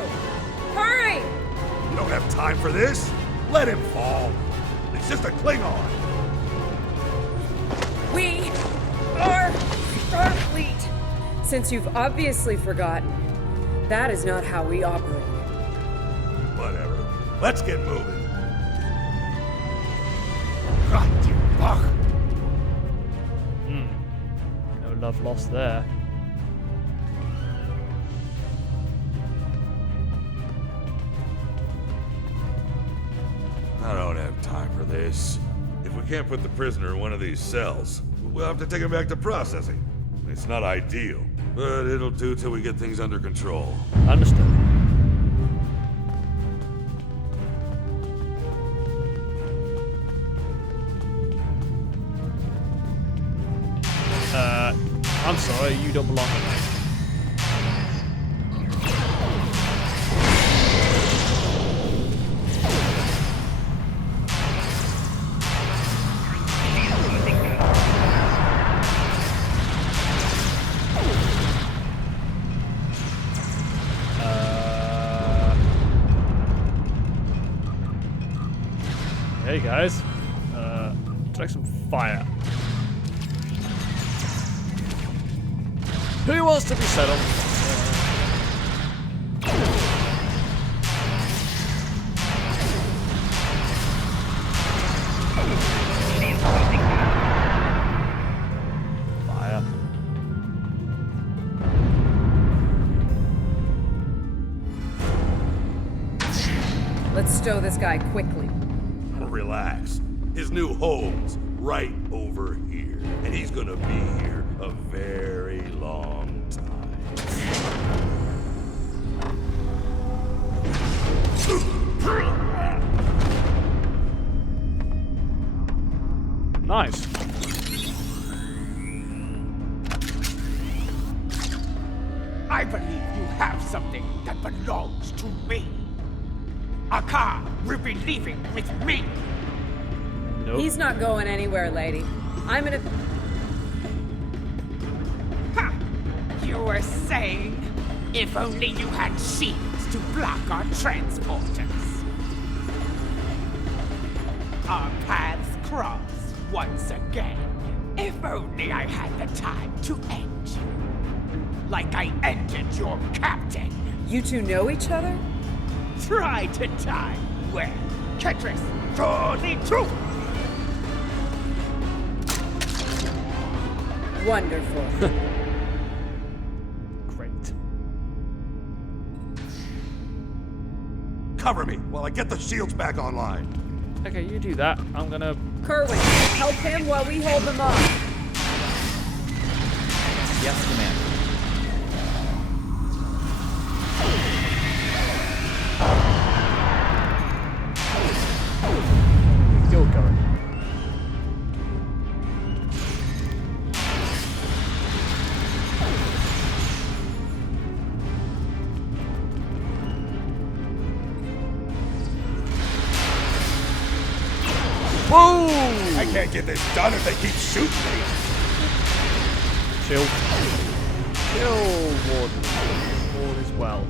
Hurry! We don't have time for this. Let him fall. It's just a Klingon. We are Starfleet. Since you've obviously forgotten, that is not how we operate. Whatever. Let's get moving. No love lost there. I don't have time for this. If we can't put the prisoner in one of these cells, we'll have to take him back to processing. It's not ideal, but it'll do till we get things under control. Understood. I'm sorry, you don't belong here. guys. Direct some fire. Who wants to be settled? Fire. Let's stow this guy quickly. Relax. His new home's right over here, and he's gonna be here a very long time. Nice. I believe you have something that belongs to me. A car will be leaving with me. Nope. He's not going anywhere, lady. I'm gonna... Ha! You were saying, if only you had shields to block our transporters. Our paths cross once again. If only I had the time to end you. Like I ended your captain. You two know each other? Try to die well. Ketris, surely true. Wonderful. Great. Cover me while I get the shields back online. Okay, you do that. I'm gonna... Kerwin, help him while we hold them up. Yes, Commander. Still going. Boom! I can't get this done if they keep shooting me. Chill. Chill, Warden. All is well.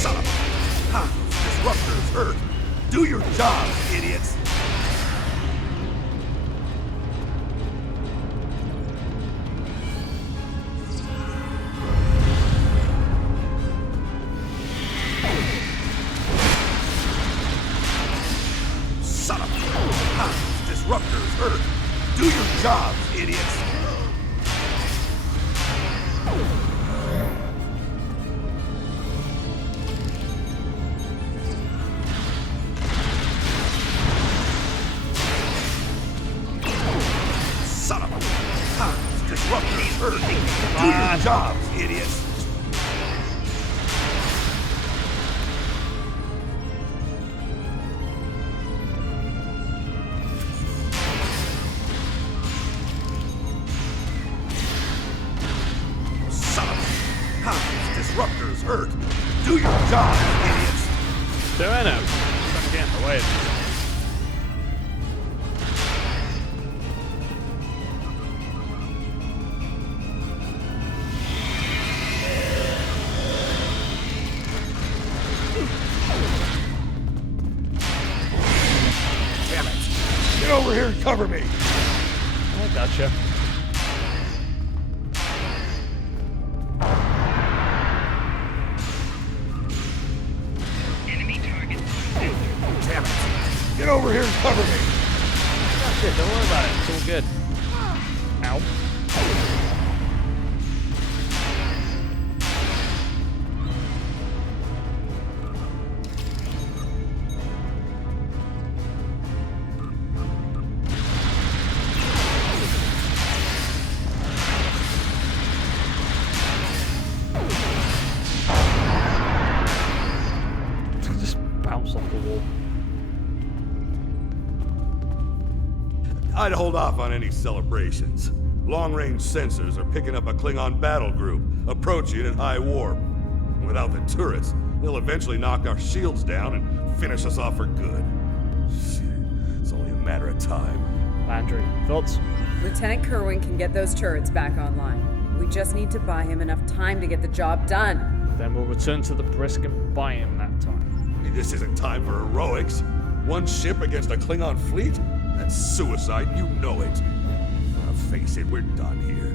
Son of a... Ha! Disruptor's hurt. Do your job, idiots. Son of a... Ha! Disruptor's hurt. Do your jobs, idiots. Son of a... Ha! Disruptor's hurt. Do your jobs, idiots. Son of a... Ha! Disruptor's hurt. Do your job, idiots. Doing it. Trying to get in the way of this. Damn it. Get over here and cover me. I gotcha. Damn it. Get over here and cover me. That's it. Don't worry about it. It's all good. Ow. Just bounce off the wall. I'd hold off on any celebrations. Long-range sensors are picking up a Klingon battle group, approaching at high warp. Without the turrets, they'll eventually knock our shields down and finish us off for good. It's only a matter of time. Landry, thoughts? Lieutenant Kerwin can get those turrets back online. We just need to buy him enough time to get the job done. Then we'll return to the Brisk and buy him that time. Hey, this isn't time for heroics. One ship against a Klingon fleet? That's suicide, you know it. Face it, we're done here.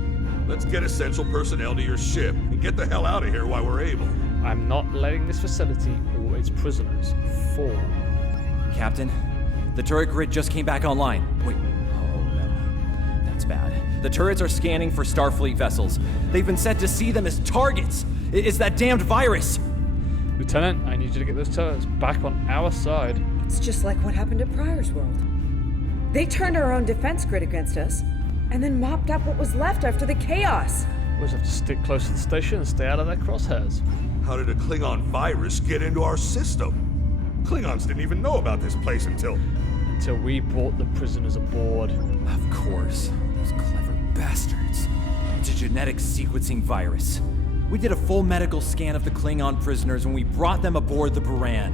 Let's get essential personnel to your ship and get the hell out of here while we're able. I'm not letting this facility or its prisoners fall. Captain, the turret grid just came back online. Wait, oh no. That's bad. The turrets are scanning for Starfleet vessels. They've been set to see them as targets. It's that damned virus. Lieutenant, I need you to get those turrets back on our side. It's just like what happened at Pryor's World. They turned our own defense grid against us, and then mopped up what was left after the chaos. We'll just have to stick close to the station and stay out of their crosshairs. How did a Klingon virus get into our system? Klingons didn't even know about this place until we brought the prisoners aboard. Of course. Those clever bastards. It's a genetic sequencing virus. We did a full medical scan of the Klingon prisoners when we brought them aboard the Buran.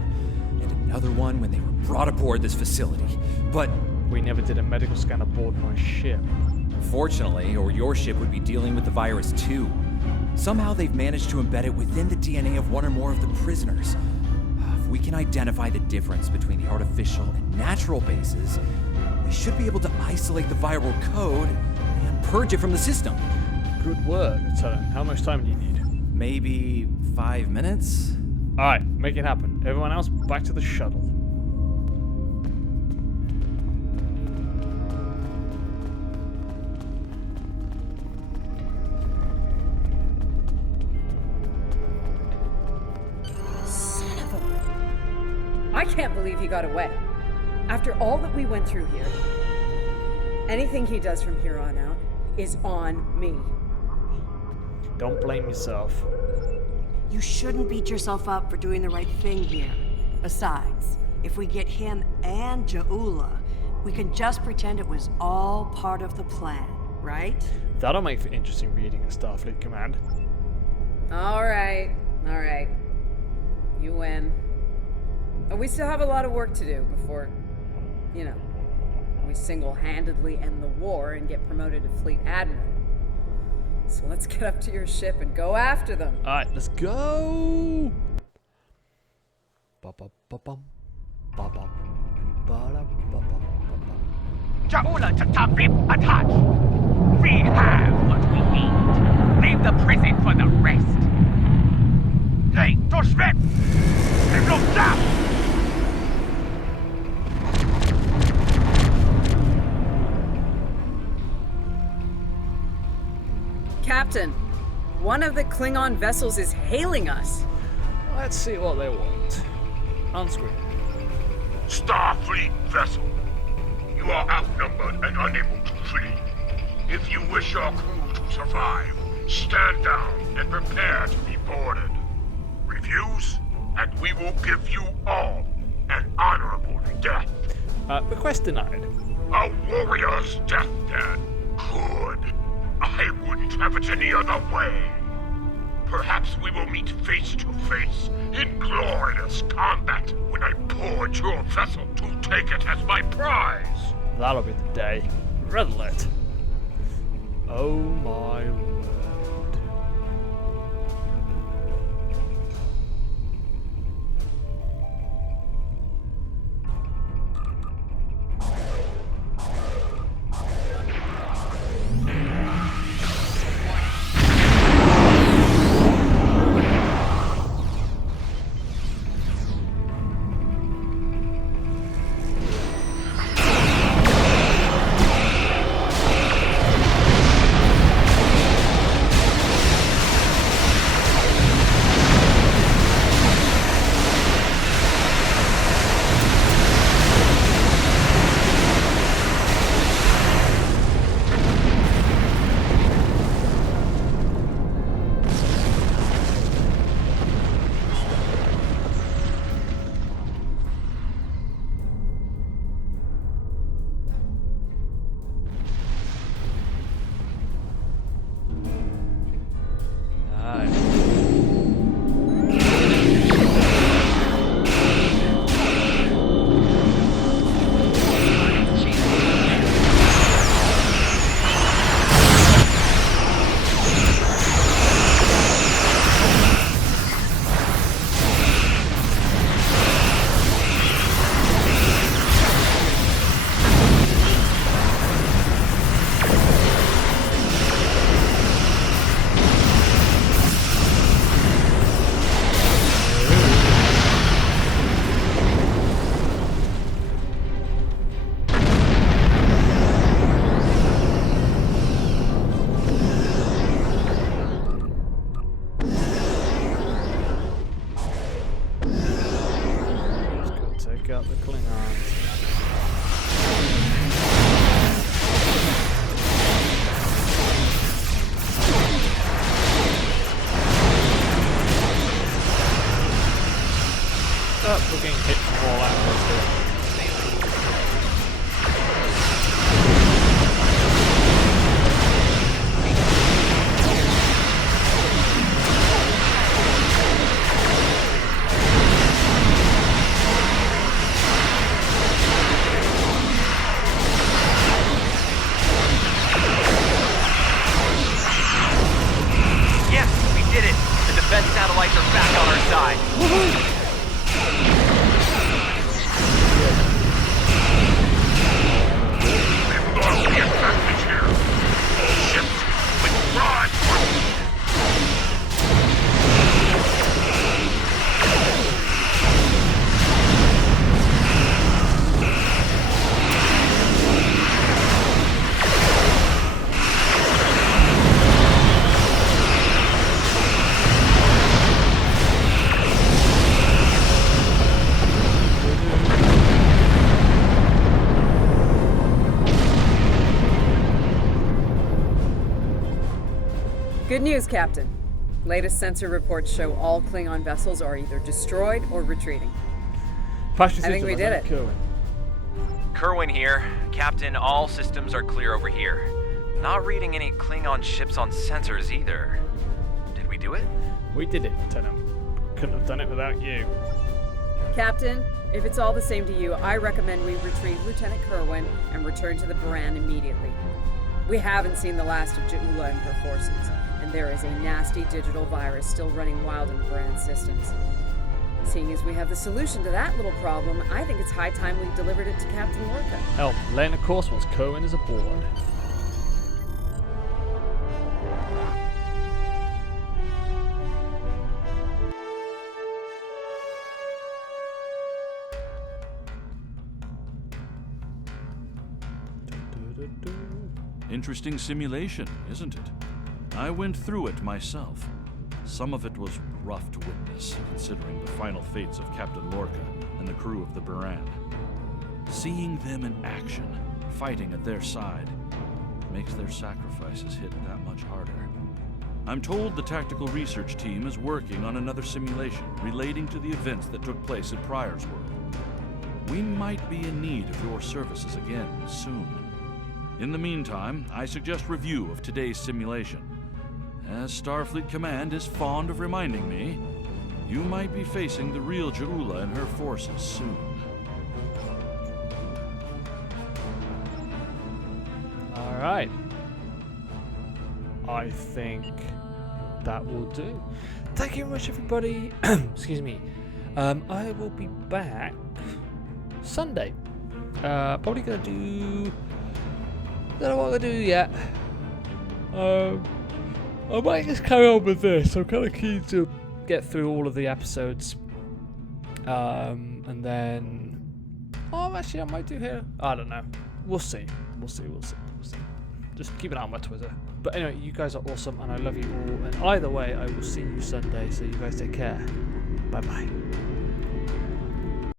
And another one when they were brought aboard this facility. But we never did a medical scan aboard my ship. Fortunately, or your ship would be dealing with the virus too. Somehow they've managed to embed it within the DNA of one or more of the prisoners. If we can identify the difference between the artificial and natural bases, we should be able to isolate the viral code and purge it from the system. Good work, Lieutenant. How much time do you need? Maybe 5 minutes? Alright, make it happen. Everyone else, back to the shuttle. I can't believe he got away. After all that we went through here, anything he does from here on out is on me. Don't blame yourself. You shouldn't beat yourself up for doing the right thing here. Besides, if we get him and Ja'ula, we can just pretend it was all part of the plan, right? That'll make for interesting reading at Starfleet Command. All right. You win. We still have a lot of work to do before, we single-handedly end the war and get promoted to Fleet Admiral. So let's get up to your ship and go after them. Alright, let's go! Ja'ula to Tavip attach. We have what we need. Leave the prison for the rest. Hey, to Schmidt! Leave no gap! Captain, one of the Klingon vessels is hailing us. Let's see what they want. On screen. Starfleet vessel. You are outnumbered and unable to flee. If you wish your crew to survive, stand down and prepare to be boarded. Refuse, and we will give you all an honorable death. Request denied. A warrior's death, then. Good. I wouldn't have it any other way. Perhaps we will meet face to face in glorious combat when I board your vessel to take it as my prize. That'll be the day. Red alert. Oh my word. out the Klingons. Oh, we're getting hit from all angles here. Satellites are back on our side. Woohoo! Good news, Captain. Latest sensor reports show all Klingon vessels are either destroyed or retreating. I think we did it. Kerwin here. Captain, all systems are clear over here. Not reading any Klingon ships on sensors either. Did we do it? We did it, Lieutenant. Couldn't have done it without you. Captain, if it's all the same to you, I recommend we retrieve Lieutenant Kerwin and return to the Baran immediately. We haven't seen the last of Ja'ula and her forces, and there is a nasty digital virus still running wild in the Baran systems. Seeing as we have the solution to that little problem, I think it's high time we delivered it to Captain Lorca. Hell, laying a course once Kerwin is aboard. Interesting simulation, isn't it? I went through it myself. Some of it was rough to witness, considering the final fates of Captain Lorca and the crew of the Baran. Seeing them in action, fighting at their side, makes their sacrifices hit that much harder. I'm told the tactical research team is working on another simulation relating to the events that took place at Pryor's World. We might be in need of your services again soon. In the meantime, I suggest review of today's simulation. As Starfleet Command is fond of reminding me, you might be facing the real Ja'ula and her forces soon. Alright. I think that will do. Thank you very much, everybody. Excuse me. I will be back Sunday. Probably gonna do... Don't know what I'm gonna do yet. I might just carry on with this. I'm kind of keen to get through all of the episodes. And then... Oh, actually, I might do here. I don't know. We'll see. We'll see. Just keep an eye on my Twitter. But anyway, you guys are awesome, and I love you all. And either way, I will see you Sunday, so you guys take care. Bye-bye.